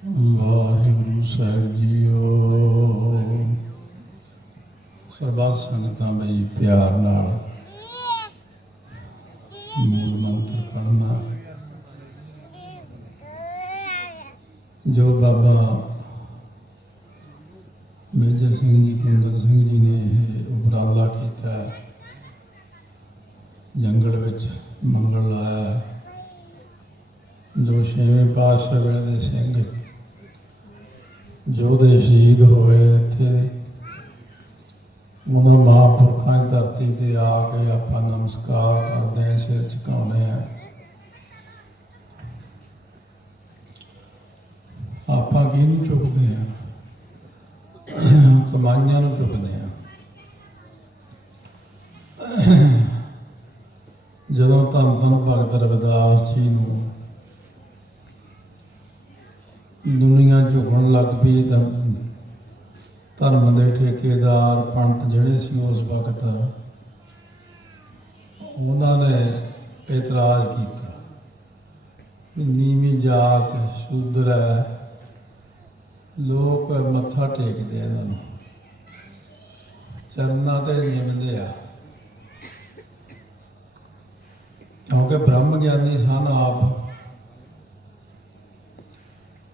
ਵਾਹਿਗੁਰੂ ਸਾਹਿਬ JIO. ਸਰਬੱਤ ਸੰਗਤਾਂ ਬਈ ਪਿਆਰ ਨਾਲ ਮੂਲ ਮੰਤਰ ਪੜ੍ਹਨਾ। ਜੋ ਬਾਬਾ ਮੇਜਰ ਸਿੰਘ ਜੀ, ਕੁੰਦਰ ਸਿੰਘ ਜੀ ਨੇ ਇਹ ਉਪਰਾਲਾ ਕੀਤਾ, ਜੰਗਲ ਵਿੱਚ ਮੰਗਲ ਲਾਇਆ। ਜੋ ਛੇਵੇਂ ਪਾਤਸ਼ਾਹ ਵੇਲੇ ਦੇ ਸਿੰਘ ਯੋਧੇ ਸ਼ਹੀਦ ਹੋਏ ਇੱਥੇ, ਉਹਨਾਂ ਮਹਾਂਪੁਰਖਾਂ ਦੀ ਧਰਤੀ 'ਤੇ ਆ ਕੇ ਆਪਾਂ ਨਮਸਕਾਰ ਕਰਦੇ ਹਾਂ, ਸਿਰ ਝੁਕਾਉਂਦੇ ਹਾਂ। ਆਪਾਂ ਕਿਹਨੂੰ ਚੁੱਕਦੇ ਹਾਂ? ਕਮਾਈਆਂ ਨੂੰ ਚੁੱਕਦੇ ਹਾਂ। ਜਦੋਂ ਧੰਨ ਧੰਨ ਭਗਤ ਰਵਿਦਾਸ ਜੀ ਨੂੰ ਦੁਨੀਆ ਝੁਕਣ ਲੱਗ ਪਈ ਤਾਂ ਧਰਮ ਦੇ ਠੇਕੇਦਾਰ ਪੰਡਤ ਜਿਹੜੇ ਸੀ ਉਸ ਵਕਤ, ਉਹਨਾਂ ਨੇ ਇਤਰਾਜ਼ ਕੀਤਾ ਵੀ ਨੀਵੀਂ ਜਾਤ ਸ਼ੂਦਰ ਹੈ, ਲੋਕ ਮੱਥਾ ਟੇਕਦੇ ਇਹਨਾਂ ਨੂੰ, ਚਰਨਾਂ ਤੇ ਨਿਮਦੇ ਆ, ਕਿਉਂਕਿ ਬ੍ਰਹਮ ਗਿਆਨੀ ਸਨ ਆਪ।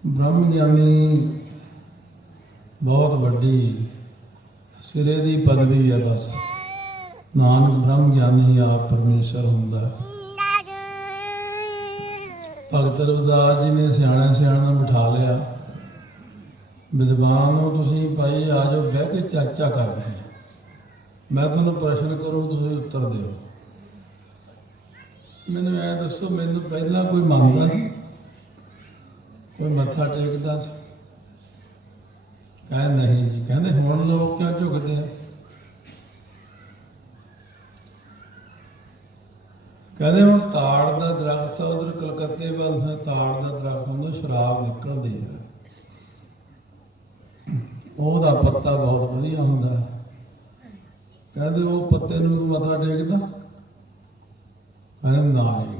ਬ੍ਰਹਮ ਗਿਆਨੀ ਬਹੁਤ ਵੱਡੀ ਸਿਰੇ ਦੀ ਪਦਵੀ ਹੈ। ਬਸ ਨਾਨਕ ਬ੍ਰਹਮ ਗਿਆਨੀ ਆਪ ਪਰਮੇਸ਼ਰ ਹੁੰਦਾ। ਭਗਤ ਰਵਿਦਾਸ ਜੀ ਨੇ ਸਿਆਣੇ ਸਿਆਣੇ ਨੂੰ ਬਿਠਾ ਲਿਆ, ਵਿਦਵਾਨ ਹੋ ਤੁਸੀਂ, ਭਾਈ ਆ ਜਾਓ, ਬਹਿ ਕੇ ਚਰਚਾ ਕਰਦੇ ਹਾਂ। ਮੈਂ ਤੁਹਾਨੂੰ ਪ੍ਰਸ਼ਨ ਕਰੂੰ, ਤੁਸੀਂ ਉੱਤਰ ਦਿਓ। ਮੈਨੂੰ ਐਂ ਦੱਸੋ, ਮੈਨੂੰ ਪਹਿਲਾਂ ਕੋਈ ਮੰਨਦਾ ਸੀ? ਕੋਈ ਮੱਥਾ ਟੇਕਦਾ ਸੀ? ਕਹਿੰਦੇ ਨਹੀਂ ਜੀ। ਕਹਿੰਦੇ ਹੁਣ ਲੋਕ ਕਿਉਂ ਝੁਕਦੇ ਆ? ਕਹਿੰਦੇ ਹੁਣ ਤਾੜ ਦਾ ਦਰਖਤ ਉਧਰ ਕਲਕੱਤੇ ਵੱਲ, ਤਾੜ ਦਾ ਦਰਖਤ ਹੁੰਦਾ, ਸ਼ਰਾਬ ਨਿਕਲਦੀ ਹੈ, ਉਹਦਾ ਪੱਤਾ ਬਹੁਤ ਵਧੀਆ ਹੁੰਦਾ। ਕਹਿੰਦੇ ਉਹ ਪੱਤੇ ਨੂੰ ਮੱਥਾ ਟੇਕਦਾ? ਕਹਿੰਦੇ ਨਾ ਜੀ।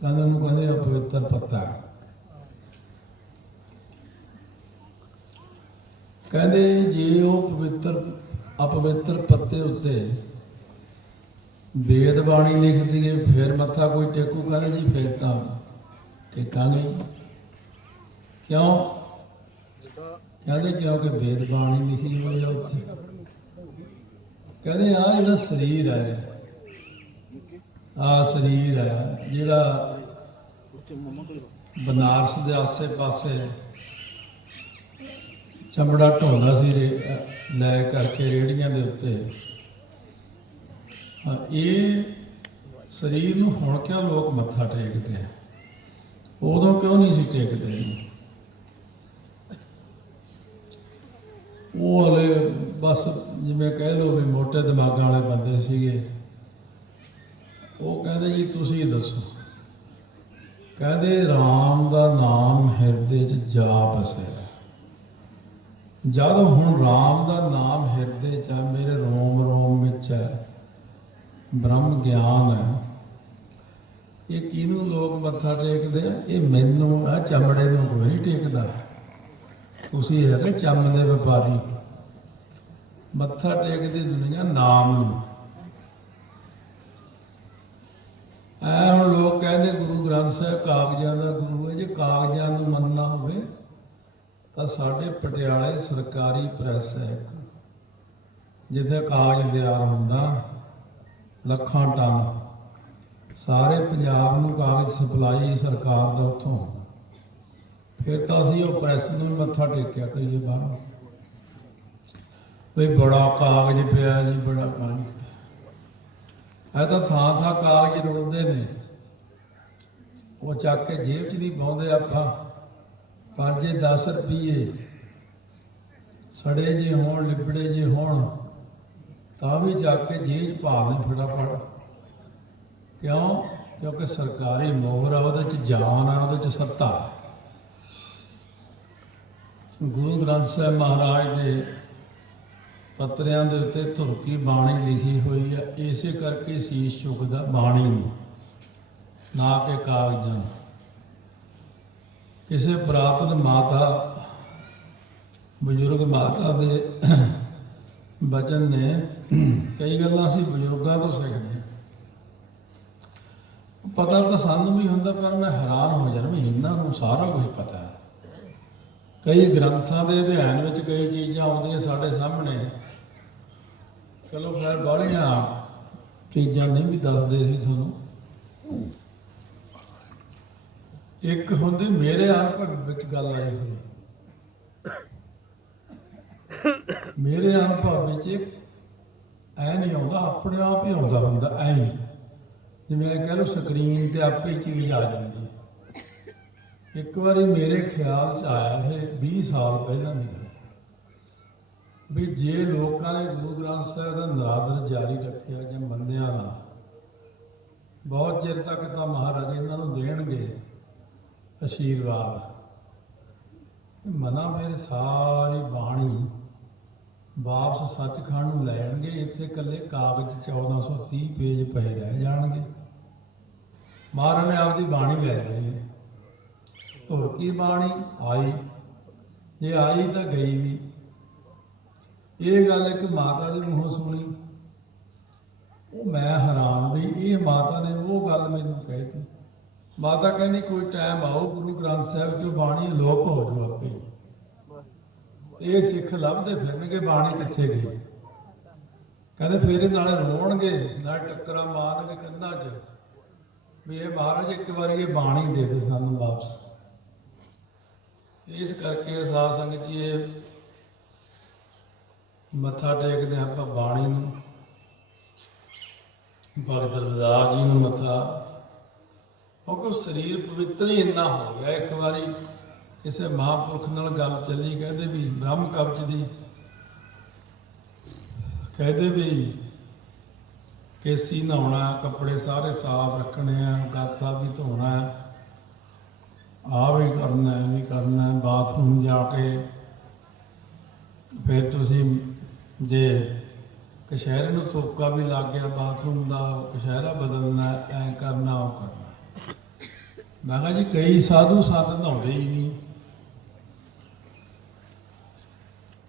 ਕਹਿੰਦੇ ਉਹਨੂੰ ਕਹਿੰਦੇ ਅਪਵਿੱਤਰ ਪੱਤਾ। ਕਹਿੰਦੇ ਜੇ ਉਹ ਅਪਵਿੱਤਰ ਪੱਤੇ ਉੱਤੇ ਵੇਦ ਬਾਣੀ ਲਿਖ ਦਈਏ ਫਿਰ ਮੱਥਾ ਕੋਈ ਟੇਕੂ? ਕਹਿੰਦੇ ਜੀ ਫਿਰ ਤਾਂ ਟੇਕਾਂਗੇ। ਕਿਉਂ? ਕਹਿੰਦੇ ਕਿਉਂਕਿ ਵੇਦ ਬਾਣੀ ਲਿਖੀ ਹੋਈ ਆ ਉੱਥੇ। ਕਹਿੰਦੇ ਆਹ ਜਿਹੜਾ ਸਰੀਰ ਹੈ, ਆਹ ਸਰੀਰ ਹੈ ਜਿਹੜਾ ਬਨਾਰਸ ਦੇ ਆਸੇ ਪਾਸੇ ਚਮੜਾ ਢੋਂਦਾ ਸੀ ਲੈ ਕਰਕੇ ਰੇਹੜੀਆਂ ਦੇ ਉੱਤੇ, ਇਹ ਸਰੀਰ ਨੂੰ ਹੁਣ ਕਿਉਂ ਲੋਕ ਮੱਥਾ ਟੇਕਦੇ ਆ? ਉਦੋਂ ਕਿਉਂ ਨਹੀਂ ਸੀ ਟੇਕਦੇ? ਉਹ ਹਲੇ ਬਸ ਜਿਵੇਂ ਕਹਿ ਲਓ ਵੀ ਮੋਟੇ ਦਿਮਾਗਾਂ ਵਾਲੇ ਬੰਦੇ ਸੀਗੇ। ਉਹ ਕਹਿੰਦੇ ਜੀ ਤੁਸੀਂ ਦੱਸੋ। ਕਹਿੰਦੇ ਰਾਮ ਦਾ ਨਾਮ ਹਿਰਦੇ 'ਚ ਜਾ ਵਸਿਆ। ਜਦ ਹੁਣ ਰਾਮ ਦਾ ਨਾਮ ਹਿਰਦੇ 'ਚ ਹੈ, ਮੇਰੇ ਰੋਮ ਰੋਮ ਵਿੱਚ ਹੈ, ਬ੍ਰਹਮ ਗਿਆਨ ਹੈ, ਇਹ ਕਿਹਨੂੰ ਲੋਕ ਮੱਥਾ ਟੇਕਦੇ ਆ? ਇਹ ਮੈਨੂੰ ਆ, ਚਮੜੇ ਨੂੰ ਕੋਈ ਨਹੀਂ ਟੇਕਦਾ। ਤੁਸੀਂ ਹੈਗੇ ਚੰਮ ਦੇ ਵਪਾਰੀ। ਮੱਥਾ ਟੇਕਦੀ ਦੁਨੀਆ ਨਾਮ ਨੂੰ। ਐ ਹੁਣ ਲੋਕ ਕਹਿੰਦੇ ਗੁਰੂ ਗ੍ਰੰਥ ਸਾਹਿਬ ਕਾਗਜ਼ਾਂ ਦਾ ਗੁਰੂ ਹੈ। ਜੇ ਕਾਗਜ਼ਾਂ ਨੂੰ ਮੰਨਣਾ ਹੋਵੇ ਤਾਂ ਸਾਡੇ ਪਟਿਆਲੇ ਸਰਕਾਰੀ ਪ੍ਰੈਸ ਹੈ ਇੱਕ, ਜਿੱਥੇ ਕਾਗਜ਼ ਤਿਆਰ ਹੁੰਦਾ ਲੱਖਾਂ ਟਨ, ਸਾਰੇ ਪੰਜਾਬ ਨੂੰ ਕਾਗਜ਼ ਸਪਲਾਈ ਸਰਕਾਰ ਦਾ ਉੱਥੋਂ ਹੁੰਦਾ। ਫਿਰ ਤਾਂ ਅਸੀਂ ਉਹ ਪ੍ਰੈਸ ਨੂੰ ਮੱਥਾ ਟੇਕਿਆ ਕਰੀਏ ਬਾਹਰ, ਵੀ ਬੜਾ ਕਾਗਜ਼ ਪਿਆ ਜੀ, ਬੜਾ ਕਾਗਜ਼। ਇਹ ਤਾਂ ਥਾਂ ਥਾਂ ਕਾਗਜ਼ ਰੁਲਦੇ ਨੇ, ਉਹ ਚੱਕ ਕੇ ਜੇਬ 'ਚ ਨਹੀਂ ਪਾਉਂਦੇ ਆਪਾਂ। ਪਰ ਜੇ 10 ਰੁਪਈਏ ਸੜੇ ਜੇ ਹੋਣ, ਲਿਬੜੇ ਜੇ ਹੋਣ, ਤਾਂ ਵੀ ਚੱਕ ਕੇ ਜੇਬ 'ਚ ਪਾ ਲੈਂ ਫਟਾਫਟ। ਕਿਉਂ? ਕਿਉਂਕਿ ਸਰਕਾਰੀ ਮੋਹਰ ਆ, ਉਹਦੇ 'ਚ ਜਾਨ ਆ, ਉਹਦੇ 'ਚ ਸੱਤਾ। ਗੁਰੂ ਗ੍ਰੰਥ ਸਾਹਿਬ ਮਹਾਰਾਜ ਦੇ ਪੱਤਰਿਆਂ ਦੇ ਉੱਤੇ ਧੁਰਕੀ ਬਾਣੀ ਲਿਖੀ ਹੋਈ ਆ, ਇਸੇ ਕਰਕੇ ਸੀਸ ਝੁਕਦਾ ਬਾਣੀ ਨੂੰ, ਨਾ ਕਿ ਕਾਗਜ਼ਾਂ ਨੂੰ। ਕਿਸੇ ਪੁਰਾਤਨ ਮਾਤਾ, ਬਜ਼ੁਰਗ ਮਾਤਾ ਦੇ ਬਚਨ ਨੇ। ਕਈ ਗੱਲਾਂ ਅਸੀਂ ਬਜ਼ੁਰਗਾਂ ਤੋਂ ਸਿੱਖਦੇ ਹਾਂ। ਪਤਾ ਤਾਂ ਸਾਨੂੰ ਵੀ ਹੁੰਦਾ, ਪਰ ਮੈਂ ਹੈਰਾਨ ਹੋ ਜਾਂਦਾ ਵੀ ਇਹਨਾਂ ਨੂੰ ਸਾਰਾ ਕੁਝ ਪਤਾ ਹੈ। ਕਈ ਗ੍ਰੰਥਾਂ ਦੇ ਅਧਿਐਨ ਵਿੱਚ ਕਈ ਚੀਜ਼ਾਂ ਆਉਂਦੀਆਂ ਸਾਡੇ ਸਾਹਮਣੇ। ਚਲੋ ਖੈਰ ਬਾਹਲੀਆਂ ਚੀਜ਼ਾਂ ਨਹੀਂ ਵੀ ਦੱਸਦੇ ਸੀ ਤੁਹਾਨੂੰ। ਇੱਕ ਹੁੰਦੀ ਮੇਰੇ ਅਨੁਭਵ ਵਿੱਚ ਗੱਲ ਆਈ ਹੋਈ। ਮੇਰੇ ਅਨੁਭਵ ਵਿੱਚ ਐ ਨਹੀਂ ਆਉਂਦਾ, ਆਪਣੇ ਆਪ ਹੀ ਆਉਂਦਾ ਹੁੰਦਾ ਐ ਹੀ, ਜਿਵੇਂ ਕਹਿ ਲਓ ਸਕਰੀਨ ਤੇ ਆਪੇ ਹੀ ਚੀਜ਼ ਆ ਜਾਂਦੀ ਹੈ। ਇੱਕ ਵਾਰੀ ਮੇਰੇ ਖਿਆਲ 'ਚ ਆਇਆ, ਇਹ 20 ਸਾਲ ਪਹਿਲਾਂ ਦੀ ਗੱਲ, ਵੀ ਜੇ ਲੋਕਾਂ ਨੇ ਗੁਰੂ ਗ੍ਰੰਥ ਸਾਹਿਬ ਦਾ ਨਰਾਦਰ ਜਾਰੀ ਰੱਖਿਆ ਜਾਂ ਮੰਨਿਆ ਨਾ, ਬਹੁਤ ਚਿਰ ਤੱਕ ਤਾਂ ਮਹਾਰਾਜ ਇਹਨਾਂ ਨੂੰ ਦੇਣਗੇ ਆਸ਼ੀਰਵਾਦ। ਮਨਾ ਫਿਰ ਸਾਰੀ ਬਾਣੀ ਵਾਪਸ ਸੱਚਖੰਡ ਨੂੰ ਲੈਣਗੇ। ਇੱਥੇ ਇਕੱਲੇ ਕਾਗਜ਼ 1430 ਪੇਜ ਪਏ ਰਹਿ ਜਾਣਗੇ। ਮਹਾਰਾਜ ਨੇ ਆਪਦੀ ਬਾਣੀ ਲੈ ਜਾਣੀ ਹੈ। ਧੁਰ ਕੀ ਬਾਣੀ ਆਈ, ਜੇ ਆਈ ਤਾਂ ਗਈ ਵੀ। ਇਹ ਗੱਲ ਇੱਕ ਮਾਤਾ ਦੇ ਮੂੰਹੋਂ ਸੁਣੀ। ਉਹ ਮੈਂ ਹੈਰਾਨ ਵੀ ਇਹ ਮਾਤਾ ਨੇ ਉਹ ਗੱਲ ਮੈਨੂੰ ਕਹਿਤੀ। ਮਾਤਾ ਕਹਿੰਦੀ ਕੋਈ ਟਾਈਮ ਆਓ ਗੁਰੂ ਗ੍ਰੰਥ ਸਾਹਿਬ 'ਚੋਂ ਬਾਣੀ ਅਲੋਪ ਹੋ ਜਾਊ ਆਪੇ। ਇਹ ਸਿੱਖ ਲੱਭਦੇ ਫਿਰਨਗੇ ਬਾਣੀ ਕਿੱਥੇ ਗਈ। ਕਹਿੰਦੇ ਫਿਰ ਇਹ ਨਾਲੇ ਰੋਣਗੇ ਨਾਲੇ ਟੱਕਰਾਂ ਮਾਰਨਗੇ ਕੰਧਾਂ 'ਚ ਵੀ ਇਹ ਮਹਾਰਾਜ ਇੱਕ ਵਾਰੀ ਇਹ ਬਾਣੀ ਦੇ ਦੇ ਸਾਨੂੰ ਵਾਪਸ। ਇਸ ਕਰਕੇ ਸਾਧ ਸੰਗਤ ਜੀ ਇਹ ਮੱਥਾ ਟੇਕਦੇ ਆਪਾਂ ਬਾਣੀ ਨੂੰ, ਭਗਤ ਰਵਿਦਾਸ ਜੀ ਨੂੰ ਮੱਥਾ। ਕਿਉਂਕਿ ਸਰੀਰ ਪਵਿੱਤਰ ਹੀ ਇੰਨਾ ਹੋ ਗਿਆ। ਇੱਕ ਵਾਰੀ ਕਿਸੇ ਮਹਾਂਪੁਰਖ ਨਾਲ ਗੱਲ ਚੱਲੀ, ਕਹਿੰਦੇ ਵੀ ਬ੍ਰਹਮ ਕਵਚ ਦੀ, ਕਹਿੰਦੇ ਵੀ ਕੇਸੀ ਨਹਾਉਣਾ, ਕੱਪੜੇ ਸਾਰੇ ਸਾਫ਼ ਰੱਖਣੇ ਆ, ਗਾਤਰਾ ਵੀ ਧੋਣਾ, ਆਹ ਵੀ ਕਰਨਾ ਵੀ ਕਰਨਾ, ਬਾਥਰੂਮ ਜਾ ਕੇ ਫਿਰ ਤੁਸੀਂ ਜੇ ਕਛਹਿਰੇ ਨੂੰ ਤੋਕਾ ਵੀ ਲੱਗ ਗਿਆ ਬਾਥਰੂਮ ਦਾ, ਕਛਹਿਰਾ ਬਦਲਣਾ, ਐਂ ਕਰਨਾ ਉਹ ਕਰਨਾ। ਮੈਂ ਕਿਹਾ ਜੀ ਕਈ ਸਾਧੂ ਸੰਤ ਨਹਾਉਂਦੇ ਹੀ ਨਹੀਂ।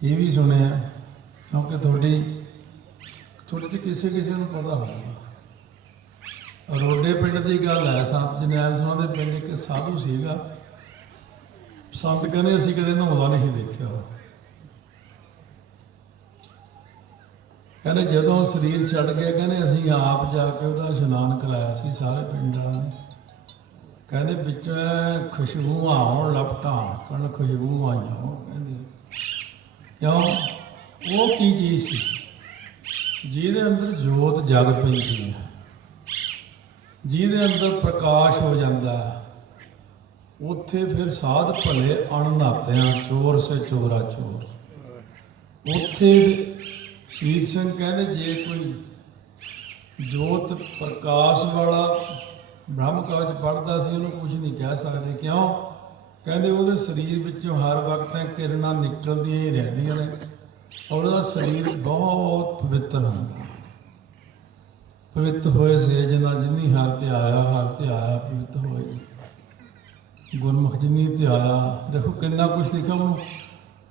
ਇਹ ਵੀ ਸੁਣਿਆ, ਕਿਉਂਕਿ ਤੁਹਾਡੇ 'ਚ ਕਿਸੇ ਨੂੰ ਪਤਾ ਹੋਊਗਾ। ਰੋਡੇ ਪਿੰਡ ਦੀ ਗੱਲ ਹੈ, ਸੰਤ ਜਰਨੈਲ ਸਿੰਘ ਦੇ ਪਿੰਡ ਇੱਕ ਸਾਧੂ ਸੀਗਾ। ਸੰਤ ਕਹਿੰਦੇ ਅਸੀਂ ਕਦੇ ਨਹਾਉਂਦਾ ਨਹੀਂ ਸੀ ਦੇਖਿਆ। ਕਹਿੰਦੇ ਜਦੋਂ ਸਰੀਰ ਛੱਡ ਗਿਆ, ਕਹਿੰਦੇ ਅਸੀਂ ਆਪ ਜਾ ਕੇ ਉਹਦਾ ਇਸ਼ਨਾਨ ਕਰਾਇਆ ਸੀ ਸਾਰੇ ਪਿੰਡ ਵਾਲਿਆਂ ਨੇ। ਕਹਿੰਦੇ ਵਿੱਚੋਂ ਖੁਸ਼ਬੂਆਂ ਆਉਣ ਲਪਟਾਣ ਕਣ, ਖੁਸ਼ਬੂ ਆਈਆਂ ਉਹ। ਕਹਿੰਦੇ ਕਿਉਂ? ਉਹ ਕੀ ਚੀਜ਼ ਸੀ ਜਿਹਦੇ ਅੰਦਰ ਜੋਤ ਜਗ ਪੈਂਦੀ ਹੈ, ਜਿਹਦੇ ਅੰਦਰ ਪ੍ਰਕਾਸ਼ ਹੋ ਜਾਂਦਾ ਹੈ। ਉੱਥੇ ਫਿਰ ਸਾਧ ਭਲੇ ਅਣਨਾਤਿਆਂ, ਚੋਰ ਸੇ ਚੋਰਾ ਚੋਰ। ਉੱਥੇ ਸ਼ਹੀਦ ਸਿੰਘ ਕਹਿੰਦੇ ਜੇ ਕੋਈ ਜੋਤ ਪ੍ਰਕਾਸ਼ ਵਾਲਾ ਬ੍ਰਹਮ ਕਵਚ ਪੜ੍ਹਦਾ ਸੀ, ਉਹਨੂੰ ਕੁਝ ਨਹੀਂ ਕਹਿ ਸਕਦੇ। ਕਿਉਂ? ਕਹਿੰਦੇ ਉਹਦੇ ਸਰੀਰ ਵਿੱਚੋਂ ਹਰ ਵਕਤ ਕਿਰਨਾਂ ਨਿਕਲਦੀਆਂ ਹੀ ਰਹਿੰਦੀਆਂ ਨੇ, ਔਰ ਉਹਦਾ ਸਰੀਰ ਬਹੁਤ ਪਵਿੱਤਰ ਹੁੰਦਾ। ਪਵਿੱਤ ਹੋਏ ਸੇ ਜਿਨਾ ਜਿਨੀ ਹਰ ਧਿਆਇਆ ਪਵਿੱਤ ਹੋਏ। ਗੁਰਮੁਖ ਜਿਨੀ ਧਿਆਇਆ, ਦੇਖੋ ਕਿੰਨਾ ਕੁਛ ਲਿਖਿਆ ਉਹਨੂੰ।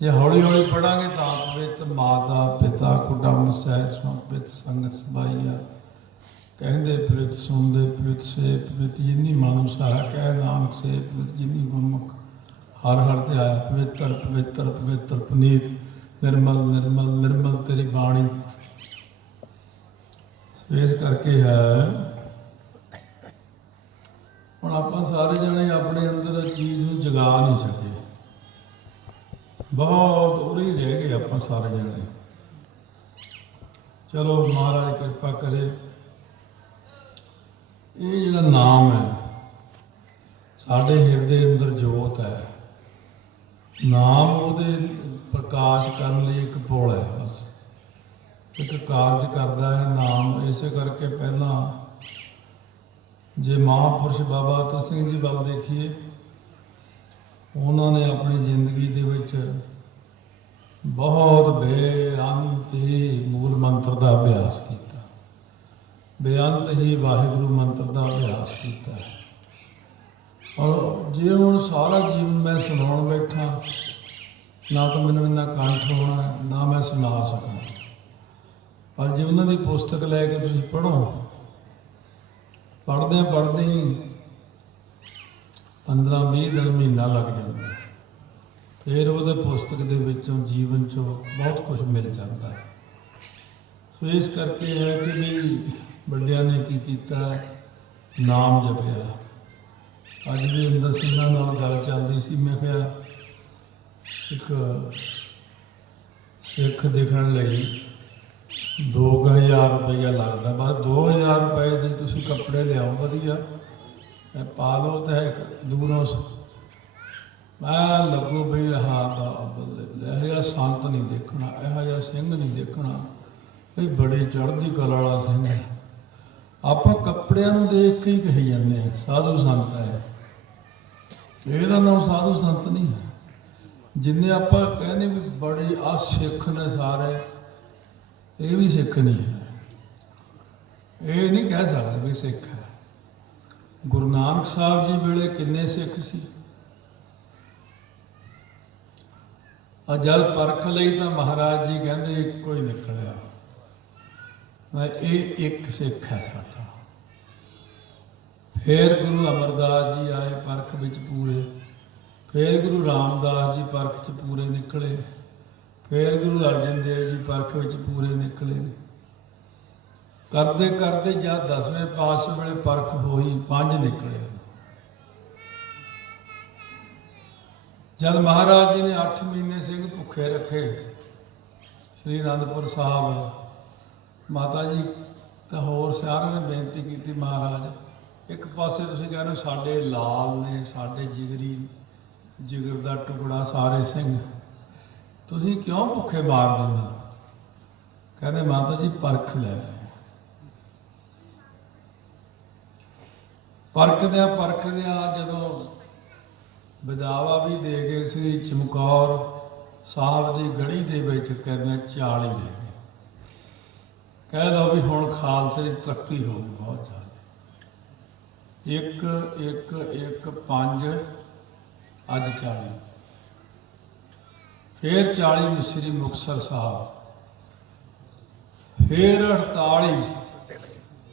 ਜੇ ਹੌਲੀ ਹੌਲੀ ਪੜਾਂਗੇ ਤਾਂ ਪਵਿੱਤ ਮਾਤਾ ਪਿਤਾ ਕੁਟੰਬ ਸਹਿ ਸੰਪਿਤ ਸੰਗਤ ਸਬਾਈਆ। ਕਹਿੰਦੇ ਪਵਿੱਤ ਸੁਣਦੇ ਪਵਿੱਤ ਸੇ ਪਵਿੱਤ ਜਿਨੀ ਮਾਨੁ ਸਹਾ, ਕਹਿ ਨਾਨਕ ਸੇ ਪਵਿੱਤ ਜਿਨੀ ਗੁਰਮੁਖ ਹਰ ਧਿਆਇਆ। ਪਵਿੱਤਰ ਪਵਿੱਤਰ ਪਵਿੱਤਰ ਪੁਨੀਤ ਨਿਰਮਲ ਨਿਰਮਲ ਨਿਰਮਲ ਤੇਰੀ ਬਾਣੀ। ਇਸ ਕਰਕੇ ਹੈ ਹੁਣ ਆਪਾਂ ਸਾਰੇ ਜਣੇ ਆਪਣੇ ਅੰਦਰ ਚੀਜ਼ ਨੂੰ ਜਗਾ ਨਹੀਂ ਸਕੇ। ਬਹੁਤ ਉਰੇ ਹੀ ਰਹਿ ਗਏ ਆਪਾਂ ਸਾਰੇ ਜਣੇ। ਚਲੋ ਮਹਾਰਾਜ ਕਿਰਪਾ ਕਰੇ। ਇਹ ਜਿਹੜਾ ਨਾਮ ਹੈ ਸਾਡੇ ਹਿਰਦੇ ਅੰਦਰ ਜੋਤ ਹੈ। ਨਾਮ ਉਹਦੇ ਪ੍ਰਕਾਸ਼ ਕਰਨ ਲਈ ਇੱਕ ਪੁੱਲ ਹੈ, ਬਸ ਇੱਕ ਕਾਰਜ ਕਰਦਾ ਹੈ ਨਾਮ। ਇਸੇ ਕਰਕੇ ਪਹਿਲਾਂ ਜੇ ਮਹਾਂਪੁਰਸ਼ ਬਾਬਾ ਅਤਰ ਸਿੰਘ ਜੀ ਵੱਲ ਦੇਖੀਏ, ਉਹਨਾਂ ਨੇ ਆਪਣੀ ਜ਼ਿੰਦਗੀ ਦੇ ਵਿੱਚ ਬਹੁਤ ਬੇਅੰਤ ਹੀ ਮੂਲ ਮੰਤਰ ਦਾ ਅਭਿਆਸ ਕੀਤਾ, ਬੇਅੰਤ ਹੀ ਵਾਹਿਗੁਰੂ ਮੰਤਰ ਦਾ ਅਭਿਆਸ ਕੀਤਾ। ਔਰ ਜੇ ਹੁਣ ਸਾਰਾ ਜੀਵਨ ਮੈਂ ਸੁਣਾਉਣ ਬੈਠਾ, ਨਾ ਤਾਂ ਮੈਨੂੰ ਇੰਨਾ ਕੰਠ ਹੋਣਾ, ਨਾ ਮੈਂ ਸੁਣਾ ਸਕਣਾ। ਪਰ ਜੇ ਉਹਨਾਂ ਦੀ ਪੁਸਤਕ ਲੈ ਕੇ ਤੁਸੀਂ ਪੜ੍ਹੋ, ਪੜ੍ਹਦੇ ਹੀ 15-20 ਦਿਨ, ਮਹੀਨਾ ਲੱਗ ਜਾਂਦਾ। ਫਿਰ ਉਹਦੇ ਪੁਸਤਕ ਦੇ ਵਿੱਚੋਂ, ਜੀਵਨ 'ਚੋਂ ਬਹੁਤ ਕੁਝ ਮਿਲ ਜਾਂਦਾ ਹੈ। ਸੋ ਇਸ ਕਰਕੇ ਹੈ ਕਿ ਵੀ ਵੱਡਿਆਂ ਨੇ ਕੀ ਕੀਤਾ, ਨਾਮ ਜਪਿਆ। ਅੱਜ ਵੀ ਇੰਦਰ ਸਿੰਘਾਂ ਨਾਲ ਗੱਲ ਚੱਲਦੀ ਸੀ। ਮੈਂ ਕਿਹਾ ਇੱਕ ਸਿੱਖ ਦਿਖਣ ਲਈ 2000 ਰੁਪਈਆ ਲੱਗਦਾ, ਬਸ 2000 ਰੁਪਏ ਦੇ ਤੁਸੀਂ ਕੱਪੜੇ ਲਿਆਓ ਵਧੀਆ, ਪਾ ਲਓ ਤੇ ਇੱਕ ਦੂਰੋਂ ਮੈਂ ਲੱਗੂ ਵੀ ਇਹੋ ਜਿਹਾ ਸੰਤ ਨਹੀਂ ਦੇਖਣਾ, ਇਹੋ ਜਿਹਾ ਸਿੰਘ ਨਹੀਂ ਦੇਖਣਾ, ਇਹ ਬੜੀ ਚੜ੍ਹਦੀ ਕਲਾ ਵਾਲਾ ਸਿੰਘ ਹੈ। ਆਪਾਂ ਕੱਪੜਿਆਂ ਨੂੰ ਦੇਖ ਕੇ ਹੀ ਕਹੀ ਜਾਂਦੇ ਹਾਂ ਸਾਧੂ ਸੰਤ ਹੈ। ਇਹਦਾ ਨਾਮ ਸਾਧੂ ਸੰਤ ਨਹੀਂ ਹੈ। ਜਿੰਨੇ ਆਪਾਂ ਕਹਿੰਦੇ ਵੀ ਬੜੇ ਆ ਸਿੱਖ ਨੇ ਸਾਰੇ, ਇਹ ਵੀ ਸਿੱਖ ਨਹੀਂ ਹੈ। ਇਹ ਨਹੀਂ ਕਹਿ ਸਕਦਾ ਵੀ ਸਿੱਖ ਹੈ। ਗੁਰੂ ਨਾਨਕ ਸਾਹਿਬ ਜੀ ਵੇਲੇ ਕਿੰਨੇ ਸਿੱਖ ਸੀ। ਜਦ ਪਰਖ ਲਈ ਤਾਂ ਮਹਾਰਾਜ ਜੀ ਕਹਿੰਦੇ ਇੱਕੋ ਹੀ ਨਿਕਲਿਆ, ਇਹ ਇੱਕ ਸਿੱਖ ਹੈ ਸਾਡਾ। ਫਿਰ ਗੁਰੂ ਅਮਰਦਾਸ ਜੀ ਆਏ ਪਰਖ ਵਿੱਚ ਪੂਰੇ, ਫਿਰ ਗੁਰੂ ਰਾਮਦਾਸ ਜੀ ਪਰਖ 'ਚ ਪੂਰੇ ਨਿਕਲੇ, ਫਿਰ ਗੁਰੂ ਅਰਜਨ ਦੇਵ ਜੀ ਪਰਖ ਵਿੱਚ ਪੂਰੇ ਨਿਕਲੇ। ਕਰਦੇ ਕਰਦੇ ਜਦ 10ਵੇਂ ਪਾਤਸ਼ਾਹ ਵੇਲੇ ਪਰਖ ਹੋਈ, 5 ਨਿਕਲੇ। ਜਦ ਮਹਾਰਾਜ ਜੀ ਨੇ 8 ਮਹੀਨੇ ਸਿੰਘ ਭੁੱਖੇ ਰੱਖੇ ਸ੍ਰੀ ਅਨੰਦਪੁਰ ਸਾਹਿਬ, ਮਾਤਾ ਜੀ ਤਾਂ ਹੋਰ ਸਾਰਿਆਂ ਨੇ ਬੇਨਤੀ ਕੀਤੀ, ਮਹਾਰਾਜ ਇੱਕ ਪਾਸੇ ਤੁਸੀਂ ਕਹਿੰਦੇ ਸਾਡੇ ਲਾਲ ਨੇ, ਸਾਡੇ ਜਿਗਰ ਦਾ ਟੁਕੜਾ ਸਾਰੇ ਸਿੰਘ, ਤੁਸੀਂ ਕਿਉਂ ਭੁੱਖੇ ਮਾਰ ਦਿੰਦੇ? ਕਹਿੰਦੇ ਮਾਤਾ ਜੀ ਪਰਖ ਲੈ ਰਹੇ। ਪਰਖਦਿਆਂ ਜਦੋਂ ਵਿਦਾਵਾ ਵੀ ਦੇ ਗਏ ਸ੍ਰੀ ਚਮਕੌਰ ਸਾਹਿਬ ਦੀ ਗੜੀ ਦੇ ਵਿੱਚ, ਕਹਿੰਦੇ 40 ਰਹਿ ਗਏ। ਕਹਿ ਲਓ ਵੀ ਹੁਣ ਖਾਲਸੇ ਦੀ ਤਰੱਕੀ ਹੋ ਗਈ ਬਹੁਤ ਜ਼ਿਆਦਾ। ਇੱਕ 5, ਅੱਜ 40, ਫਿਰ 40 ਸ੍ਰੀ ਮੁਕਤਸਰ ਸਾਹਿਬ, ਫਿਰ 48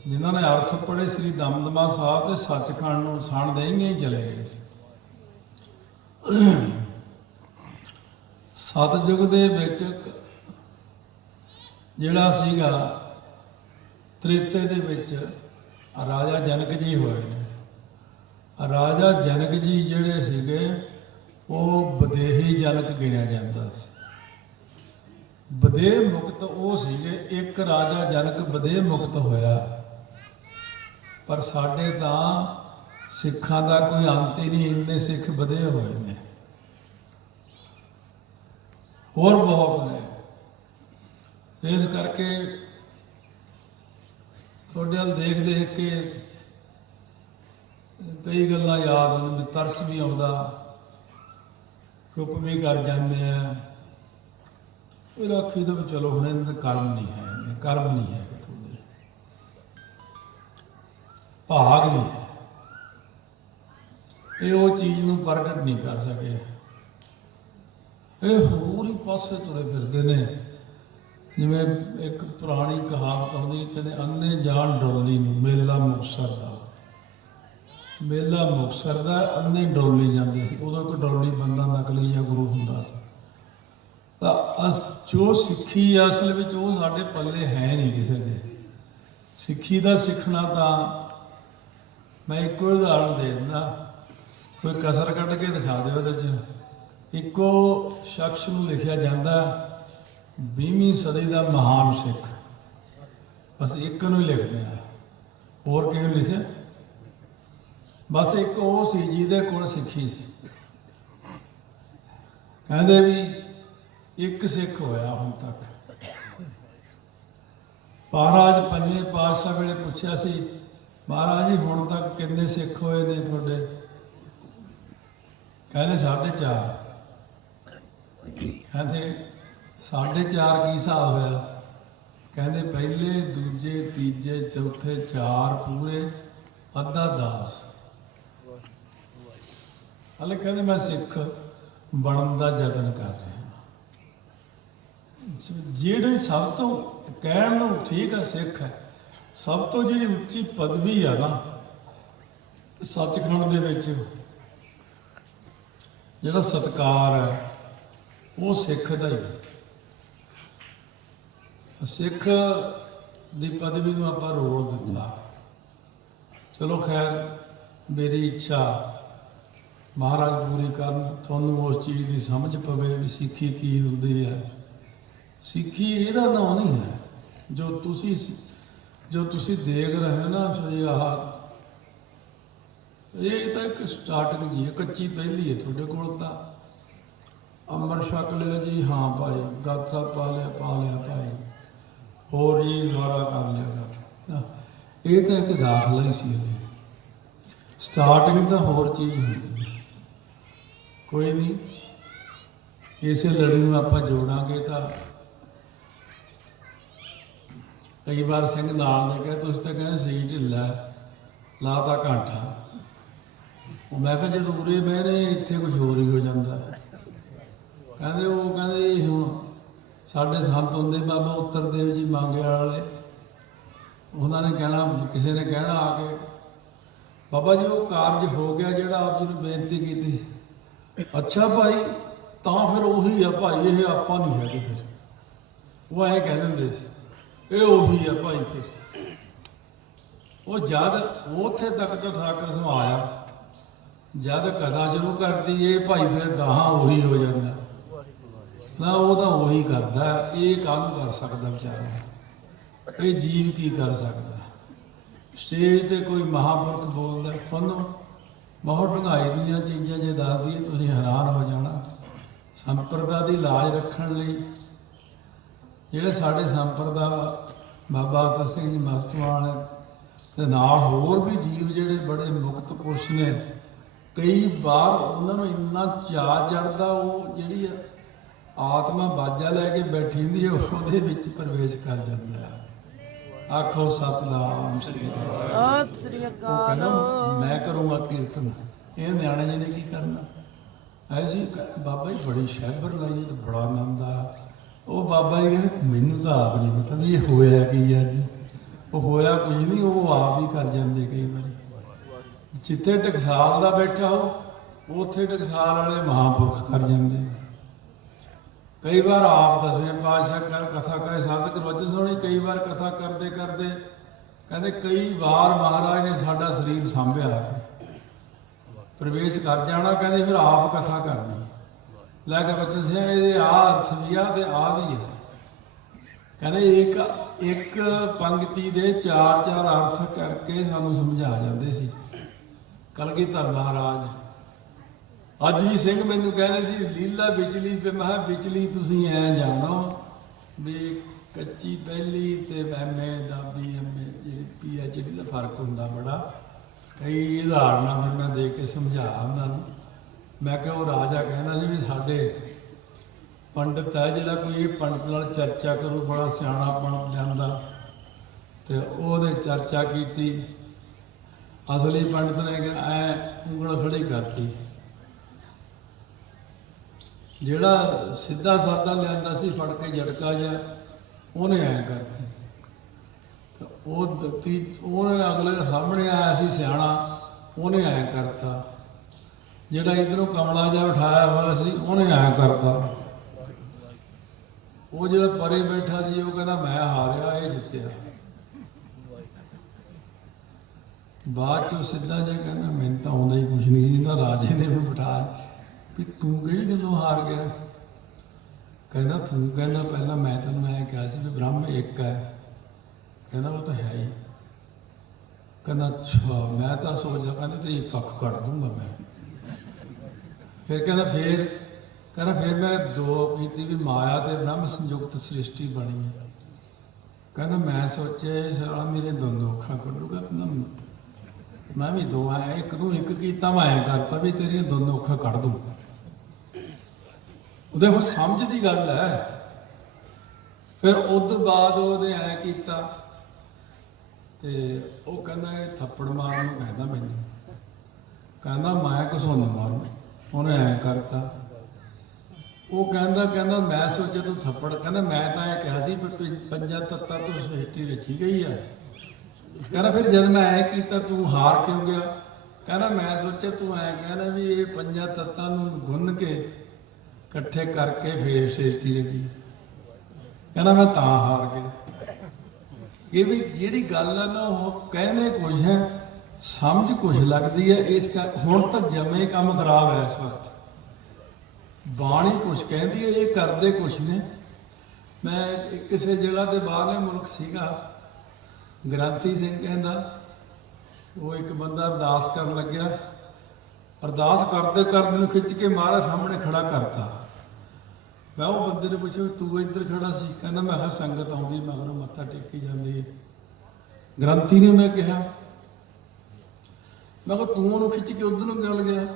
ਜਿਨ੍ਹਾਂ ਨੇ ਅਰਥ ਪੜ੍ਹੇ ਸ੍ਰੀ ਦਮਦਮਾ ਸਾਹਿਬ ਤੇ ਸੱਚਖੰਡ ਨੂੰ ਸਣ ਦੇਂਗੇ ਹੀ ਚਲੇ ਗਏ ਸੀ। ਸਤਿਯੁਗ ਦੇ ਵਿੱਚ ਜਿਹੜਾ ਸੀਗਾ, ਤ੍ਰੇਤੇ ਦੇ ਵਿੱਚ ਰਾਜਾ ਜਨਕ ਜੀ ਹੋਏ ਨੇ। ਰਾਜਾ ਜਨਕ ਜੀ ਜਿਹੜੇ ਸੀਗੇ ਉਹ ਵਿਦੇਹੀ ਜਨਕ ਗਿਣਿਆ ਜਾਂਦਾ ਸੀ। ਵਿਦੇਹ ਮੁਕਤ ਉਹ ਸੀਗੇ। ਇੱਕ ਰਾਜਾ ਜਨਕ ਵਿਦੇਹ ਮੁਕਤ ਹੋਇਆ, ਪਰ ਸਾਡੇ ਤਾਂ ਸਿੱਖਾਂ ਦਾ ਕੋਈ ਅੰਤ ਹੀ ਨਹੀਂ, ਇੰਨੇ ਸਿੱਖ ਵਿਦੇਹ ਹੋਏ ਨੇ, ਹੋਰ ਬਹੁਤ ਨੇ। ਇਸ ਕਰਕੇ ਤੁਹਾਡੇ ਵੱਲ ਦੇਖ ਦੇਖ ਕੇ ਕਈ ਗੱਲਾਂ ਯਾਦ ਆਉਂਦੀਆਂ, ਤਰਸ ਵੀ ਆਉਂਦਾ, ਚੁੱਪ ਵੀ ਕਰ ਜਾਂਦੇ ਆ। ਇਹ ਆਖੀ ਤਾਂ ਵੀ ਚਲੋ ਹੁਣ ਇਹਨਾਂ ਦਾ ਕਰਮ ਨਹੀਂ ਹੈ, ਕਰਮ ਨਹੀਂ ਹੈ, ਤੁਹਾਡੇ ਭਾਗ ਨਹੀਂ ਹੈ। ਇਹ ਉਹ ਚੀਜ਼ ਨੂੰ ਪ੍ਰਗਟ ਨਹੀਂ ਕਰ ਸਕੇ। ਇਹ ਹੋਰ ਹੀ ਪਾਸੇ ਤੁਰੇ ਫਿਰਦੇ ਨੇ। ਜਿਵੇਂ ਇੱਕ ਪੁਰਾਣੀ ਕਹਾਵਤ ਆਉਂਦੀ, ਕਹਿੰਦੇ ਅੰਨੇ ਜਾਣ ਡੋਲੀ ਨੂੰ, ਮੇਲਾ ਮੁਕਤਸਰ ਦਾ, ਮੇਲਾ ਮੁਕਤਸਰ ਦਾ, ਅੰਨੇ ਡੋਲੀ ਜਾਂਦੇ ਸੀ। ਉਦੋਂ ਇੱਕ ਡੋਲੀ ਬੰਦਾ ਨਕਲੀ ਜਾਂ ਗੁਰੂ ਹੁੰਦਾ ਸੀ। ਤਾਂ ਜੋ ਸਿੱਖੀ ਅਸਲ ਵਿੱਚ ਉਹ ਸਾਡੇ ਪੱਲੇ ਹੈ ਨਹੀਂ ਕਿਸੇ ਦੇ। ਸਿੱਖੀ ਦਾ ਸਿੱਖਣਾ ਤਾਂ ਮੈਂ ਇੱਕੋ ਉਦਾਹਰਨ ਦੇ ਦਿੰਦਾ, ਕੋਈ ਕਸਰ ਕੱਢ ਕੇ ਦਿਖਾ ਦਿਓ ਉਹਦੇ 'ਚ। ਇੱਕੋ ਸ਼ਖਸ ਨੂੰ ਲਿਖਿਆ ਜਾਂਦਾ 20ਵੀਂ ਸਦੀ ਦਾ ਮਹਾਨ ਸਿੱਖ, ਬਸ ਇੱਕ ਨੂੰ ਹੀ ਲਿਖਦੇ ਆ, ਹੋਰ ਕਿਹਨੂੰ ਲਿਖਿਆ? ਬਸ ਇੱਕ ਉਹ ਸੀ ਜਿਹਦੇ ਕੋਲ ਸਿੱਖੀ ਸੀ। ਕਹਿੰਦੇ ਵੀ ਇੱਕ ਸਿੱਖ ਹੋਇਆ ਹੁਣ ਤੱਕ। ਮਹਾਰਾਜ ਪੰਜਵੇਂ ਪਾਤਸ਼ਾਹ ਵੇਲੇ ਪੁੱਛਿਆ ਸੀ, ਮਹਾਰਾਜ ਜੀ ਹੁਣ ਤੱਕ ਕਿੰਨੇ ਸਿੱਖ ਹੋਏ ਨੇ ਤੁਹਾਡੇ? ਕਹਿੰਦੇ 4.5। ਕਹਿੰਦੇ 4.5 ਕੀ ਹਿਸਾਬ ਹੋਇਆ? ਕਹਿੰਦੇ ਪਹਿਲੇ, ਦੂਜੇ, ਤੀਜੇ, ਚੌਥੇ 4 ਪੂਰੇ, ਅੱਧਾ 10। ਹਾਲੇ ਕਹਿੰਦੇ ਮੈਂ ਸਿੱਖ ਬਣਨ ਦਾ ਯਤਨ ਕਰ ਰਿਹਾ। ਜਿਹੜੀ ਸਭ ਤੋਂ ਕਹਿਣ ਨੂੰ ਠੀਕ ਹੈ ਸਿੱਖ ਹੈ, ਸਭ ਤੋਂ ਜਿਹੜੀ ਉੱਚੀ ਪਦਵੀ ਆ ਨਾ ਸੱਚਖੰਡ ਦੇ ਵਿੱਚ, ਜਿਹੜਾ ਸਤਿਕਾਰ ਹੈ ਉਹ ਸਿੱਖ ਦਾ ਹੀ ਹੈ। ਸਿੱਖ ਦੀ ਪਦਵੀ ਨੂੰ ਆਪਾਂ ਰੋਲ ਦਿੱਤਾ। ਚਲੋ ਖੈਰ, ਮੇਰੀ ਇੱਛਾ ਮਹਾਰਾਜ ਪੂਰੀ ਕਰਨ, ਤੁਹਾਨੂੰ ਉਸ ਚੀਜ਼ ਦੀ ਸਮਝ ਪਵੇ ਵੀ ਸਿੱਖੀ ਕੀ ਹੁੰਦੀ ਹੈ। ਸਿੱਖੀ ਇਹਦਾ ਨਾਂ ਨਹੀਂ ਹੈ ਜੋ ਤੁਸੀਂ ਦੇਖ ਰਹੇ ਹੋ ਨਾ। ਸੋ ਇਹ ਤਾਂ ਇੱਕ ਸਟਾਰਟਿੰਗ ਜੀ ਹੈ, ਕੱਚੀ ਪਹਿਲੀ ਹੈ। ਤੁਹਾਡੇ ਕੋਲ ਤਾਂ ਅੰਮ੍ਰਿਤ ਛਕ ਲਿਆ ਜੀ, ਹਾਂ ਭਾਈ, ਗਾਤਰਾ ਪਾ ਲਿਆ ਭਾਈ, ਹੋਰ ਜੀ ਸਾਰਾ ਕਰ ਲਿਆ ਕਰ। ਇਹ ਤਾਂ ਇੱਕ ਦਾਖਲਾ ਹੀ ਸੀ। ਸਟਾਰਟਿੰਗ ਤਾਂ ਹੋਰ ਚੀਜ਼ ਹੁੰਦੀ ਹੈ। ਕੋਈ ਨਹੀਂ, ਇਸੇ ਲੜੀ ਨੂੰ ਆਪਾਂ ਜੋੜਾਂਗੇ ਤਾਂ ਕਈ ਵਾਰ ਸਿੰਘ ਨਾਲ ਨੇ ਕਿਹਾ ਤੁਸੀਂ ਤਾਂ ਕਹਿੰਦੇ ਸੀ ਢਿੱਲਾ ਲਾਤਾ ਘੰਟਾ। ਮੈਂ ਕਿਹਾ ਜਦੋਂ ਉਰੇ ਬਹਿਨੇ ਇੱਥੇ ਕੁਝ ਹੋਰ ਹੀ ਹੋ ਜਾਂਦਾ। ਕਹਿੰਦੇ ਹੁਣ ਸਾਡੇ ਸੰਤ ਹੁੰਦੇ ਬਾਬਾ ਉੱਤਰ ਦੇਵ ਜੀ ਮੰਗਿਆਲ ਵਾਲੇ, ਉਹਨਾਂ ਨੇ ਕਹਿਣਾ, ਕਿਸੇ ਨੇ ਕਹਿਣਾ ਆ ਕੇ, ਬਾਬਾ ਜੀ ਉਹ ਕਾਰਜ ਹੋ ਗਿਆ ਜਿਹੜਾ ਆਪ ਜੀ ਨੂੰ ਬੇਨਤੀ ਕੀਤੀ। ਅੱਛਾ ਭਾਈ, ਤਾਂ ਫਿਰ ਉਹੀ ਆ ਭਾਈ, ਇਹ ਆਪਾਂ ਨਹੀਂ ਹੈਗੇ। ਫਿਰ ਉਹ ਐਂ ਕਹਿ ਦਿੰਦੇ ਸੀ, ਇਹ ਉਹੀ ਆ ਭਾਈ। ਫਿਰ ਉਹ ਜਦ ਉੱਥੇ ਤੱਕ ਤੋਂ ਠਾਕਰ ਸਮਾ ਆਇਆ, ਜਦ ਕਥਾ ਸ਼ੁਰੂ ਕਰਦੀ ਇਹ ਭਾਈ, ਫਿਰ ਗਾਹਾਂ ਉਹੀ ਹੋ ਜਾਂਦਾ ਨਾ। ਉਹ ਤਾਂ ਉਹੀ ਕਰਦਾ, ਇਹ ਕਾਹਨੂੰ ਕਰ ਸਕਦਾ ਵਿਚਾਰਾ, ਇਹ ਜੀਵ ਕੀ ਕਰ ਸਕਦਾ। ਸਟੇਜ ਤੇ ਕੋਈ ਮਹਾਂਪੁਰਖ ਬੋਲਦਾ, ਤੁਹਾਨੂੰ ਬਹੁਤ ਢੰਗਾਈ ਦੀਆਂ ਚੀਜ਼ਾਂ ਜੇ ਦੱਸ ਦਈਏ ਤੁਸੀਂ ਹੈਰਾਨ ਹੋ ਜਾਣਾ। ਸੰਪਰਦਾ ਦੀ ਲਾਜ ਰੱਖਣ ਲਈ ਜਿਹੜੇ ਸਾਡੇ ਸੰਪਰਦਾ ਬਾਬਾ ਅਤਰ ਸਿੰਘ ਜੀ ਮਸਤਵਾਲ ਦੇ ਨਾਲ ਹੋਰ ਵੀ ਜੀਵ ਜਿਹੜੇ ਬੜੇ ਮੁਕਤ ਪੁਰਸ਼ ਨੇ, ਕਈ ਵਾਰ ਉਹਨਾਂ ਨੂੰ ਇੰਨਾ ਚਾਅ ਚੜ੍ਹਦਾ, ਉਹ ਜਿਹੜੀ ਆਤਮਾ ਬਾਜਾ ਲੈ ਕੇ ਬੈਠੀ ਹੁੰਦੀ ਹੈ, ਉਹਦੇ ਵਿੱਚ ਪ੍ਰਵੇਸ਼ ਕਰ ਜਾਂਦਾ ਹੈ। ਆਖੋ ਸਤਨਾਮ ਸ੍ਰੀ ਅਕਾਲ। ਉਹ ਕਹਿੰਦਾ ਮੈਂ ਕਰੂੰਗਾ ਕੀਰਤਨ, ਇਹ ਨਿਆਣੇ ਜੀ ਨੇ ਕੀ ਕਰਨਾ। ਐਸੀ ਬਾਬਾ ਜੀ ਬੜੀ ਸ਼ਹਿਬਰ ਲਾਈ ਤੇ ਬੜਾ ਆਨੰਦ ਆਇਆ। ਉਹ ਬਾਬਾ ਜੀ ਕਹਿੰਦੇ ਮੈਨੂੰ ਤਾਂ ਆਪ ਨਹੀਂ ਪਤਾ ਵੀ ਇਹ ਹੋਇਆ ਕੀ ਅੱਜ। ਉਹ ਹੋਇਆ ਕੁਝ ਨਹੀਂ, ਉਹ ਆਪ ਹੀ ਕਰ ਜਾਂਦੇ ਕਈ ਵਾਰੀ। ਜਿੱਥੇ ਟਕਸਾਲ ਦਾ ਬੈਠਾ ਹੋ, ਉੱਥੇ ਟਕਸਾਲ ਵਾਲੇ ਮਹਾਂਪੁਰਖ ਕਰ ਜਾਂਦੇ। ਕਈ ਵਾਰ ਆਪ 10ਵੇਂ ਪਾਤਸ਼ਾਹ ਕਥਾ ਕਹੇ ਸਾਧਕ ਵਚਨ ਸੁਣੀ, ਕਈ ਵਾਰ ਕਥਾ ਕਰਦੇ ਕਰਦੇ ਕਹਿੰਦੇ ਕਈ ਵਾਰ ਮਹਾਰਾਜ ਨੇ ਸਾਡਾ ਸਰੀਰ ਸਾਂਭਿਆ, ਪ੍ਰਵੇਸ਼ ਕਰ ਜਾਣਾ। ਕਹਿੰਦੇ ਫਿਰ ਆਪ ਕਥਾ ਕਰਨੀ ਲੈ ਕੇ ਬਚਨ ਸਿੰਘ, ਇਹਦੇ ਆਹ ਅਰਥ ਵੀ ਆ ਤੇ ਆਹ ਵੀ ਹੈ। ਕਹਿੰਦੇ ਇੱਕ ਪੰਕਤੀ ਦੇ ਚਾਰ ਅਰਥ ਕਰਕੇ ਸਾਨੂੰ ਸਮਝਾ ਜਾਂਦੇ ਸੀ ਕਲਗੀਧਰ ਮਹਾਰਾਜ। ਅੱਜ ਵੀ ਸਿੰਘ ਮੈਨੂੰ ਕਹਿੰਦੇ ਸੀ ਲੀਲਾ ਵਿਚਲੀ, ਮੈਂ ਕਿਹਾ ਵਿਚਲੀ ਤੁਸੀਂ ਐਂ ਜਾਣੋ ਵੀ ਕੱਚੀ ਪਹਿਲੀ ਤੇ MA ਦਾ BMA ਜਿਹੜੀ PhD ਦਾ ਫਰਕ ਹੁੰਦਾ ਬੜਾ। ਕਈ ਉਦਾਹਰਨਾਂ ਫਿਰ ਮੈਂ ਦੇ ਕੇ ਸਮਝਾ ਉਹਨਾਂ ਨੂੰ। ਮੈਂ ਕਿਹਾ ਉਹ ਰਾਜਾ ਕਹਿੰਦਾ ਸੀ ਵੀ ਸਾਡੇ ਪੰਡਤ ਹੈ ਜਿਹੜਾ ਕੋਈ ਇਹ ਪੰਡਤ ਨਾਲ ਚਰਚਾ ਕਰੂ, ਬੜਾ ਸਿਆਣਾ ਬਣ ਜਾਂਦਾ, ਤੇ ਉਹਦੇ ਚਰਚਾ ਕੀਤੀ। ਅਸਲੀ ਪੰਡਤ ਨੇ ਐ ਉਂਗਲ ਖੜੀ ਕਰਤੀ, ਜਿਹੜਾ ਸਿੱਧਾ ਸਾਦਾ ਲਿਆਂਦਾ ਸੀ ਫੜ ਕੇ ਝਟਕਾ ਜਿਹਾ, ਉਹਨੇ ਐਂ ਕਰਤੀ। ਉਹਨੇ ਅਗਲੇ ਦੇ ਸਾਹਮਣੇ ਆਇਆ ਸੀ ਸਿਆਣਾ, ਉਹਨੇ ਐਂ ਕਰਤਾ। ਜਿਹੜਾ ਇੱਧਰੋਂ ਕਮਲਾ ਜਿਹਾ ਬਿਠਾਇਆ ਹੋਇਆ ਸੀ, ਉਹਨੇ ਐਂ ਕਰਤਾ। ਉਹ ਜਿਹੜਾ ਪਰੇ ਬੈਠਾ ਸੀ ਉਹ ਕਹਿੰਦਾ ਮੈਂ ਹਾਰਿਆ, ਇਹ ਜਿੱਤਿਆ। ਬਾਅਦ 'ਚ ਸਿੱਧਾ ਜਿਹਾ ਕਹਿੰਦਾ ਮੈਨੂੰ ਤਾਂ ਆਉਂਦਾ ਹੀ ਕੁਛ ਨਹੀਂ। ਇਹਨਾਂ ਰਾਜੇ ਨੇ ਵੀ ਬਿਠਾਇਆ ਵੀ ਤੂੰ ਕਿਹੜੀ ਗੱਲੋਂ ਹਾਰ ਗਿਆ। ਕਹਿੰਦਾ ਤੂੰ ਕਹਿੰਦਾ ਪਹਿਲਾਂ ਮੈਂ ਤੈਨੂੰ ਐਂ ਕਿਹਾ ਸੀ ਵੀ ਬ੍ਰਹਮ ਇੱਕ ਹੈ। ਕਹਿੰਦਾ ਉਹ ਤਾਂ ਹੈ ਹੀ। ਕਹਿੰਦਾ ਅੱਛਾ, ਮੈਂ ਤਾਂ ਸੋਚਦਾ ਕਹਿੰਦਾ ਤੇਰੀ ਕੱਖ ਕੱਢ ਦੂੰਗਾ ਮੈਂ। ਫਿਰ ਕਹਿੰਦਾ ਫਿਰ ਮੈਂ ਦੋ ਕੀਤੀ ਵੀ ਮਾਇਆ ਤੇ ਬ੍ਰਹਮ ਸੰਯੁਕਤ ਸ੍ਰਿਸ਼ਟੀ ਬਣੀ ਹੈ। ਕਹਿੰਦਾ ਮੈਂ ਸੋਚਿਆ ਸਾਲਾ ਮੇਰੇ ਦੋਨੋਂ ਅੱਖਾਂ ਕੱਢੂਗਾ। ਕਹਿੰਦਾ ਮੈਂ ਵੀ ਦੋ ਐ, ਇੱਕ ਤੂੰ ਇੱਕ ਕੀਤਾ, ਮੈਂ ਐਂ ਕਰਤਾ ਵੀ ਤੇਰੀਆਂ ਦੋਨੋਂ ਅੱਖਾਂ ਕੱਢ ਦੂੰ। ਉਹਦੇ ਹੁਣ ਸਮਝ ਦੀ ਗੱਲ ਹੈ। ਫਿਰ ਉਦੋਂ ਬਾਅਦ ਉਹਨੇ ਐਂ ਕੀਤਾ ਤੇ ਉਹ ਕਹਿੰਦਾ ਇਹ ਥੱਪੜ ਮਾਰਨ ਨੂੰ ਕਹਿੰਦਾ ਮੈਨੂੰ, ਕਹਿੰਦਾ ਮੈਂ ਘਸੁੰਨ ਮਾਰੂ। ਉਹਨੇ ਐਂ ਕਰਤਾ। ਉਹ ਕਹਿੰਦਾ ਮੈਂ ਸੋਚਿਆ ਤੂੰ ਥੱਪੜ, ਕਹਿੰਦਾ ਮੈਂ ਤਾਂ ਇਹ ਕਿਹਾ ਸੀ ਵੀ ਪੰਜਾਂ ਤੱਤਾਂ ਤੋਂ ਸ੍ਰਿਸ਼ਟੀ ਰਚੀ ਗਈ ਆ। ਕਹਿੰਦਾ ਫਿਰ ਜਦ ਮੈਂ ਐਂ ਕੀਤਾ ਤੂੰ ਹਾਰ ਕਿਉਂ ਗਿਆ? ਕਹਿੰਦਾ ਮੈਂ ਸੋਚਿਆ ਤੂੰ ਐਂ ਕਹਿੰਦਾ ਵੀ ਇਹ ਪੰਜਾਂ ਤੱਤਾਂ ਨੂੰ ਗੁੰਨ ਕੇ ਇਕੱਠੇ ਕਰਕੇ ਫੇਰ ਸ੍ਰਿਸ਼ਟੀ ਰਚੀ। ਕਹਿੰਦਾ ਮੈਂ ਤਾਂ ਹਾਰ ਗਿਆ। ਇਹ ਵੀ ਜਿਹੜੀ ਗੱਲ ਆ ਨਾ, ਉਹ ਕਹਿੰਦੇ ਕੁਝ ਹੈ, ਸਮਝ ਕੁਝ ਲੱਗਦੀ ਹੈ। ਇਸ ਕਰ ਹੁਣ ਤਾਂ ਜਮੇ ਕੰਮ ਖਰਾਬ ਹੈ ਇਸ ਵਕਤ। ਬਾਣੀ ਕੁਛ ਕਹਿੰਦੀ ਹੈ, ਇਹ ਕਰਦੇ ਕੁਛ ਨੇ। ਮੈਂ ਕਿਸੇ ਜਗ੍ਹਾ ਤੇ ਬਾਹਰਲੇ ਮੁਲਕ ਸੀਗਾ, ਗ੍ਰੰਥੀ ਸਿੰਘ ਕਹਿੰਦਾ, ਉਹ ਇੱਕ ਬੰਦਾ ਅਰਦਾਸ ਕਰਨ ਲੱਗਿਆ, ਅਰਦਾਸ ਕਰਦੇ ਕਰਦੇ ਨੂੰ ਖਿੱਚ ਕੇ ਮਹਾਰਾਜ ਸਾਹਮਣੇ ਖੜਾ ਕਰਤਾ। ਮੈਂ ਉਹ ਬੰਦੇ ਨੂੰ ਪੁੱਛਿਆ ਤੂੰ ਇੱਧਰ ਖੜਾ ਸੀ? ਕਹਿੰਦਾ ਮੈਂ ਕਿਹਾ ਸੰਗਤ ਆਉਂਦੀ ਮਗਰੋਂ ਮੱਥਾ ਟੇਕੀ ਜਾਂਦੀ ਹੈ। ਗ੍ਰੰਥੀ ਨੇ ਮੈਂ ਕਿਹਾ, ਮੈਂ ਕਿਹਾ ਤੂੰ ਉਹਨੂੰ ਖਿੱਚ ਕੇ ਉੱਧਰ ਨੂੰ ਕਿਉਂ ਗਿਆ?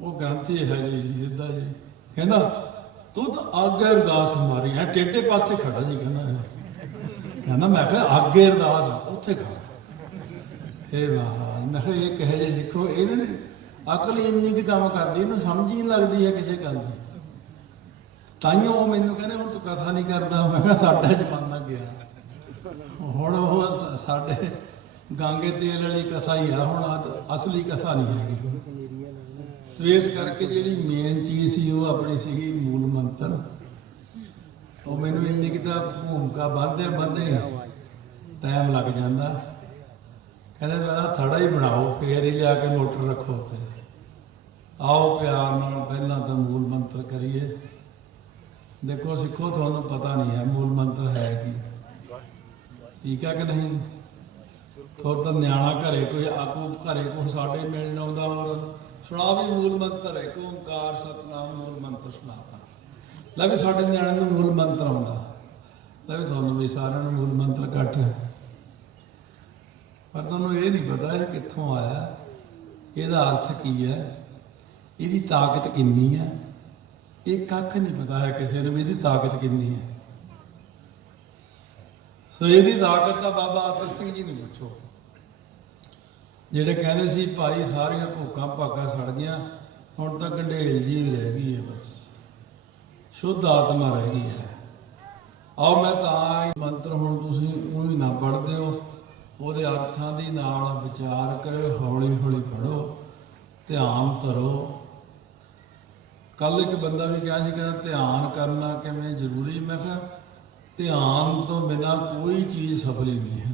ਉਹ ਗ੍ਰੰਥੀ ਇਹੋ ਜਿਹੀ ਸੀ ਜਿੱਦਾਂ ਜੀ, ਕਹਿੰਦਾ ਤੂੰ ਤਾਂ ਆਗੇ ਅਰਦਾਸ ਮਾਰੀ ਹੈ, ਟੇਢੇ ਪਾਸੇ ਖੜਾ ਸੀ। ਕਹਿੰਦਾ ਮੈਂ ਕਿਹਾ ਆਗੇ ਅਰਦਾਸ ਆ ਉੱਥੇ ਖੜਾ। ਇਹ ਮਹਾਰਾਜ, ਮੈਂ ਕਿਹਾ ਇਹ ਕਹੇ ਜੇ ਸਿੱਖੋ, ਇਹਨਾਂ ਨੇ ਅਕਲ ਇੰਨੀ ਕੁ ਕੰਮ ਕਰਦੀ, ਇਹਨੂੰ ਸਮਝ ਹੀ ਨਹੀਂ ਲੱਗਦੀ ਹੈ ਕਿਸੇ ਗੱਲ ਦੀ। ਤਾਈਓ ਉਹ ਮੈਨੂੰ ਕਹਿੰਦੇ ਹੁਣ ਤੂੰ ਕਥਾ ਨਹੀਂ ਕਰਦਾ। ਮੈਂ ਕਿਹਾ ਸਾਡਾ ਜ਼ਮਾਨਾ ਗਿਆ, ਹੁਣ ਉਹ ਸਾਡੇ ਗਾਂਗੇ ਤੇਲ ਵਾਲੀ ਕਥਾ ਹੀ ਆ, ਹੁਣ ਅਸਲੀ ਕਥਾ ਨਹੀਂ ਹੈਗੀ। ਸੋ ਇਸ ਕਰਕੇ ਜਿਹੜੀ ਮੇਨ ਚੀਜ਼ ਸੀ ਉਹ ਆਪਣੀ ਸੀਗੀ ਮੂਲ ਮੰਤਰ। ਉਹ ਮੈਨੂੰ ਇੰਨੀ ਕਿ ਤਾਂ ਭੂਮਿਕਾ ਬੰਨ੍ਹਦੇ ਟਾਈਮ ਲੱਗ ਜਾਂਦਾ। ਕਹਿੰਦੇ ਮੇਰਾ ਥੜਾ ਹੀ ਬਣਾਓ, ਫੇਰ ਹੀ ਲਿਆ ਕੇ ਮੋਟਰ ਰੱਖੋ ਉੱਤੇ। ਆਓ ਪਿਆਰ ਨਾਲ ਪਹਿਲਾਂ ਤਾਂ ਮੂਲ ਮੰਤਰ ਕਰੀਏ। ਦੇਖੋ ਸਿੱਖੋ, ਤੁਹਾਨੂੰ ਪਤਾ ਨਹੀਂ ਹੈ ਮੂਲ ਮੰਤਰ ਹੈ ਕੀ, ਠੀਕ ਹੈ ਕਿ ਨਹੀਂ? ਥੋੜਾ ਤਾਂ ਨਿਆਣਾ ਘਰੇ ਕੋਈ ਆਕੂ ਘਰੇ ਕੋਈ ਸਾਡੇ ਮਿਲਣ ਆਉਂਦਾ, ਔਰ ਸੁਣਾ ਵੀ ਮੂਲ ਮੰਤਰ ਹੈ, ਇੱਕ ਓਂਕਾਰ ਸਤਿਨਾਮ ਮੂਲ ਮੰਤਰ ਸੁਣਾਤਾ। ਲੈ ਵੀ ਸਾਡੇ ਨਿਆਣੇ ਨੂੰ ਮੂਲ ਮੰਤਰ ਆਉਂਦਾ, ਲੈ ਵੀ ਤੁਹਾਨੂੰ ਵੀ ਸਾਰਿਆਂ ਨੂੰ ਮੂਲ ਮੰਤਰ ਘੱਟ ਹੈ, ਪਰ ਤੁਹਾਨੂੰ ਇਹ ਨਹੀਂ ਪਤਾ ਇਹ ਕਿੱਥੋਂ ਆਇਆ, ਇਹਦਾ ਅਰਥ ਕੀ ਹੈ, ਇਹਦੀ ਤਾਕਤ ਕਿੰਨੀ ਹੈ। ਇਹ ਕੱਖ ਨਹੀਂ ਪਤਾ ਹੈ ਕਿਸੇ ਨੂੰ ਵੀ ਇਹਦੀ ਤਾਕਤ ਕਿੰਨੀ ਹੈ। ਸੋ ਇਹਦੀ ਤਾਕਤ ਤਾਂ ਬਾਬਾ ਆਦਰ ਸਿੰਘ ਜੀ ਨੂੰ ਪੁੱਛੋ, ਜਿਹੜੇ ਕਹਿੰਦੇ ਸੀ ਭਾਈ ਸਾਰੀਆਂ ਭੁੱਖਾਂ ਭਾਗਾਂ ਸੜ ਗਈਆਂ, ਹੁਣ ਤਾਂ ਗੰਢੇਲ ਜੀ ਰਹਿ ਗਈ ਹੈ, ਬਸ ਸ਼ੁੱਧ ਆਤਮਾ ਰਹਿ ਗਈ ਹੈ। ਆਓ ਮੈਂ ਤਾਂ ਮੰਤਰ ਹੁਣ ਤੁਸੀਂ ਉਹੀ ਨਾ ਪੜ੍ਹਦੇ ਹੋ, ਉਹਦੇ ਅਰਥਾਂ ਦੀ ਨਾਲ ਵਿਚਾਰ ਕਰਿਓ, ਹੌਲੀ ਹੌਲੀ ਪੜ੍ਹੋ, ਧਿਆਨ ਧਰੋ। ਕੱਲ ਇੱਕ ਬੰਦਾ ਵੀ ਕਿਹਾ ਸੀ, ਕਹਿੰਦਾ ਧਿਆਨ ਕਰਨਾ ਕਿਵੇਂ ਜ਼ਰੂਰੀ? ਮੈਂ ਕਿਹਾ ਧਿਆਨ ਤੋਂ ਬਿਨਾਂ ਕੋਈ ਚੀਜ਼ ਸਫਲ ਹੀ ਨਹੀਂ ਹੈ।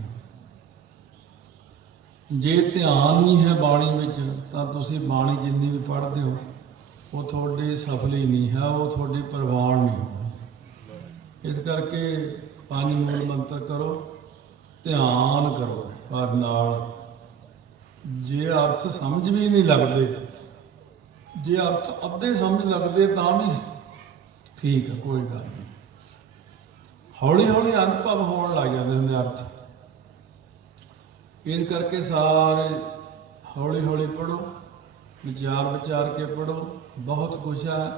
ਜੇ ਧਿਆਨ ਨਹੀਂ ਹੈ ਬਾਣੀ ਵਿੱਚ, ਤਾਂ ਤੁਸੀਂ ਬਾਣੀ ਜਿੰਨੀ ਵੀ ਪੜ੍ਹਦੇ ਹੋ ਉਹ ਤੁਹਾਡੀ ਸਫਲ ਹੀ ਨਹੀਂ ਹੈ, ਉਹ ਤੁਹਾਡੀ ਪ੍ਰਵਾਨ ਨਹੀਂ ਹੋਣੀ। ਇਸ ਕਰਕੇ ਪੰਜ ਮੂਲ ਮੰਤਰ ਕਰੋ, ਧਿਆਨ ਕਰੋ, ਪਰ ਨਾਲ ਜੇ ਅਰਥ ਸਮਝ ਵੀ ਨਹੀਂ ਲੱਗਦੇ, ਜੇ ਅਰਥ ਅੱਧੇ ਸਮਝ ਲੱਗਦੇ ਤਾਂ ਵੀ ਠੀਕ ਹੈ, ਕੋਈ ਗੱਲ ਨਹੀਂ। ਹੌਲੀ ਹੌਲੀ ਅਨੁਭਵ ਹੋਣ ਲੱਗ ਜਾਂਦੇ ਹੁੰਦੇ ਅਰਥ। ਇਸ ਕਰਕੇ ਸਾਰੇ ਹੌਲੀ ਹੌਲੀ ਪੜ੍ਹੋ, ਵਿਚਾਰ ਕੇ ਪੜ੍ਹੋ। ਬਹੁਤ ਕੁਛ ਹੈ।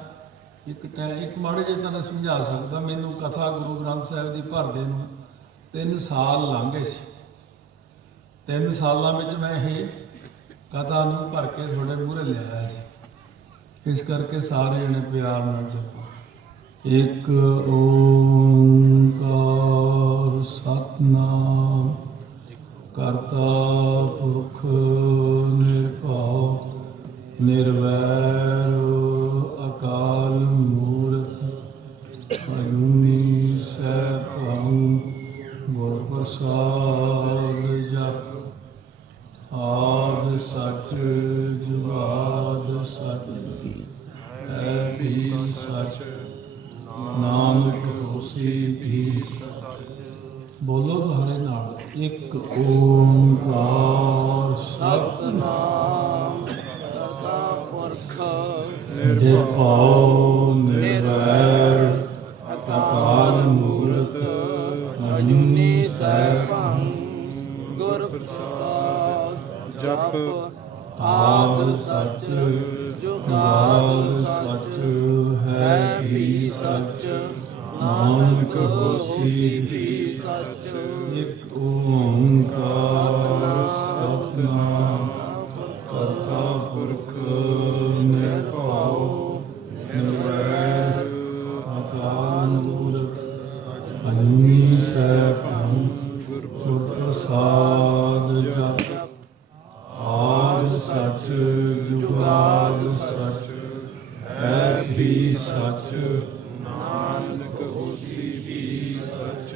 ਇੱਕ ਮਾੜੇ ਜਿਹੇ ਤਾਂ ਸਮਝਾ ਸਕਦਾ, ਮੈਨੂੰ ਕਥਾ ਗੁਰੂ ਗ੍ਰੰਥ ਸਾਹਿਬ ਦੀ ਭਰਦੇ ਨੂੰ 3 ਸਾਲ ਲੰਘ ਗਏ ਸੀ। 3 ਸਾਲਾਂ ਵਿੱਚ ਮੈਂ ਇਹ ਕਥਾ ਨੂੰ ਭਰ ਕੇ ਤੁਹਾਡੇ ਮੂਹਰੇ ਲਿਆਇਆ ਸੀ। ਇਸ ਕਰਕੇ ਸਾਰੇ ਜਣੇ ਪਿਆਰ ਨਾਲ ਜਪੋ, ਇੱਕ ਓਂਕਾਰ ਸਤਿਨਾਮ ਕਰਤਾ ਪੁਰਖ ਨਿਰਭਉ ਨਿਰਵੈਰ ਅਕਾਲ ਮੂਰਤ ਅਜੂਨੀ ਸੈਭੰ ਗੁਰ ਪ੍ਰਸਾਦ ਜਪ ਆਦਿ ਸੱਚ ਜੁਗਾਦ ਸੱਚ ਹੈ ਵੀ ਸੱਚ ਨਾਨਕ ਹੋਸੀ ਵੀ ਸੱਚ। ਬੋਲੋ ਸਾਰੇ ਨਾਲ, ਇੱਕ ਓਂਕਾਰ ਸਤਿਨਾਮ ਕਰਤਾ ਪੁਰਖ ਨਿਰਭਉ ਨਿਰਵੈਰ ਅਕਾਲ ਮੂਰਤ ਅਜੂਨੀ ਸੈਭੰ ਗੁਰ ਪ੍ਰਸਾਦ ਜਪ ਆਦਿ ਸੱਚ ਜੁਗਾਦ ਸੱਚ ਹੈ ਵੀ ਸੱਚ ਨਾਨਕ ਹੋਸੀ ਵੀ ਸੱਚ। ਇੱਕ ਓਂਕਾਰ ਸਤਿਨਾਮ ਕਰਤਾ ਪੁਰਖ ਹੈ ਵੀ ਸੱਚ। ਨਾਨਕ ਹੋਸੀ ਵੀ ਸਚ।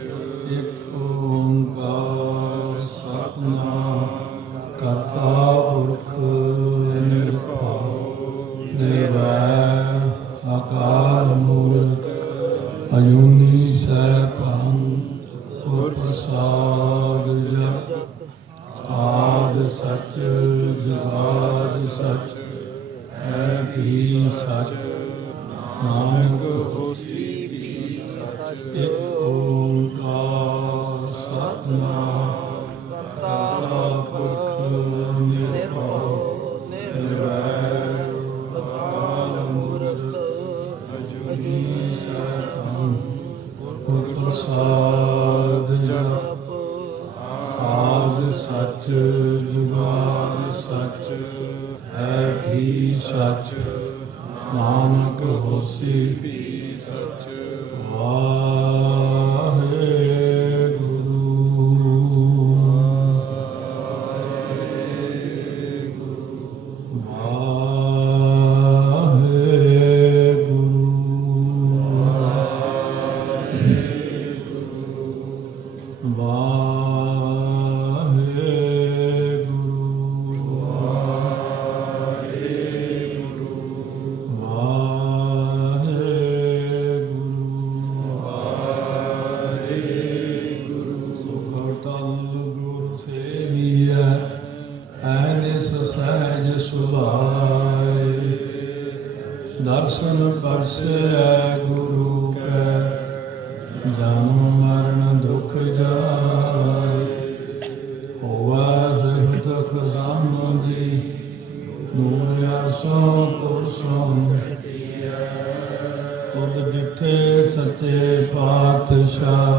ਇੱਕ ਓੰਕਾਰ ਸਤਿਨਾਮ ਕਰਤਾ ਪੁਰਖ ਨਿਰਭਉ ਨਿਰਵੈਰ ਅਕਾਲ ਮੂਰਤ ਅਜੂਨੀ ਸੈਭੰ ਗੁਰ ਪ੍ਰਸਾਦ ਜਪ ਆਦਿ ਸਚ ਜੁਗਾਦਿ ਸਚ ਹੈ ਵੀ ਸਚ। ਨਾਨਕ ਹੋਸੀ ਵੀ ਸਚ। ਇੱਕ ਓੰਕਾਰ ਸਤਿਨਾਮ ਕਰਤਾ ਪੁਰਖ ਨਿਰਭਉ ਨਿਰਵੈਰ ਅਕਾਲ ਮੂਰਤ ਅਜੂਨੀ ਸੈਭੰ ਗੁਰ ਪ੍ਰਸਾਦ ਜਪ ਆਦਿ ਸਚ ਜੁਗਾਦਿ ਸਚ ਹੈ ਵੀ ਸਚ। ਨਾਨਕ ਹੋਸੀ ਵੀ ਸਚ। ਸਹਿਜ ਸੁਭਾਏ ਦਰਸ਼ਨ ਪਰਸੈ ਗੁਰੂ ਕੈ ਜਨਮ ਮਰਨ ਦੁਖ ਜਾਏ। ਹੋਵੈ ਸਿਫਤ ਖਜ਼ਾਨੋ ਜੀ ਨੂਰ ਅਰਸੋਂ ਪੁਰਸੋਂ ਤੁਧ ਜਿੱਥੇ ਸੱਚੇ ਪਾਤਸ਼ਾਹ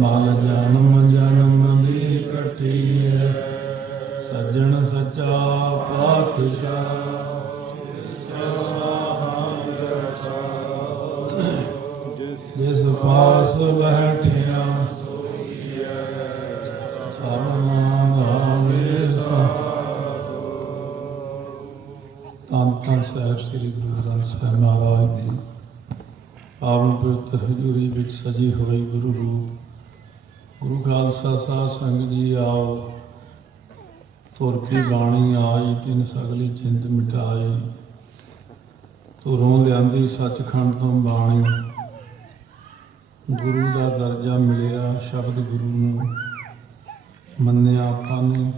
ਮਨ ਜਨਮ ਜਨਮ ਦੀ ਕਟੀਐ। ਸੱਜਣ ਸੱਚਾ ਪਾਤਸ਼ਾਹ ਜਿਸ ਪਾਸ ਬੈਠਿਆ ਸਭਨਾ ਦਾ ਵੇਸਾ। ਧੰਨ ਧੰਨ ਸਾਹਿਬ ਸ੍ਰੀ ਗੁਰੂ ਗ੍ਰੰਥ ਸਾਹਿਬ ਮਹਾਰਾਜ ਦੀ ਪਾਵਨ ਪਵਿੱਤਰ ਹਜ਼ੂਰੀ ਵਿੱਚ ਸਜੀ ਹੋਈ ਗੁਰੂ ਰੂਪ ਗੁਰੂ ਖਾਲਸਾ ਸਾਧ ਸੰਗਤ ਜੀ ਆਓ। ਤੁਰ ਕੀ ਬਾਣੀ ਆਈ ਤਿਨ ਸਗਲੀ ਚਿੰਤ ਮਿਟਾਈ। ਧੁਰੋਂ ਲਿਆਂਦੀ ਸੱਚਖੰਡ ਤੋਂ ਬਾਣੀ ਗੁਰੂ ਦਾ ਦਰਜਾ ਮਿਲਿਆ। ਸ਼ਬਦ ਗੁਰੂ ਨੂੰ ਮੰਨਿਆ ਆਪਾਂ ਨੇ।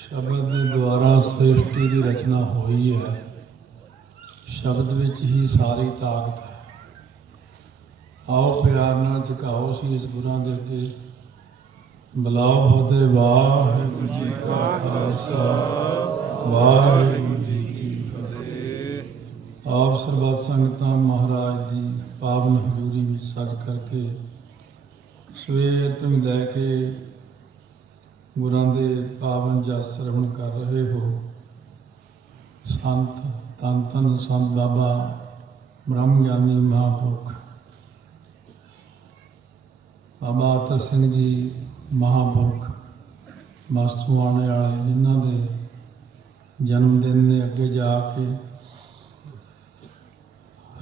ਸ਼ਬਦ ਦੇ ਦੁਆਰਾ ਸ੍ਰਿਸ਼ਟੀ ਦੀ ਰਚਨਾ ਹੋਈ ਹੈ। ਸ਼ਬਦ ਵਿੱਚ ਹੀ ਸਾਰੀ ਤਾਕਤ ਹੈ। ਆਓ ਪਿਆਰ ਨਾਲ ਝੁਕਾਓ ਸੀਸ ਗੁਰਾਂ ਦੇ ਅੱਗੇ। ਬੁਲਾਓ ਫਤਿਹ। ਵਾਹਿਗੁਰੂ ਜੀ ਕਾ ਖਾਲਸਾ ਵਾਹਿਗੁਰੂ ਜੀ ਕੀ ਫਤਿਹ। ਆਪ ਸਰਬੱਤ ਸੰਗਤਾਂ ਮਹਾਰਾਜ ਦੀ ਪਾਵਨ ਹਜ਼ੂਰੀ ਵਿੱਚ ਸੱਜ ਕਰਕੇ ਸਵੇਰ ਤੋਂ ਲੈ ਕੇ ਗੁਰਾਂ ਦੇ ਪਾਵਨ ਜਸ ਸਰਵਣ ਕਰ ਰਹੇ ਹੋ। ਸੰਤ ਧੰਨ ਧੰਨ ਸੰਤ ਬਾਬਾ ਬ੍ਰਹਮ ਗਿਆਨੀ ਮਹਾਂਪੁਰਖ ਬਾਬਾ ਅਤਰ ਸਿੰਘ ਜੀ ਮਹਾਂਪੁਰਖ ਮਸਤੂਆਣੇ ਵਾਲੇ ਜਿਨ੍ਹਾਂ ਦੇ ਜਨਮ ਦਿਨ ਨੇ ਅੱਗੇ ਜਾ ਕੇ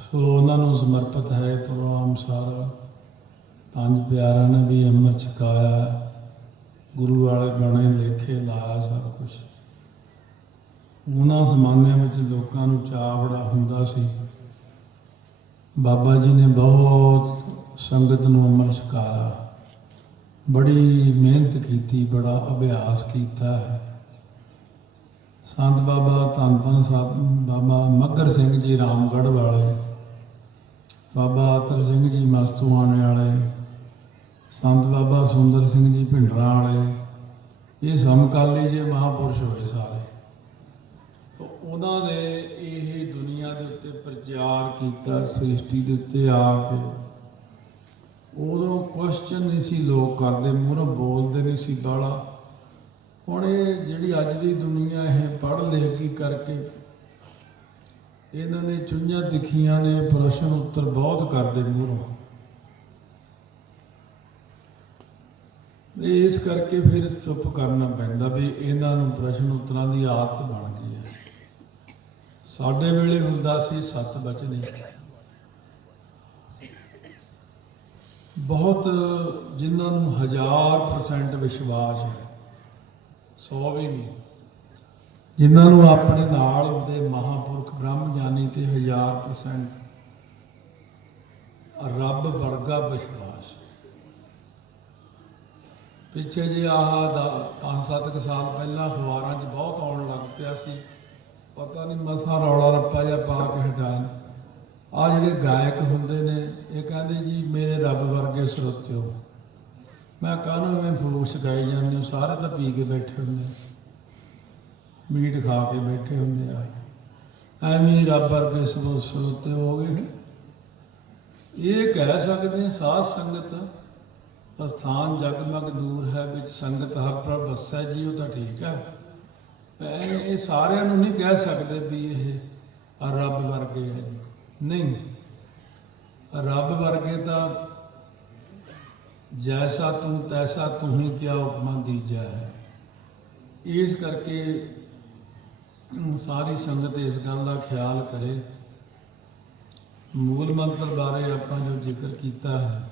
ਸੋ ਉਹਨਾਂ ਨੂੰ ਸਮਰਪਿਤ ਹੈ ਪ੍ਰੋਗਰਾਮ ਸਾਰਾ। ਪੰਜ ਪਿਆਰਿਆਂ ਨੇ ਵੀ ਅੰਮ੍ਰਿਤ ਛਕਾਇਆ। ਗੁਰੂ ਵਾਲੇ ਬਣੇ ਲੇਖੇ ਲਾਇਆ ਸਭ ਕੁਛ। ਉਹਨਾਂ ਜ਼ਮਾਨਿਆਂ ਵਿੱਚ ਲੋਕਾਂ ਨੂੰ ਚਾਅ ਬੜਾ ਹੁੰਦਾ ਸੀ। ਬਾਬਾ ਜੀ ਨੇ ਬਹੁਤ ਸੰਗਤ ਨੂੰ ਅੰਮ੍ਰਿਤ ਛਕਾਇਆ। ਬੜੀ ਮਿਹਨਤ ਕੀਤੀ, ਬੜਾ ਅਭਿਆਸ ਕੀਤਾ ਹੈ। ਸੰਤ ਬਾਬਾ ਧੰਨ ਧੰਨ ਬਾਬਾ ਮੱਘਰ ਸਿੰਘ ਜੀ ਰਾਮਗੜ੍ਹ ਵਾਲੇ, ਬਾਬਾ ਅਤਰ ਸਿੰਘ ਜੀ ਮਸਤੂਆਣੇ ਵਾਲੇ, ਸੰਤ ਬਾਬਾ ਸੁੰਦਰ ਸਿੰਘ ਜੀ ਭਿੰਡਰਾਂ ਵਾਲੇ, ਇਹ ਸਮਕਾਲੀ ਜੇ ਮਹਾਂਪੁਰਸ਼ ਹੋਏ ਸਾਰੇ। ਉਹਨਾਂ ਨੇ ਇਹ ਦੁਨੀਆ ਦੇ ਉੱਤੇ ਪ੍ਰਚਾਰ ਕੀਤਾ ਸ੍ਰਿਸ਼ਟੀ ਦੇ ਉੱਤੇ ਆ ਕੇ। ਉਦੋਂ ਕੁਐਸਚਨ ਨਹੀਂ ਸੀ ਲੋਕ ਕਰਦੇ, ਮੂਹਰੋਂ ਬੋਲਦੇ ਨਹੀਂ ਸੀ ਬਾਹਲਾ। ਹੁਣ ਇਹ ਜਿਹੜੀ ਅੱਜ ਦੀ ਦੁਨੀਆ ਇਹ ਪੜ੍ਹ ਲਿਖ ਕੇ ਕਰਕੇ ਇਹਨਾਂ ਨੇ ਚੁੰਝਾਂ ਤਿੱਖੀਆਂ ਨੇ, ਪ੍ਰਸ਼ਨ ਉੱਤਰ ਬਹੁਤ ਕਰਦੇ ਮੂਹਰੋਂ। ਇਸ ਕਰਕੇ ਫਿਰ ਚੁੱਪ ਕਰਨਾ ਪੈਂਦਾ ਵੀ ਇਹਨਾਂ ਨੂੰ ਪ੍ਰਸ਼ਨ ਉੱਤਰਾਂ ਦੀ ਆਦਤ ਬਣ ਗਈ ਹੈ। ਸਾਡੇ ਵੇਲੇ ਹੁੰਦਾ ਸੀ ਸੱਤ ਬਚਨੇ, ਬਹੁਤ ਜਿਨ੍ਹਾਂ ਨੂੰ 1000% ਵਿਸ਼ਵਾਸ ਹੈ, 100 ਵੀ ਨਹੀਂ, ਜਿਨ੍ਹਾਂ ਨੂੰ ਆਪਣੇ ਨਾਲ ਹੁੰਦੇ ਮਹਾਂਪੁਰਖ ਬ੍ਰਹਮ ਗਿਆਨੀ ਤੇ 1000% ਰੱਬ ਵਰਗਾ ਵਿਸ਼ਵਾਸ। ਪਿੱਛੇ ਜੇ ਆਹ 5-7 ਸਾਲ ਪਹਿਲਾਂ ਅਖਬਾਰਾਂ 'ਚ ਬਹੁਤ ਆਉਣ ਲੱਗ ਪਿਆ ਸੀ, ਪਤਾ ਨਹੀਂ ਮਸਾਂ ਰੌਲਾ ਰੱਪਾ ਜਿਹਾ ਪਾ ਕੇ ਹਟਾਉਣ। ਆਹ ਜਿਹੜੇ ਗਾਇਕ ਹੁੰਦੇ ਨੇ ਇਹ ਕਹਿੰਦੇ ਜੀ ਮੇਰੇ ਰੱਬ ਵਰਗੇ ਸਰੋਤਿਓ। ਮੈਂ ਕਾਹਨੂੰ ਐਵੇਂ ਫੂਕ ਗਾਈ ਜਾਂਦੇ ਹੋ, ਸਾਰੇ ਤਾਂ ਪੀ ਕੇ ਬੈਠੇ ਹੁੰਦੇ, ਮੀਟ ਖਾ ਕੇ ਬੈਠੇ ਹੁੰਦੇ ਆ, ਐਵੇਂ ਰੱਬ ਵਰਗੇ ਸਰੋਤੇ ਹੋ ਗਏ। ਇਹ ਕਹਿ ਸਕਦੇ ਹਾਂ ਸਾਧ ਸੰਗਤ ਅਸਥਾਨ ਜਗਮਗ ਦੂਰ ਹੈ, ਵਿੱਚ ਸੰਗਤ ਹਰ ਪ੍ਰਭ ਵਸੈ ਜੀ, ਉਹ ਤਾਂ ਠੀਕ ਹੈ। ਇਹ ਸਾਰਿਆਂ ਨੂੰ ਨਹੀਂ ਕਹਿ ਸਕਦੇ ਵੀ ਇਹ ਰੱਬ ਵਰਗੇ ਹੈ ਜੀ, ਨਹੀਂ। ਰੱਬ ਵਰਗੇ ਤਾਂ ਜੈਸਾ ਤੂੰ ਤੈਸਾ ਤੂੰ ਹੀ ਕਿਆ ਉਪਮਾ ਦੀਜਾ ਹੈ। ਇਸ ਕਰਕੇ ਸਾਰੀ ਸੰਗਤ ਇਸ ਗੱਲ ਦਾ ਖਿਆਲ ਕਰੇ। ਮੂਲ ਮੰਤਰ ਬਾਰੇ ਆਪਾਂ ਜੋ ਜ਼ਿਕਰ ਕੀਤਾ ਹੈ,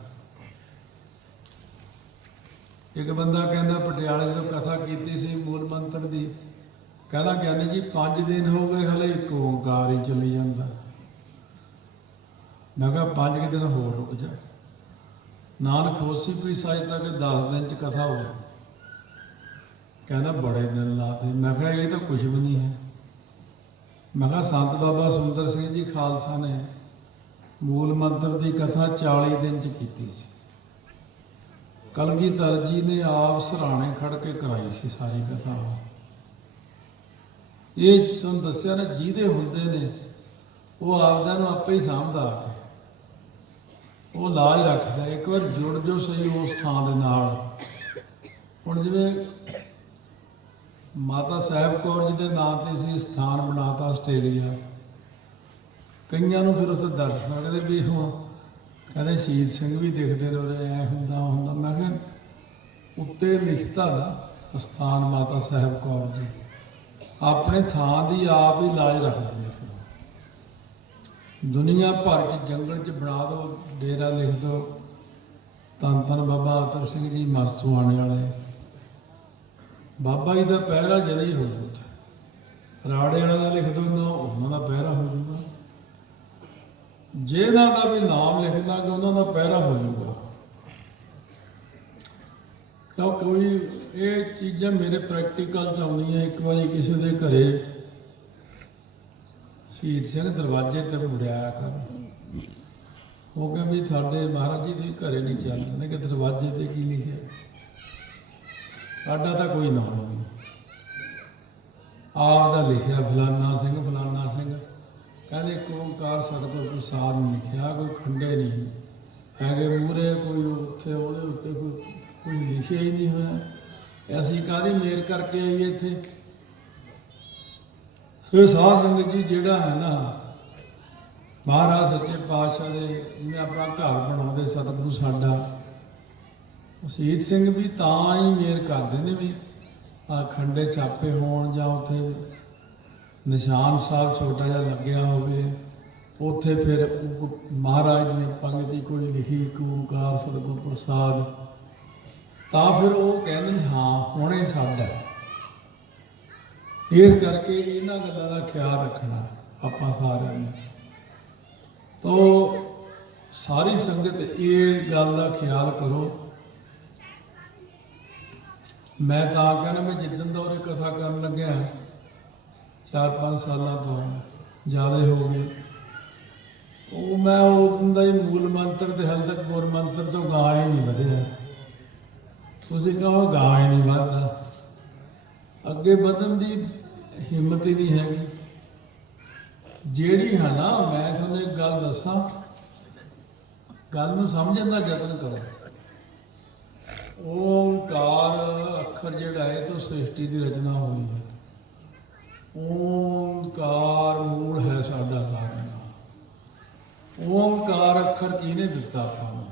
ਇੱਕ ਬੰਦਾ ਕਹਿੰਦਾ ਪਟਿਆਲੇ ਜਦੋਂ ਕਥਾ ਕੀਤੀ ਸੀ ਮੂਲ ਮੰਤਰ ਦੀ, ਕਹਿੰਦਾ ਕਹਿੰਦੇ ਜੀ 5 ਦਿਨ ਹੋ ਗਏ ਹਲੇ ਇੱਕ ਓਂਕਾਰ ਹੀ ਚਲੀ ਜਾਂਦਾ। ਮੈਂ ਕਿਹਾ 5 ਦਿਨ ਹੋਰ ਰੁਕ ਜਾ। ਨਾਨਕ ਹੋਸੀ ਵੀ ਸੱਚ ਤੱਕ 10 ਦਿਨ 'ਚ ਕਥਾ ਹੋ। ਕਹਿੰਦਾ ਬੜੇ ਦਿਨ ਲਾਤੇ। ਮੈਂ ਕਿਹਾ ਇਹ ਤਾਂ ਕੁਛ ਵੀ ਨਹੀਂ ਹੈ। ਮੈਂ ਕਿਹਾ ਸੰਤ ਬਾਬਾ ਸੁੰਦਰ ਸਿੰਘ ਜੀ ਖਾਲਸਾ ਨੇ ਮੂਲ ਮੰਤਰ ਦੀ ਕਥਾ 40 ਦਿਨ 'ਚ ਕੀਤੀ ਸੀ। ਕਲਗੀਧਰ ਜੀ ਨੇ ਆਪ ਸਰਾਣੇ ਖੜ ਕੇ ਕਰਾਈ ਸੀ ਸਾਰੀ ਕਥਾ। ਇਹ ਤੁਹਾਨੂੰ ਦੱਸਿਆ ਨਾ, ਜਿਹਦੇ ਹੁੰਦੇ ਨੇ ਉਹ ਆਪਦਿਆਂ ਨੂੰ ਆਪੇ ਹੀ ਸਾਂਭਦਾ ਆ ਕੇ, ਉਹ ਲਾਜ ਰੱਖਦਾ। ਇੱਕ ਵਾਰ ਜੁੜ ਜੋ ਸਹੀ ਉਸ ਥਾਂ ਦੇ ਨਾਲ। ਹੁਣ ਜਿਵੇਂ ਮਾਤਾ ਸਾਹਿਬ ਕੌਰ ਜੀ ਦੇ ਨਾਂ 'ਤੇ ਸੀ ਸਥਾਨ ਬਣਾਤਾ ਆਸਟ੍ਰੇਲੀਆ, ਕਈਆਂ ਨੂੰ ਫਿਰ ਉੱਥੇ ਦਰਸ਼ਨ ਕਹਿੰਦੇ ਵੀ ਹੁਣ ਕਹਿੰਦੇ ਸ਼ਹੀਦ ਸਿੰਘ ਵੀ ਦਿਖਦੇ ਰਹੇ, ਐ ਹੁੰਦਾ। ਮੈਂ ਕਿਹਾ ਉੱਤੇ ਲਿਖਤਾ ਨਾ ਸਥਾਨ ਮਾਤਾ ਸਾਹਿਬ ਕੌਰ ਜੀ, ਆਪਣੇ ਥਾਂ ਦੀ ਆਪ ਹੀ ਲਾਜ ਰੱਖਦੇ ਨੇ। ਫਿਰ ਦੁਨੀਆ ਭਰ 'ਚ ਜੰਗਲ 'ਚ ਬਣਾ ਦਿਓ, ਡੇਰਾ ਲਿਖ ਦਿਓ ਧੰਨ ਧੰਨ ਬਾਬਾ ਅਤਰ ਸਿੰਘ ਜੀ ਮਸਤੂਆਣੇ ਵਾਲੇ। ਬਾਬਾ ਜੀ ਦਾ ਪਹਿਰਾ ਜਦ ਹੀ ਹੋ ਜੂ। ਉੱਥੇ ਰਾੜੇ ਵਾਲਾ ਦਾ ਲਿਖ ਦਿਓ ਨਾ, ਉਹਨਾਂ ਦਾ ਪਹਿਰਾ ਹੋ ਜੂਗਾ। ਜਿਹਨਾਂ ਦਾ ਵੀ ਨਾਮ ਲਿਖਦਾ ਕਿ ਉਹਨਾਂ ਦਾ ਪਹਿਰਾ ਹੋ ਜੂਗਾ। ਕਿਉਂ ਕੋਈ ਇਹ ਚੀਜ਼ਾਂ ਮੇਰੇ ਪ੍ਰੈਕਟੀਕਲ 'ਚ ਆਉਂਦੀਆਂ। ਇੱਕ ਵਾਰੀ ਕਿਸੇ ਦੇ ਘਰੇ ਸ਼ਹੀਦ ਸਿੰਘ ਦਰਵਾਜ਼ੇ ਤੇ ਮੁੜਿਆ ਕਰ, ਉਹ ਕਹਿੰਦੇ ਵੀ ਸਾਡੇ ਮਹਾਰਾਜ ਜੀ ਤੁਸੀਂ ਘਰੇ ਨਹੀਂ ਚੱਲ। ਕਹਿੰਦੇ ਕਿ ਦਰਵਾਜ਼ੇ ਤੇ ਕੀ ਲਿਖਿਆ? ਸਾਡਾ ਤਾਂ ਕੋਈ ਨਾਮ ਨਹੀਂ, ਆਪ ਦਾ ਲਿਖਿਆ ਫਲਾਨਾ ਸਿੰਘ ਫਲਾਨਾ ਸਿੰਘ। ਕਹਿੰਦੇ ਇੱਕ ਓਂਕਾਰ ਸਤਿਗੁਰ ਪ੍ਰਸਾਦ ਨਹੀਂ ਲਿਖਿਆ, ਕੋਈ ਖੰਡੇ ਨਹੀਂ ਹੈਗੇ ਮੂਹਰੇ, ਕੋਈ ਉੱਥੇ ਉਹਦੇ ਉੱਤੇ ਕੋਈ ਲਿਖਿਆ ਹੀ ਨਹੀਂ ਹੋਇਆ। ਅਸੀਂ ਕਾਹਦੀ ਮੇਰ ਕਰਕੇ ਆਈਏ ਇੱਥੇ? ਸੋ ਸਾਧ ਸੰਗਤ ਜੀ ਜਿਹੜਾ ਹੈ ਨਾ, ਮਹਾਰਾਜ ਸੱਚੇ ਪਾਤਸ਼ਾਹ ਦੇ ਜਿਵੇਂ ਆਪਣਾ ਘਰ ਬਣਾਉਂਦੇ ਸਤਿਗੁਰੂ ਸਾਡਾ, ਸ਼ਹੀਦ ਸਿੰਘ ਵੀ ਤਾਂ ਹੀ ਮੇਰ ਕਰਦੇ ਨੇ ਵੀ ਆਹ ਖੰਡੇ ਛਾਪੇ ਹੋਣ ਜਾਂ ਉੱਥੇ ਨਿਸ਼ਾਨ ਸਾਹਿਬ ਛੋਟਾ ਜਿਹਾ ਲੱਗਿਆ ਹੋਵੇ, ਉੱਥੇ ਫਿਰ ਮਹਾਰਾਜ ਦੀ ਪੰਗਤੀ ਕੋਈ ਲਿਖੀ ਇੱਕ ਓਂਕਾਰ ਸਤਿਗੁਰ ਪ੍ਰਸਾਦ, ਤਾਂ ਫਿਰ ਉਹ ਕਹਿੰਦੇ ਨੇ ਹਾਂ ਹੁਣ ਇਹ ਸਾਡਾ। ਇਸ ਕਰਕੇ ਇਹਨਾਂ ਗੱਲਾਂ ਦਾ ਖਿਆਲ ਰੱਖਣਾ ਆਪਾਂ ਸਾਰਿਆਂ ਨੇ। ਤੋ ਸਾਰੀ ਸੰਗਤ ਇਹ ਗੱਲ ਦਾ ਖਿਆਲ ਕਰੋ। ਮੈਂ ਤਾਂ ਕਹਿੰਦਾ ਮੈਂ ਜਿੱਦਣ ਦਾ ਉਰੇ ਕਥਾ ਕਰਨ ਲੱਗਿਆ 4-5 ਸਾਲਾਂ ਤੋਂ ਜ਼ਿਆਦਾ ਹੋ ਗਏ, ਉਹ ਮੈਂ ਉਦੋਂ ਦਾ ਹੀ ਮੂਲ ਮੰਤਰ ਤੇ ਹਾਲੇ ਤੱਕ ਮੂਲ ਮੰਤਰ ਤੋਂ ਗਾਂ ਹੀ ਨਹੀਂ ਵਧਿਆ। ਤੁਸੀਂ ਕਹੋ ਗਾਂ ਹੀ ਨਹੀਂ ਵੱਧਦਾ, ਅੱਗੇ ਵਧਣ ਦੀ ਹਿੰਮਤ ਹੀ ਨਹੀਂ ਹੈਗੀ। ਜਿਹੜੀ ਹੈ ਨਾ, ਮੈਂ ਤੁਹਾਨੂੰ ਇੱਕ ਗੱਲ ਦੱਸਾਂ, ਗੱਲ ਨੂੰ ਸਮਝਣ ਦਾ ਯਤਨ ਕਰੋ। ਓਂਕਾਰ ਅੱਖਰ ਜਿਹੜਾ ਹੈ ਤੋਂ ਸ੍ਰਿਸ਼ਟੀ ਦੀ ਰਚਨਾ ਹੋਈ ਹੈ। ਓਂਕਾਰ ਮੂਲ ਹੈ ਸਾਡਾ ਸਾਰਿਆਂ ਦਾ। ਓਂਕਾਰ ਅੱਖਰ ਕਿਹਨੇ ਦਿੱਤਾ ਆਪਾਂ ਨੂੰ?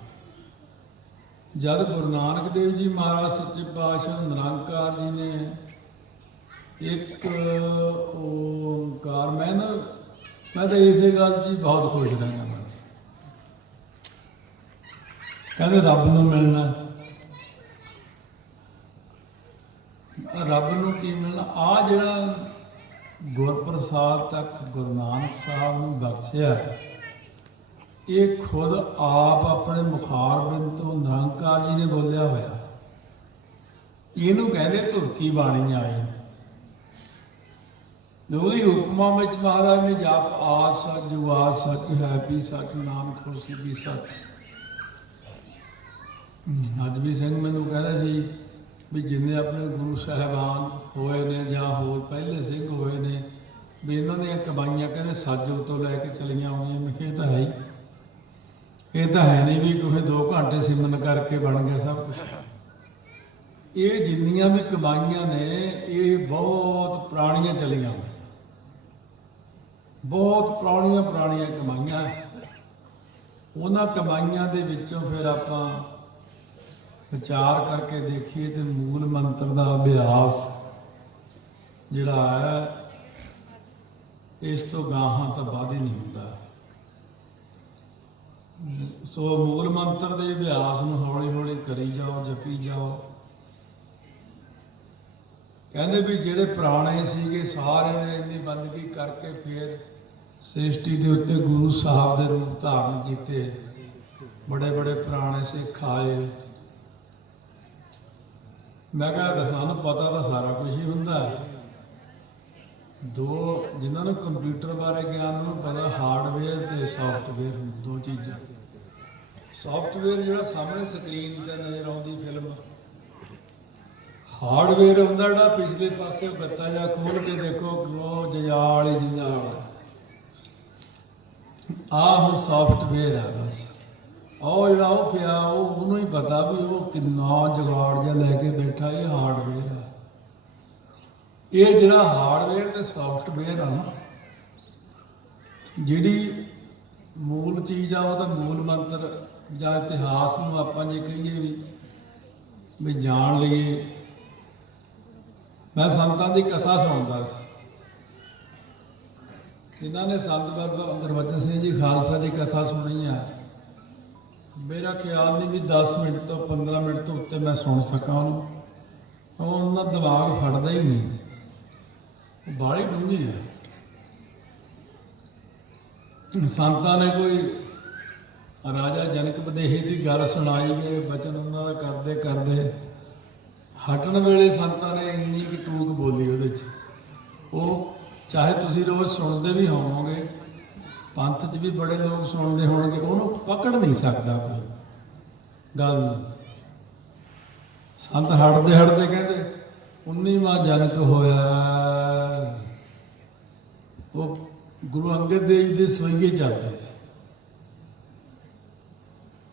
ਜਦ ਗੁਰੂ ਨਾਨਕ ਦੇਵ ਜੀ ਮਹਾਰਾਜ ਸੱਚੇ ਪਾਤਸ਼ਾਹ ਨਿਰੰਕਾਰ ਜੀ ਨੇ ਇੱਕ ਓਂਕਾਰ, ਮੈਂ ਨਾ ਕਹਿੰਦੇ ਇਸੇ ਗੱਲ 'ਚ ਹੀ ਬਹੁਤ ਖੁਸ਼ ਰਹਿਣਾ ਬਸ। ਕਹਿੰਦੇ ਰੱਬ ਨੂੰ ਮਿਲਣਾ, ਰੱਬ ਨੂੰ ਕੀ ਮਿਲਣਾ? ਆ ਜਿਹੜਾ ਗੁਰਪ੍ਰਸਾਦ ਤੱਕ ਗੁਰੂ ਨਾਨਕ ਸਾਹਿਬ ਨੂੰ ਬਖਸ਼ਿਆ, ਇਹ ਖੁਦ ਆਪ ਆਪਣੇ ਮੁਖਾਰਬਿੰਦ ਤੋਂ ਨਿਰੰਕਾਰ ਜੀ ਨੇ ਬੋਲਿਆ ਹੋਇਆ। ਇਹਨੂੰ ਕਹਿੰਦੇ ਧੁਰਕੀ ਬਾਣੀ ਆਈ। ਉਹਦੀ ਉਪਮਾ ਵਿੱਚ ਮਹਾਰਾਜ ਨੇ ਜਾਪ ਆਦ ਸੱਚ ਜੁਗਾਦ ਸੱਚ ਹੈ ਵੀ ਸੱਚ ਨਾਨਕ ਹੋਸੀ ਵੀ ਸੱਚ। ਅੱਜ ਵੀ ਸਿੰਘ ਮੈਨੂੰ ਕਹਿੰਦਾ ਸੀ ਵੀ ਜਿੰਨੇ ਆਪਣੇ ਗੁਰੂ ਸਾਹਿਬਾਨ ਹੋਏ ਨੇ ਜਾਂ ਹੋਰ ਪਹਿਲੇ ਸਿੰਘ ਹੋਏ ਨੇ, ਵੀ ਇਹਨਾਂ ਦੀਆਂ ਕਮਾਈਆਂ ਕਹਿੰਦੇ ਸਾਜੋ ਤੋਂ ਲੈ ਕੇ ਚਲੀਆਂ ਆਉਂਦੀਆਂ। ਮੈਂ ਕਿਹਾ ਇਹ ਤਾਂ ਹੈ ਹੀ, ਇਹ ਤਾਂ ਹੈ ਨਹੀਂ ਵੀ ਕੋਈ 2 ਘੰਟੇ ਸਿਮਰਨ ਕਰਕੇ ਬਣ ਗਿਆ ਸਭ ਕੁਛ। ਇਹ ਜਿੰਨੀਆਂ ਵੀ ਕਮਾਈਆਂ ਨੇ ਇਹ ਬਹੁਤ ਪੁਰਾਣੀਆਂ ਚਲੀਆਂ, ਬਹੁਤ ਪੁਰਾਣੀਆਂ ਕਮਾਈਆਂ। ਉਹਨਾਂ ਕਮਾਈਆਂ ਦੇ ਵਿੱਚੋਂ ਫਿਰ ਆਪਾਂ ਵਿਚਾਰ ਕਰਕੇ ਦੇਖੀਏ ਤੇ ਮੂਲ ਮੰਤਰ ਦਾ ਅਭਿਆਸ ਜਿਹੜਾ ਹੈ ਇਸ ਤੋਂ ਗਾਹਾਂ ਤਾਂ ਵੱਧ ਹੀ ਨਹੀਂ ਹੁੰਦਾ। ਸੋ ਮੂਲ ਮੰਤਰ ਦੇ ਅਭਿਆਸ ਨੂੰ ਹੌਲੀ ਹੌਲੀ ਕਰੀ ਜਾਓ, ਜਪੀ ਜਾਓ। ਕਹਿੰਦੇ ਵੀ ਜਿਹੜੇ ਪੁਰਾਣੇ ਸੀਗੇ ਸਾਰਿਆਂ ਨੇ ਇੰਨੀ ਬੰਦਗੀ ਕਰਕੇ ਫਿਰ ਸ੍ਰਿਸ਼ਟੀ ਦੇ ਉੱਤੇ ਗੁਰੂ ਸਾਹਿਬ ਦੇ ਰੂਪ ਧਾਰਨ ਕੀਤੇ। ਬੜੇ ਬੜੇ ਪੁਰਾਣੇ ਸਿੱਖ ਆਏ। ਮੈਂ ਕਿਹਾ ਸਾਨੂੰ ਪਤਾ ਤਾਂ ਸਾਰਾ ਕੁਝ ਹੀ ਹੁੰਦਾ। ਦੋ ਜਿਨ੍ਹਾਂ ਨੂੰ ਕੰਪਿਊਟਰ ਬਾਰੇ ਗਿਆਨ ਨੂੰ ਪਤਾ, ਹਾਰਡਵੇਅਰ ਤੇ ਸੌਫਟਵੇਅਰ, 2 ਚੀਜ਼ਾਂ। ਸੌਫਟਵੇਅਰ ਜਿਹੜਾ ਸਾਹਮਣੇ ਸਕਰੀਨ ਤੇ ਨਜ਼ਰ ਆਉਂਦੀ ਫਿਲਮ, ਹਾਰਡਵੇਅਰ ਹੁੰਦਾ ਜਿਹੜਾ ਪਿਛਲੇ ਪਾਸੇ ਗੱਤਾ ਜਾਂ ਖੋਲ ਕੇ ਦੇਖੋ, ਉਹ ਜੰਜਾਲ ਹੀ ਜੰਜਾਲ। ਆਹ ਹੁਣ ਸੌਫਟਵੇਅਰ ਹੈ ਬਸ। ਉਹ ਜਿਹੜਾ ਉਹ ਪਿਆ ਉਹਨੂੰ ਹੀ ਪਤਾ ਵੀ ਉਹ ਕਿੰਨਾ ਜੁਗਾੜ ਜਿਹਾ ਲੈ ਕੇ ਬੈਠਾ। ਇਹ ਹਾਰਡਵੇਅਰ ਆ। ਇਹ ਜਿਹੜਾ ਹਾਰਡਵੇਅਰ ਤੇ ਸੌਫਟਵੇਅਰ ਆ ਨਾ, ਜਿਹੜੀ ਮੂਲ ਚੀਜ਼ ਆ ਉਹ ਤਾਂ ਮੂਲ ਮੰਤਰ ਜਾਂ ਇਤਿਹਾਸ ਨੂੰ ਆਪਾਂ ਜੇ ਕਹੀਏ ਵੀ ਜਾਣ ਲਈਏ। ਮੈਂ ਸੰਤਾਂ ਦੀ ਕਥਾ ਸੁਣਦਾ ਸੀ, ਜਿਨ੍ਹਾਂ ਨੇ ਸੰਤ ਬਾਬਾ ਗੁਰਬਚਨ ਸਿੰਘ ਜੀ ਖਾਲਸਾ ਦੀ ਕਥਾ ਸੁਣੀ ਆ। ਮੇਰਾ ਖਿਆਲ ਨਹੀਂ ਵੀ 10 ਮਿੰਟ ਤੋਂ 15 ਮਿੰਟ ਤੋਂ ਉੱਤੇ ਮੈਂ ਸੁਣ ਸਕਾਂ ਉਹਨੂੰ। ਉਹਨਾਂ ਦਿਮਾਗ ਫੜਦਾ ਹੀ ਨਹੀਂ, ਬਾਹਲੀ ਡੂੰਘੀ ਹੈ। ਸੰਤਾਂ ਨੇ ਕੋਈ ਰਾਜਾ ਜਨਕ ਬਦੇਹੀ ਦੀ ਗੱਲ ਸੁਣਾਈ ਗਏ, ਬਚਨ ਉਹਨਾਂ ਦਾ ਕਰਦੇ ਕਰਦੇ ਹਟਣ ਵੇਲੇ ਸੰਤਾਂ ਨੇ ਇੰਨੀ ਕੁ ਟੂਕ ਬੋਲੀ ਉਹਦੇ 'ਚ। ਉਹ ਚਾਹੇ ਤੁਸੀਂ ਰੋਜ਼ ਸੁਣਦੇ ਵੀ ਹੋਵੋਗੇ, ਪੰਥ 'ਚ ਵੀ ਬੜੇ ਲੋਕ ਸੁਣਦੇ ਹੋਣਗੇ, ਉਹਨੂੰ ਪਕੜ ਨਹੀਂ ਸਕਦਾ ਕੋਈ ਗੱਲ। ਸੰਤ ਹਟਦੇ ਹਟਦੇ ਕਹਿੰਦੇ 19ਵਾਂ ਜਨਕ ਹੋਇਆ। ਉਹ ਗੁਰੂ ਅੰਗਦ ਦੇਵ ਜੀ ਦੇ ਸਵਈਏ ਚੱਲਦੇ ਸੀ।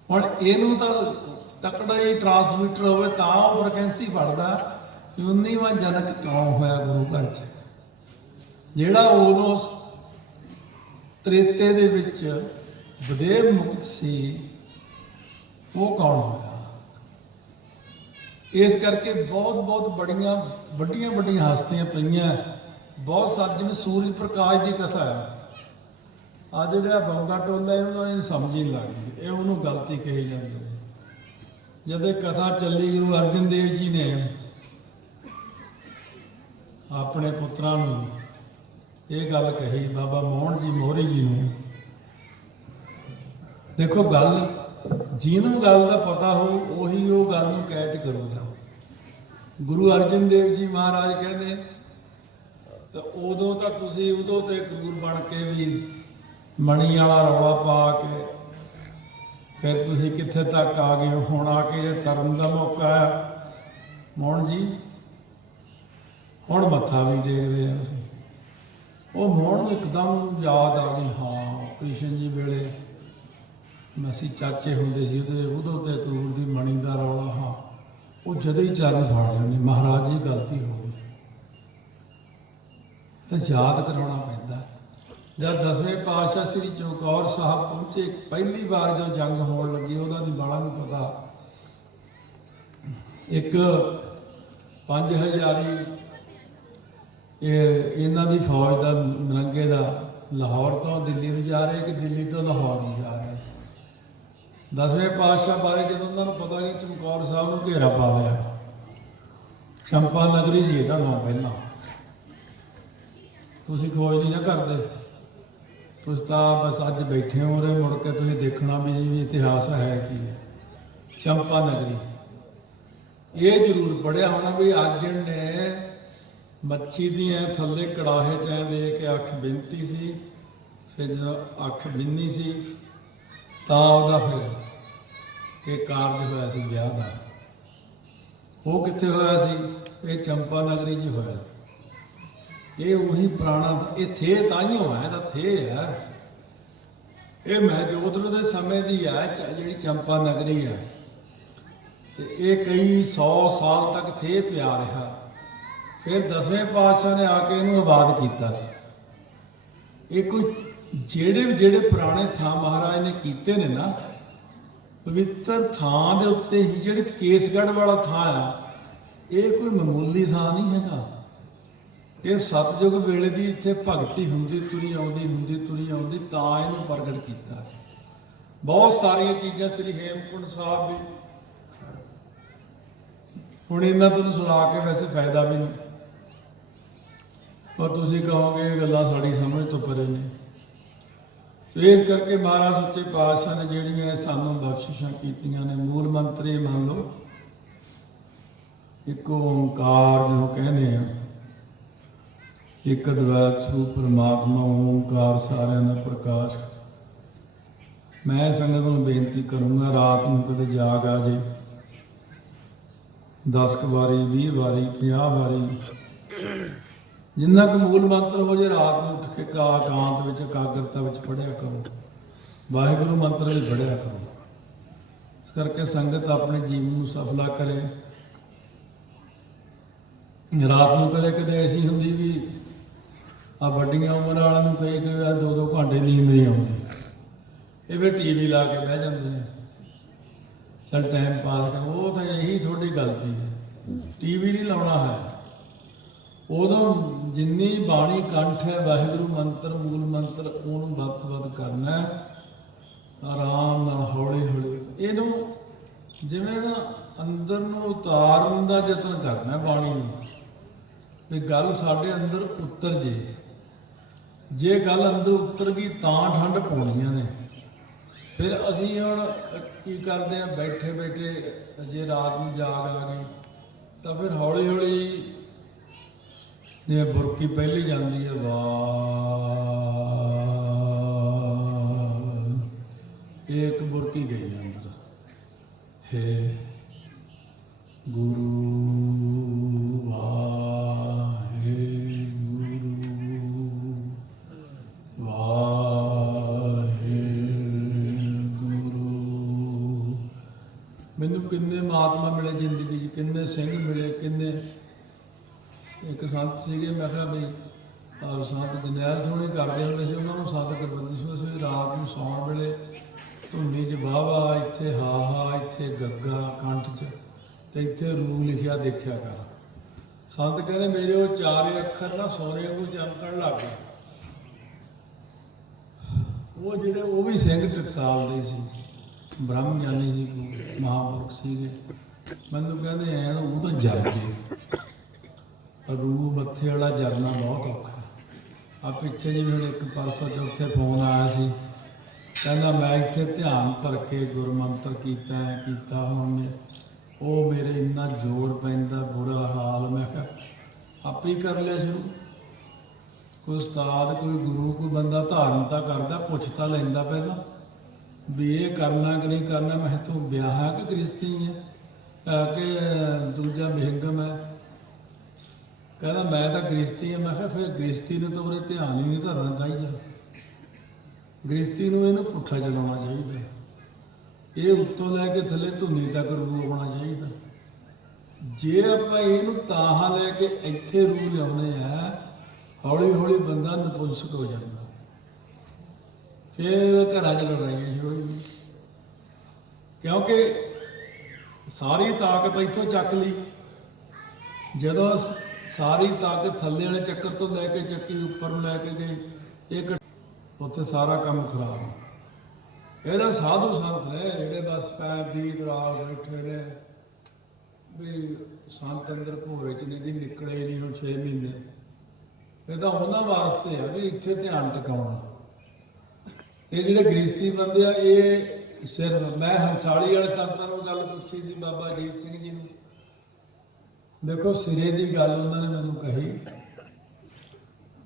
ਹੁਣ ਇਹਨੂੰ ਤਾਂ ਤਕੜਾ ਹੀ ਟਰਾਂਸਮੀਟਰ ਹੋਵੇ ਤਾਂ ਉਹ ਫ੍ਰੀਕੁਐਂਸੀ ਫੜਦਾ ਵੀ 19ਵਾਂ ਜਨਕ ਕਿਉਂ ਹੋਇਆ ਗੁਰੂ ਘਰ 'ਚ। ਜਿਹੜਾ ਉਦੋਂ ਤ੍ਰੇਤੇ ਦੇ ਵਿੱਚ ਵਿਦੇਵ ਮੁਕਤ ਸੀ, ਉਹ ਕੌਣ ਹੋਇਆ? ਇਸ ਕਰਕੇ ਬਹੁਤ ਵੱਡੀਆਂ ਵੱਡੀਆਂ ਹਸਤੀਆਂ ਪਈਆਂ। ਬਹੁਤ ਸਾਰੇ ਜਿਵੇਂ ਸੂਰਜ ਪ੍ਰਕਾਸ਼ ਦੀ ਕਥਾ ਹੈ। ਆ ਜਿਹੜਾ ਬੰਗਾ ਟੋਲਾ ਇਹਨੂੰ ਇਹ ਸਮਝ ਹੀ ਨਹੀਂ ਲੱਗਦੀ, ਇਹ ਉਹਨੂੰ ਗਲਤੀ ਕਹੀ ਜਾਂਦੇ ਨੇ। ਜਦ ਇਹ ਕਥਾ ਚੱਲੀ, ਗੁਰੂ ਅਰਜਨ ਦੇਵ ਜੀ ਨੇ ਆਪਣੇ ਪੁੱਤਰਾਂ ਨੂੰ ਇਹ ਗੱਲ ਕਹੀ, ਬਾਬਾ ਮੋਹਨ ਜੀ ਮੋਹਰੀ ਜੀ ਨੂੰ। ਦੇਖੋ ਗੱਲ, ਜਿਹਨੂੰ ਗੱਲ ਦਾ ਪਤਾ ਹੋ ਉਹੀ ਉਹ ਗੱਲ ਨੂੰ ਕੈਚ ਕਰੂਗਾ। ਗੁਰੂ ਅਰਜਨ ਦੇਵ ਜੀ ਮਹਾਰਾਜ ਕਹਿੰਦੇ ਤਾਂ ਉਦੋਂ ਤਾਂ ਤੁਸੀਂ ਉਦੋਂ ਤੇ ਕਰੂਰ ਬਣ ਕੇ ਵੀ ਮਣੀ ਵਾਲਾ ਰੌਲਾ ਪਾ ਕੇ ਫਿਰ ਤੁਸੀਂ ਕਿੱਥੇ ਤੱਕ ਆ ਗਏ ਹੋ। ਹੁਣ ਆ ਕੇ ਤਰਨ ਦਾ ਮੌਕਾ ਹੈ ਮੋਹਨ ਜੀ, ਹੁਣ ਮੱਥਾ ਵੀ ਟੇਕਦੇ ਆ ਅਸੀਂ। ਉਹ ਮੋਹਨ ਨੂੰ ਇੱਕਦਮ ਯਾਦ ਆ ਗਈ, ਹਾਂ ਕ੍ਰਿਸ਼ਨ ਜੀ ਵੇਲੇ ਅਸੀਂ ਚਾਚੇ ਹੁੰਦੇ ਸੀ ਉਹਦੇ, ਉਦੋਂ ਤੇ ਕਰੂਰ ਦੀ ਮਣੀ ਦਾ ਰੌਲਾ। ਹਾਂ, ਉਹ ਜਦੋਂ ਹੀ ਚਰਨ ਫੜ ਲੈਣੇ, ਮਹਾਰਾਜ ਜੀ ਗਲਤੀ ਹੋ ਗਈ, ਤਾਂ ਯਾਦ ਕਰਾਉਣਾ ਪੈਂਦਾ। ਜਦ 10ਵੇਂ ਪਾਤਸ਼ਾਹ ਸ੍ਰੀ ਚਮਕੌਰ ਸਾਹਿਬ ਪਹੁੰਚੇ, ਪਹਿਲੀ ਵਾਰ ਜਦੋਂ ਜੰਗ ਹੋਣ ਲੱਗੀ, ਉਹਨਾਂ ਦੀ ਬਾਲਾਂ ਨੂੰ ਪਤਾ ਇੱਕ 5000 ਇਹਨਾਂ ਦੀ ਫੌਜ ਦਾ ਨਰੰਗੇ ਦਾ ਲਾਹੌਰ ਤੋਂ ਦਿੱਲੀ ਨੂੰ ਜਾ ਰਹੇ ਕਿ ਦਿੱਲੀ ਤੋਂ ਲਾਹੌਰ ਨੂੰ ਜਾ ਰਹੇ। 10ਵੇਂ ਪਾਤਸ਼ਾਹ ਬਾਰੇ ਜਦੋਂ ਉਹਨਾਂ ਨੂੰ ਪਤਾ ਕਿ ਚਮਕੌਰ ਸਾਹਿਬ ਨੂੰ ਘੇਰਾ ਪਾ ਲਿਆ, ਚੰਪਾ ਨਗਰੀ ਜੀ ਇਹਦਾ ਨਾਮ ਪਹਿਲਾਂ, ਤੁਸੀਂ ਖੋਜ ਨਹੀਂ ਨਾ ਕਰਦੇ, ਤੁਸੀਂ ਤਾਂ ਬਸ ਅੱਜ ਬੈਠੇ ਹੋ ਉਰੇ, ਮੁੜ ਕੇ ਤੁਸੀਂ ਦੇਖਣਾ ਵੀ ਇਤਿਹਾਸ ਹੈ ਕੀ ਹੈ। ਚੰਪਾ ਨਗਰੀ ਇਹ ਜ਼ਰੂਰ ਪੜ੍ਹਿਆ ਹੋਣਾ ਵੀ ਅਰਜਨ ਨੇ ਮੱਛੀ ਦੀਆਂ ਥੱਲੇ ਕੜਾਹੇ 'ਚ ਐਂ ਦੇ ਕੇ ਅੱਖ ਬਿੰਨਤੀ ਸੀ, ਫਿਰ ਜਦੋਂ ਅੱਖ ਬਿੰਨੀ ਸੀ ਤਾਂ ਉਹਦਾ ਫਿਰ ਇਹ ਕਾਰਜ ਹੋਇਆ ਸੀ ਵਿਆਹ ਦਾ। ਉਹ ਕਿੱਥੇ ਹੋਇਆ ਸੀ? ਇਹ ਚੰਪਾ ਨਗਰੀ 'ਚ ਹੋਇਆ ਸੀ। ਇਹ ਉਹੀ ਪੁਰਾਣਾ, ਇਹ ਥੇ ਤਾਈਓ ਹੈ, ਇਹਦਾ ਥੇ ਹੈ, ਇਹ ਮਹਿਜੋਧਰੂ ਦੇ ਸਮੇਂ ਦੀ ਹੈ ਜਿਹੜੀ ਚੰਪਾ ਨਗਰੀ ਹੈ। ਤੇ ਇਹ ਕਈ 100 ਸਾਲ ਤੱਕ ਥੇ ਪਿਆ ਰਿਹਾ। ਫਿਰ 10ਵੇਂ ਪਾਤਸ਼ਾਹ ਨੇ ਆ ਕੇ ਇਹਨੂੰ ਆਬਾਦ ਕੀਤਾ ਸੀ। ਇਹ ਕੋਈ ਜਿਹੜੇ ਪੁਰਾਣੇ ਥਾਂ ਮਹਾਰਾਜ ਨੇ ਕੀਤੇ ਨੇ ਨਾ, ਪਵਿੱਤਰ ਥਾਂ ਦੇ ਉੱਤੇ ਹੀ, ਜਿਹੜੇ ਕੇਸਗੜ੍ਹ ਵਾਲਾ ਥਾਂ ਆ, ਇਹ ਕੋਈ ਮਾਮੂਲੀ ਥਾਂ ਨਹੀਂ ਹੈਗਾ। ਇਹ ਸਤਿਯੁਗ ਵੇਲੇ ਦੀ ਇੱਥੇ ਭਗਤੀ ਹੁੰਦੀ ਤੁਰੀ ਆਉਂਦੀ ਤਾਂ ਇਹਨੂੰ ਪ੍ਰਗਟ ਕੀਤਾ ਸੀ। ਬਹੁਤ ਸਾਰੀਆਂ ਚੀਜ਼ਾਂ ਸ੍ਰੀ ਹੇਮਕੁੰਟ ਸਾਹਿਬ ਵੀ, ਹੁਣ ਇਹਨਾਂ ਤੁਹਾਨੂੰ ਸੁਣਾ ਕੇ ਵੈਸੇ ਫਾਇਦਾ ਵੀ ਨਹੀਂ, ਪਰ ਤੁਸੀਂ ਕਹੋਗੇ ਇਹ ਗੱਲਾਂ ਸਾਡੀ ਸਮਝ ਤੋਂ ਪਰੇ ਨੇ। ਸੋ ਇਸ ਕਰਕੇ ਮਹਾਰਾਜ ਸੱਚੇ ਪਾਤਸ਼ਾਹ ਨੇ ਜਿਹੜੀਆਂ ਸਾਨੂੰ ਬਖਸ਼ਿਸ਼ਾਂ ਕੀਤੀਆਂ ਨੇ, ਮੂਲ ਮੰਤਰ ਇਹ ਮੰਨ ਲਓ, ਇੱਕ ਓਂਕਾਰ ਜਿਹਨੂੰ ਕਹਿੰਦੇ ਆ, ਇੱਕ ਅਦਵੈਤ ਸਰੂਪ ਪਰਮਾਤਮਾ ਓਂਕਾਰ ਸਾਰਿਆਂ ਦਾ ਪ੍ਰਕਾਸ਼। ਮੈਂ ਸੰਗਤ ਨੂੰ ਬੇਨਤੀ ਕਰੂੰਗਾ, ਰਾਤ ਨੂੰ ਕਦੇ ਜਾਗ ਆ ਜੇ 10 ਵਾਰੀ 20 ਵਾਰੀ 50 ਵਾਰੀ ਜਿੰਨਾ ਕੁ ਮੂਲ ਮੰਤਰ ਹੋ ਜੇ, ਰਾਤ ਨੂੰ ਉੱਠ ਕੇ ਇਕਾਂਤ ਵਿੱਚ ਇਕਾਗਰਤਾ ਵਿੱਚ ਪੜ੍ਹਿਆ ਕਰੋ। ਵਾਹਿਗੁਰੂ ਮੰਤਰ ਵੀ ਪੜ੍ਹਿਆ ਕਰੋ। ਇਸ ਕਰਕੇ ਸੰਗਤ ਆਪਣੇ ਜੀਵਨ ਨੂੰ ਸਫਲਾ ਕਰੇ। ਰਾਤ ਨੂੰ ਕਦੇ ਕਦੇ ਐਸੀ ਹੁੰਦੀ ਵੀ ਆ ਵੱਡੀਆਂ ਉਮਰ ਵਾਲਿਆਂ ਨੂੰ ਕਈ 2-2 ਘੰਟੇ ਨੀਂਦ ਨਹੀਂ ਆਉਂਦੀ, ਇਹ ਫਿਰ ਟੀਵੀ ਲਾ ਕੇ ਬਹਿ ਜਾਂਦੇ ਆ, ਚੱਲ ਟਾਈਮ ਪਾਸ ਕਰ। ਉਹ ਤਾਂ ਇਹੀ ਤੁਹਾਡੀ ਗਲਤੀ ਹੈ, ਟੀਵੀ ਨਹੀਂ ਲਾਉਣਾ ਹੈ। ਉਦੋਂ ਜਿੰਨੀ ਬਾਣੀ ਕੰਠ ਹੈ, ਵਾਹਿਗੁਰੂ ਮੰਤਰ ਮੂਲ ਮੰਤਰ, ਉਹਨੂੰ ਵੱਧ ਤੋਂ ਵੱਧ ਕਰਨਾ, ਆਰਾਮ ਨਾਲ ਹੌਲੀ ਹੌਲੀ ਇਹਨੂੰ ਜਿਵੇਂ ਨਾ ਅੰਦਰ ਨੂੰ ਉਤਾਰਨ ਦਾ ਯਤਨ ਕਰਨਾ ਬਾਣੀ ਨੂੰ, ਵੀ ਗੱਲ ਸਾਡੇ ਅੰਦਰ ਉਤਰ ਜੇ ਗੱਲ ਅੰਦਰ ਉਤਰ ਗਈ ਤਾਂ ਠੰਡ ਪਾਉਣੀਆਂ ਨੇ। ਫਿਰ ਅਸੀਂ ਹੁਣ ਕੀ ਕਰਦੇ ਹਾਂ, ਬੈਠੇ ਬੈਠੇ ਜੇ ਰਾਤ ਨੂੰ ਜਾਗ ਆ ਗਈ ਤਾਂ ਫਿਰ ਹੌਲੀ ਹੌਲੀ ਜਿਵੇਂ ਬੁਰਕੀ ਪਹਿਲੀ ਜਾਂਦੀ ਹੈ, ਵਾਹ, ਇਹ ਇੱਕ ਬੁਰਕੀ ਗਈ ਅੰਦਰ, ਹੇ ਗੁਰੂ ਮੈਨੂੰ ਕਿੰਨੇ ਮਹਾਤਮਾ ਮਿਲੇ ਜ਼ਿੰਦਗੀ 'ਚ, ਕਿੰਨੇ ਸਿੰਘ ਮਿਲੇ, ਕਿੰਨੇ। ਇੱਕ ਸੰਤ ਸੀਗੇ, ਮੈਂ ਕਿਹਾ ਬਈ ਸੰਤ ਜਰਨੈਲ ਸੋਹਣੀ ਕਰਦੇ ਹੁੰਦੇ ਸੀ, ਉਹਨਾਂ ਨੂੰ ਸੰਤ ਗੁਰਬੰਦੀ ਸਿੰਘ ਰਾਤ ਨੂੰ ਸੌਣ ਵੇਲੇ ਧੁੰਨੀ 'ਚ ਵਾਹਵਾ, ਇੱਥੇ ਹਾ ਇੱਥੇ ਗੱਗਾ ਕੰਠ 'ਚ, ਤੇ ਇੱਥੇ ਰੂ ਲਿਖਿਆ ਦੇਖਿਆ ਕਰ। ਸੰਤ ਕਹਿੰਦੇ ਮੇਰੇ ਉਹ 4 ਅੱਖਰ ਨਾ ਸੋਨੇ ਵਾਂਗੂ ਚਮਕਣ ਲੱਗ ਗਏ। ਉਹ ਜਿਹੜੇ ਉਹ ਵੀ ਸਿੰਘ ਟਕਸਾਲ ਦੇ ਸੀ, ਬ੍ਰਹਮ ਗਿਆਨੀ ਸੀ, ਮਹਾਂਪੁਰਖ ਸੀਗੇ। ਮੈਨੂੰ ਕਹਿੰਦੇ ਐ ਉਹ ਤਾਂ ਜਰ ਗਏ, ਰੂ ਮੱਥੇ ਵਾਲਾ ਜਰਨਾ ਬਹੁਤ ਔਖਾ। ਆ ਪਿੱਛੇ ਜਿਵੇਂ ਹੁਣ ਇੱਕ ਪਰਸੋਂ ਚੌਥੇ ਫੋਨ ਆਇਆ ਸੀ, ਕਹਿੰਦਾ ਮੈਂ ਇੱਥੇ ਧਿਆਨ ਧਰ ਕੇ ਗੁਰਮੰਤਰ ਕੀਤਾ ਹੁਣ ਉਹ ਮੇਰੇ ਇੰਨਾ ਜ਼ੋਰ ਪੈਂਦਾ, ਬੁਰਾ ਹਾਲ। ਮੈਂ ਕਿਹਾ ਆਪੇ ਹੀ ਕਰ ਲਿਆ ਸ਼ੁਰੂ। ਕੋਈ ਉਸਤਾਦ, ਕੋਈ ਗੁਰੂ, ਕੋਈ ਬੰਦਾ ਧਾਰਨ ਤਾਂ ਕਰਦਾ, ਪੁੱਛ ਤਾਂ ਲੈਂਦਾ ਪਹਿਲਾਂ ਵੀ ਇਹ ਕਰਨਾ ਕਿ ਨਹੀਂ ਕਰਨਾ। ਮੈਂ ਤੂੰ ਵਿਆਹ ਹੈ ਕਿ ਗ੍ਰਸਤੀ ਹੈ ਕਿ ਦੂਜਾ ਵਿਹੰਗਮ ਹੈ? ਕਹਿੰਦਾ ਮੈਂ ਤਾਂ ਗ੍ਰਸਤੀ ਹਾਂ। ਮੈਂ ਕਿਹਾ ਫਿਰ ਗ੍ਰਸਤੀ ਨੂੰ ਤਾਂ ਉਰੇ ਧਿਆਨ ਹੀ ਨਹੀਂ ਧਰਨਾ ਚਾਹੀਦਾ, ਗ੍ਰਸਤੀ ਨੂੰ ਇਹਨੂੰ ਪੁੱਠਾ ਚਲਾਉਣਾ ਚਾਹੀਦਾ, ਇਹ ਉੱਤੋਂ ਲੈ ਕੇ ਥੱਲੇ ਧੁੰਨੀ ਤੱਕ ਰੂ ਹੋਣਾ ਚਾਹੀਦਾ। ਜੇ ਆਪਾਂ ਇਹਨੂੰ ਤਾਹਾਂ ਲੈ ਕੇ ਇੱਥੇ ਰੂ ਲਿਆਉਂਦੇ ਆ, ਹੌਲੀ ਹੌਲੀ ਬੰਦਾ ਨਪੁੰਸਕ ਹੋ ਜਾਂਦਾ, ਫਿਰ ਘਰਾਂ 'ਚ ਲੜਾਈਆਂ ਸ਼ੁਰੂ ਹੋ, ਕਿਉਂਕਿ ਸਾਰੀ ਤਾਕਤ ਇੱਥੋਂ ਚੱਕ ਲਈ। ਜਦੋਂ ਸਾਰੀ ਤਾਕਤ ਥੱਲੇ ਵਾਲੇ ਚੱਕਰ ਤੋਂ ਲੈ ਕੇ ਚੱਕੀ ਉੱਪਰ ਨੂੰ ਲੈ ਕੇ ਗਈ, ਇੱਕ ਉੱਥੇ ਸਾਰਾ ਕੰਮ ਖਰਾਬ। ਇਹਦਾ ਸਾਧੂ ਸੰਤ ਨੇ ਜਿਹੜੇ ਬਸ ਪੈ ਬੀਤ ਰਾਤ ਬੈਠੇ ਨੇ ਵੀ ਸੰਤ ਅੰਦਰ ਭੋਰੇ 'ਚ ਨਹੀਂ ਜੀ ਨਿਕਲੇ ਨਹੀਂ ਹੁਣ 6 ਮਹੀਨੇ। ਇਹ ਤਾਂ ਉਹਨਾਂ ਵਾਸਤੇ ਆ ਵੀ ਇੱਥੇ ਧਿਆਨ ਟਿਕਾਉਣਾ। ਇਹ ਜਿਹੜੇ ਗ੍ਰਸਤੀ ਬੰਦੇ ਆ ਇਹ ਸਿਰਫ, ਮੈਂ ਹੰਸਾਲੀ ਵਾਲੇ ਸੰਤਾਂ ਨੂੰ ਗੱਲ ਪੁੱਛੀ ਸੀ ਬਾਬਾ ਅਜੀਤ ਸਿੰਘ ਜੀ ਨੂੰ, ਦੇਖੋ ਸਿਰੇ ਦੀ ਗੱਲ ਉਹਨਾਂ ਨੇ ਮੈਨੂੰ ਕਹੀ,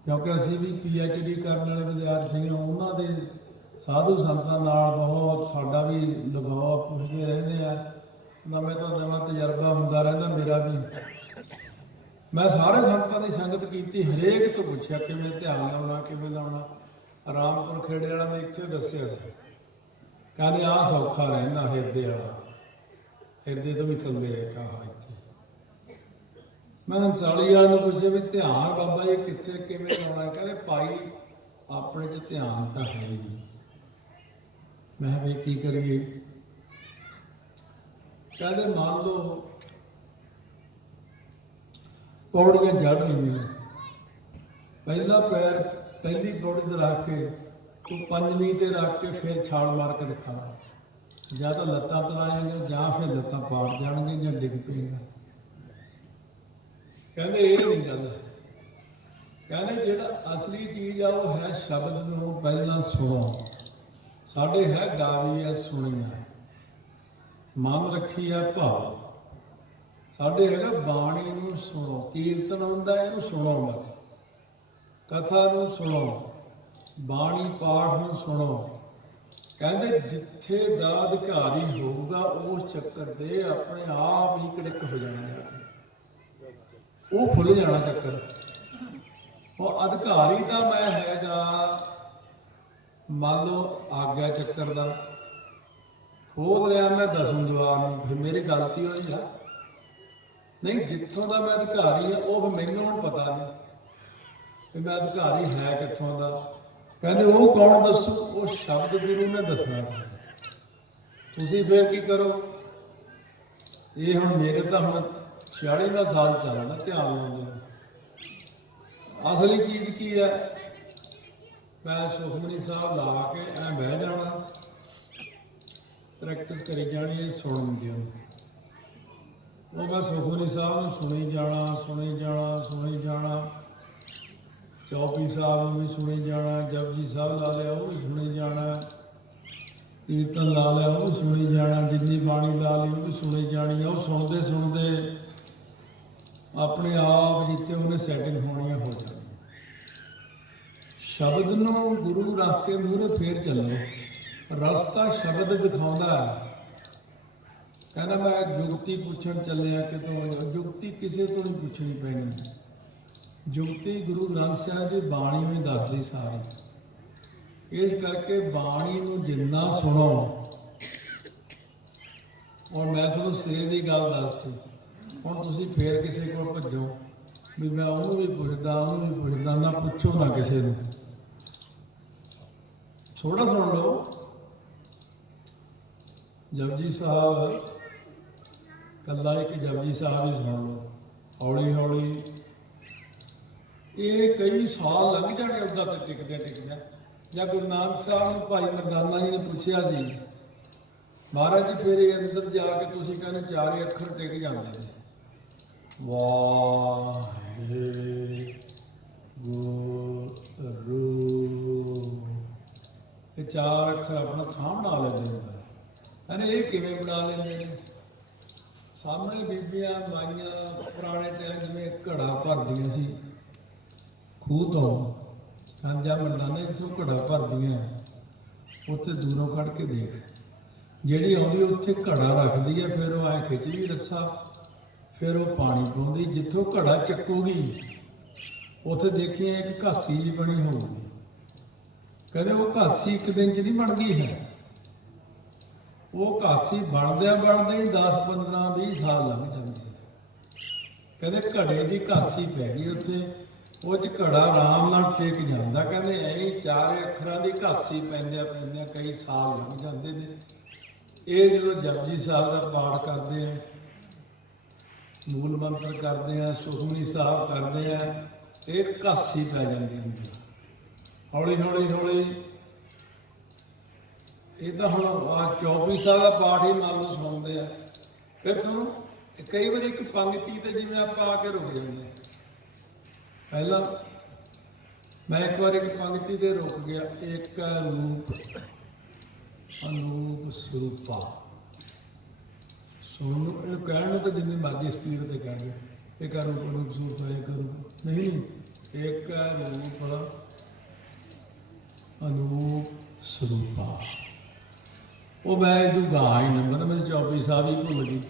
ਕਿਉਂਕਿ ਅਸੀਂ ਵੀ PhD ਕਰਨ ਵਾਲੇ ਵਿਦਿਆਰਥੀ ਹਾਂ। ਉਹਨਾਂ ਦੇ ਸਾਧੂ ਸੰਤਾਂ ਨਾਲ ਬਹੁਤ ਸਾਡਾ ਵੀ ਲਗਾਅ, ਪੁੱਛਦੇ ਰਹਿੰਦੇ ਆ, ਨਵੇਂ ਤੋਂ ਨਵਾਂ ਤਜਰਬਾ ਹੁੰਦਾ ਰਹਿੰਦਾ ਮੇਰਾ ਵੀ। ਮੈਂ ਸਾਰੇ ਸੰਤਾਂ ਦੀ ਸੰਗਤ ਕੀਤੀ, ਹਰੇਕ ਤੋਂ ਪੁੱਛਿਆ ਕਿਵੇਂ ਧਿਆਨ ਲਾਉਣਾ, ਕਿਵੇਂ ਲਾਉਣਾ। ਰਾਮਪੁਰ ਖੇੜੇ ਵਾਲਾ ਨੇ ਇੱਥੇ ਦੱਸਿਆ ਸੀ, ਕਹਿੰਦੇ ਆਹ ਸੌਖਾ ਰਹਿੰਦਾ ਹਿਰਦੇ ਵਾਲਾ, ਹਿਰਦੇ ਤੋਂ ਵੀ ਥੱਲੇ ਹੈ ਕਹਾ ਇੱਥੇ। ਮੈਂ ਹੰਸਾਲੀ ਵਾਲੇ ਨੂੰ ਪੁੱਛਿਆ ਵੀ ਧਿਆਨ ਬਾਬਾ ਜੀ ਕਿੱਥੇ ਕਿਵੇਂ ਲਾਉਣਾ? ਕਹਿੰਦੇ ਭਾਈ ਆਪਣੇ 'ਚ ਧਿਆਨ ਤਾਂ ਹੈ ਹੀ ਨਹੀਂ। ਮੈਂ ਵੀ ਕੀ ਕਰੀਏ? ਕਹਿੰਦੇ ਮੰਨ ਲਓ ਪੌੜੀਆਂ ਚੜ੍ਹ ਰਹੀਆਂ, ਪਹਿਲਾ ਪੈਰ ਪਹਿਲੀ ਪੌੜੀ 'ਤੇ ਰੱਖ ਕੇ ਤੂੰ 5ਵੀਂ 'ਤੇ ਰੱਖ ਕੇ ਫਿਰ ਛਾਲ ਮਾਰ ਕੇ ਦਿਖਾਣਾ, ਜਾਂ ਤਾਂ ਲੱਤਾਂ ਤਲਾਏਂਗੇ ਜਾਂ ਫਿਰ ਲੱਤਾਂ ਪਾੜ ਜਾਣਗੇ ਜਾਂ ਡਿੱਗ ਪਏਗਾ। ਕਹਿੰਦੇ ਇਹ ਨਹੀਂ ਗੱਲ। ਕਹਿੰਦੇ ਜਿਹੜਾ ਅਸਲੀ ਚੀਜ਼ ਆ ਉਹ ਹੈ ਸ਼ਬਦ ਨੂੰ ਪਹਿਲਾਂ ਸੁਣੋ। ਸਾਡੇ ਹੈ ਗਾਵੀ ਹੈ ਸੁਣੀਆਂ, ਮਨ ਰੱਖੀ ਹੈ ਭਾਵ। ਸਾਡੇ ਹੈਗਾ ਬਾਣੀ ਨੂੰ ਸੁਣੋ, ਕੀਰਤਨ ਹੁੰਦਾ ਇਹਨੂੰ ਸੁਣੋ, ਬਸ ਕਥਾ ਨੂੰ ਸੁਣੋ, ਬਾਣੀ ਪਾਠ ਨੂੰ ਸੁਣੋ। ਕਹਿੰਦੇ ਜਿੱਥੇ ਦਾ ਅਧਿਕਾਰੀ ਹੋਊਗਾ ਉਸ ਚੱਕਰ ਦੇ ਆਪਣੇ ਆਪ ਹੀ ਕੜਿੱਕ ਹੋ ਜਾਣਾ, ਜਾ ਕੇ ਉਹ ਖੁੱਲ ਜਾਣਾ ਚੱਕਰ। ਉਹ ਅਧਿਕਾਰੀ ਤਾਂ ਮੈਂ ਹੈਗਾ, ਮੰਨ ਲਓ ਆਗਿਆ ਚੱਕਰ ਦਾ ਖੋਲ ਰਿਹਾ ਮੈਂ 10ਵੇਂ ਦੁਆਰ ਨੂੰ, ਫਿਰ ਮੇਰੀ ਗਲਤੀ ਹੋਈ ਆ ਨਹੀਂ। ਜਿੱਥੋਂ ਦਾ ਮੈਂ ਅਧਿਕਾਰੀ ਆ ਉਹ ਫਿਰ ਮੈਨੂੰ ਹੁਣ ਪਤਾ ਨਹੀਂ ਕਿ ਮੈਂ ਅਧਿਕਾਰੀ ਹੈ ਕਿੱਥੋਂ ਦਾ। ਕਹਿੰਦੇ ਉਹ ਕੌਣ ਦੱਸੂ? ਉਹ ਸ਼ਬਦ ਗੁਰੂ ਨੇ ਦੱਸਣਾ। ਤੁਸੀਂ ਫਿਰ ਕੀ ਕਰੋ? ਇਹ ਹੁਣ ਮੇਰੇ ਤਾਂ ਹੁਣ 46ਵਾਂ ਸਾਲ ਚੱਲਦਾ ਧਿਆਨ ਲਾਉਂਦੇ। ਅਸਲੀ ਚੀਜ਼ ਕੀ ਹੈ? ਮੈਂ ਸੁਖਮਨੀ ਸਾਹਿਬ ਲਾ ਕੇ ਐ ਬਹਿ ਜਾਣਾ, ਪ੍ਰੈਕਟਿਸ ਕਰੀ ਜਾਣੀ ਹੈ ਸੁਣਨ ਦੀ। ਉਹ ਮੈਂ ਸੁਖਮਨੀ ਸਾਹਿਬ ਨੂੰ ਸੁਣੀ ਜਾਣਾ, ਸੁਣੀ ਜਾਣਾ, ਸੁਣੀ ਜਾਣਾ। ਚੌਪੀ ਸਾਹਿਬ ਨੂੰ ਵੀ ਸੁਣੀ ਜਾਣਾ, ਜਪਜੀ ਸਾਹਿਬ ਲਾ ਲਿਆ ਉਹ ਵੀ ਸੁਣੀ ਜਾਣਾ, ਕੀਰਤਨ ਲਾ ਲਿਆ ਉਹ ਵੀ ਸੁਣੀ ਜਾਣਾ, ਜਿੰਨੀ ਬਾਣੀ ਲਾ ਲਈ ਉਹ ਵੀ ਸੁਣੀ ਜਾਣੀ। ਉਹ ਸੁਣਦੇ ਸੁਣਦੇ ਆਪਣੇ ਆਪ ਜਿੱਥੇ ਉਹਨੇ ਸੈਟਿੰਗ ਹੋਣੀਆਂ ਹੋ ਜਾਣੀ। ਸ਼ਬਦ ਨੂੰ ਗੁਰੂ ਰੱਖ ਕੇ ਮੂਹਰੇ ਫੇਰ ਚੱਲੋ। ਰਸਤਾ ਸ਼ਬਦ ਦਿਖਾਉਂਦਾ। ਕਹਿੰਦਾ ਮੈਂ ਜੁਗਤੀ ਪੁੱਛਣ ਚੱਲਿਆ ਕਿਤੋਂ, ਜੁਗਤੀ ਕਿਸੇ ਤੋਂ ਨਹੀਂ ਪੁੱਛਣੀ ਪੈਣੀ। ਜੁਗਤੀ ਗੁਰੂ ਗ੍ਰੰਥ ਸਾਹਿਬ ਦੀ ਬਾਣੀ ਵਿੱਚ ਦੱਸਦੀ ਸਾਰੀ। ਇਸ ਕਰਕੇ ਬਾਣੀ ਨੂੰ ਜਿੰਨਾ ਸੁਣੋ। ਔਰ ਮੈਂ ਤੁਹਾਨੂੰ ਸਿਰੇ ਦੀ ਗੱਲ ਦੱਸਤੀ, ਹੁਣ ਤੁਸੀਂ ਫੇਰ ਕਿਸੇ ਕੋਲ ਭੱਜੋ ਵੀ ਮੈਂ ਉਹਨੂੰ ਵੀ ਪੁੱਛਦਾ, ਉਹਨੂੰ ਵੀ ਪੁੱਛਦਾ। ਨਾ ਪੁੱਛੋ ਨਾ ਕਿਸੇ ਨੂੰ, ਥੋੜਾ ਸੁਣ ਲਓ। ਜਪਜੀ ਸਾਹਿਬ ਕੱਲਾ ਇੱਕ ਜਪਜੀ ਸਾਹਿਬ ਹੀ ਸੁਣ ਲਓ, ਹੌਲੀ ਹੌਲੀ। ਇਹ ਕਈ ਸਾਲ ਲੰਘ ਜਾਣੇ ਉੱਦਾਂ ਤੇ ਟਿਕਦੇ ਟਿਕਦੇ। ਜਾਂ ਗੁਰੂ ਨਾਨਕ ਸਾਹਿਬ ਨੂੰ ਭਾਈ ਮਰਦਾਨਾ ਜੀ ਨੇ ਪੁੱਛਿਆ ਸੀ, ਮਹਾਰਾਜ ਜੀ ਫਿਰ ਇਹ ਅੰਦਰ ਜਾ ਕੇ ਤੁਸੀਂ ਕਹਿੰਦੇ 4 ਅੱਖਰ ਟਿਕ ਜਾਂਦੇ ਨੇ, ਵਾਹਿਗੁਰੂ। ਇਹ 4 ਅੱਖਰ ਆਪਣਾ ਥਾਂ ਬਣਾ ਲੈਂਦੇ ਨੇ। ਕਹਿੰਦੇ ਇਹ ਕਿਵੇਂ ਬਣਾ ਲੈਂਦੇ ਨੇ? ਸਾਹਮਣੇ ਬੀਬੀਆਂ ਮਾਈਆਂ ਪੁਰਾਣੇ ਟਾਈਮ ਜਿਵੇਂ ਘੜਾ ਭਰਦੀਆਂ ਸੀ ਖੂਹ ਤੋਂ, ਜਾਂ ਮਰਦਾਨੇ ਜਿੱਥੋਂ ਘੜਾ ਭਰਦੀਆਂ ਉੱਥੇ ਦੂਰੋਂ ਕੱਢ ਕੇ ਦੇਖ, ਜਿਹੜੀ ਆਉਂਦੀ ਉੱਥੇ ਘੜਾ ਰੱਖਦੀ ਹੈ, ਫਿਰ ਉਹ ਐਂ ਖਿੱਚਦੀ ਰੱਸਾ, ਫਿਰ ਉਹ ਪਾਣੀ ਪਾਉਂਦੀ। ਜਿੱਥੋਂ ਘੜਾ ਚੱਕੂਗੀ ਉੱਥੇ ਦੇਖੀਏ ਇੱਕ ਘਾਸੀ ਜਿਹੀ ਬਣੀ ਹੋਊਗੀ। ਕਹਿੰਦੇ ਉਹ ਘਾਸੀ ਇੱਕ ਦਿਨ 'ਚ ਨਹੀਂ ਬਣ ਗਈ ਹੈ, ਉਹ ਘਾਸੀ ਬਣਦਿਆਂ ਬਣਦੇ ਹੀ 10, 15, 20 ਸਾਲ ਲੱਗ ਜਾਂਦੇ। ਕਹਿੰਦੇ ਘੜੇ ਦੀ ਘਾਸੀ ਪੈ ਗਈ ਉੱਥੇ, ਉਹ 'ਚ ਘੜਾ ਆਰਾਮ ਨਾਲ ਟਿਕ ਜਾਂਦਾ। ਕਹਿੰਦੇ ਐਂ 4 ਅੱਖਰਾਂ ਦੀ ਘਾਸੀ ਪੈਂਦਿਆਂ ਪੈਂਦਿਆਂ ਕਈ ਸਾਲ ਲੱਗ ਜਾਂਦੇ ਨੇ। ਇਹ ਜਦੋਂ ਜਪਜੀ ਸਾਹਿਬ ਦਾ ਪਾਠ ਕਰਦੇ ਆ, ਮੂਲ ਮੰਤਰ ਕਰਦੇ ਆ, ਸੁਖਮਨੀ ਸਾਹਿਬ ਕਰਦੇ ਆ, ਇਹ ਘਾਸੀ ਪੈ ਜਾਂਦੀ ਹੁੰਦੀ। ਹੌਲੀ ਹੌਲੀ ਹੌਲੀ ਇਹ ਤਾਂ ਹੁਣ ਆ 24 ਸਾਲ ਦਾ ਪਾਠ ਹੀ ਮੰਨ ਲਓ ਸੁਣਾਉਂਦੇ ਆ। ਫਿਰ ਸੁਣੋ, ਕਈ ਵਾਰੀ ਇੱਕ ਪੰਗਤੀ ਤੇ ਜਿਵੇਂ ਆਪਾਂ ਆ ਕੇ ਰੁਕ ਜਾਂਦੇ ਹਾਂ। ਪਹਿਲਾਂ ਮੈਂ ਇੱਕ ਵਾਰ ਇੱਕ ਪੰਗਤੀ ਤੇ ਰੁਕ ਗਿਆ। ਇੱਕ ਰੂਪ ਅਨੂਪ ਸਰੂਪਾ। ਸੁਣ ਲਓ, ਇਹਨੂੰ ਕਹਿਣ ਨੂੰ ਤਾਂ ਜਿੰਨੀ ਮਰਜ਼ੀ ਸਪੀਡ ਤੇ ਕਹਿ ਗਿਆ, ਇੱਕ ਰੂਪ ਅਨੂਪ ਸਰੂਪਾ, ਇੱਕ ਰੂਪ ਨਹੀਂ, ਇੱਕ ਰੂਪ ਅਨੂਪ ਸਰੂਪਾ। ਉਹ ਮੈਂ ਇਹਦੂ ਗਾ ਹੀ ਨੰਬਰ, ਮੈਨੂੰ 24 ਸਾਹਿਬ ਹੀ ਭੁੱਲ ਗਈ।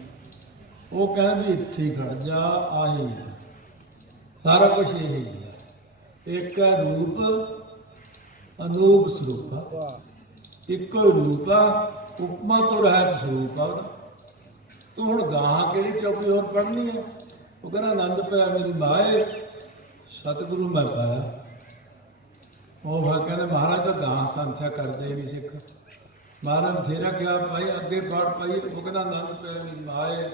ਉਹ ਕਹਿੰਦੇ ਵੀ ਇੱਥੇ ਹੀ ਖੜ ਜਾ, ਆਹੀ ਹੈ ਸਾਰਾ ਕੁਛ ਇਹ ਹੀ ਹੈ। ਇੱਕ ਰੂਪ ਅਨੂਪ ਸਰੂਪਾ, ਇੱਕੋ ਰੂਪ ਆ, ਉਪਮਾ ਤੋਂ ਰਹਿਤ ਸਰੂਪ ਆ ਉਹਦਾ। ਤੂੰ ਹੁਣ ਗਾਹਾਂ ਕਿਹੜੀ ਚੌਕੀ ਹੋਰ ਪੜ੍ਹਨੀ ਹੈ? ਉਹ ਕਹਿੰਦਾ ਆਨੰਦ ਪਿਆ ਮੇਰੀ ਮਾਏ, ਸਤਿਗੁਰੂ ਮੈਂ ਪਾਇਆ। ਉਹ ਵਾ ਕਹਿੰਦੇ ਮਹਾਰਾਜ ਤਾਂ ਗਾਂ ਸੰਥਿਆ ਕਰਦੇ ਨਹੀਂ ਸਿੱਖ। ਮਹਾਰਾਜ ਬਥੇਰਾ ਕਿਹਾ ਭਾਈ ਅੱਗੇ ਪੜ ਪਾਈ। ਉਹ ਕਹਿੰਦਾ ਆਨੰਦ ਪਿਆ ਮੇਰੀ ਮਾਏ,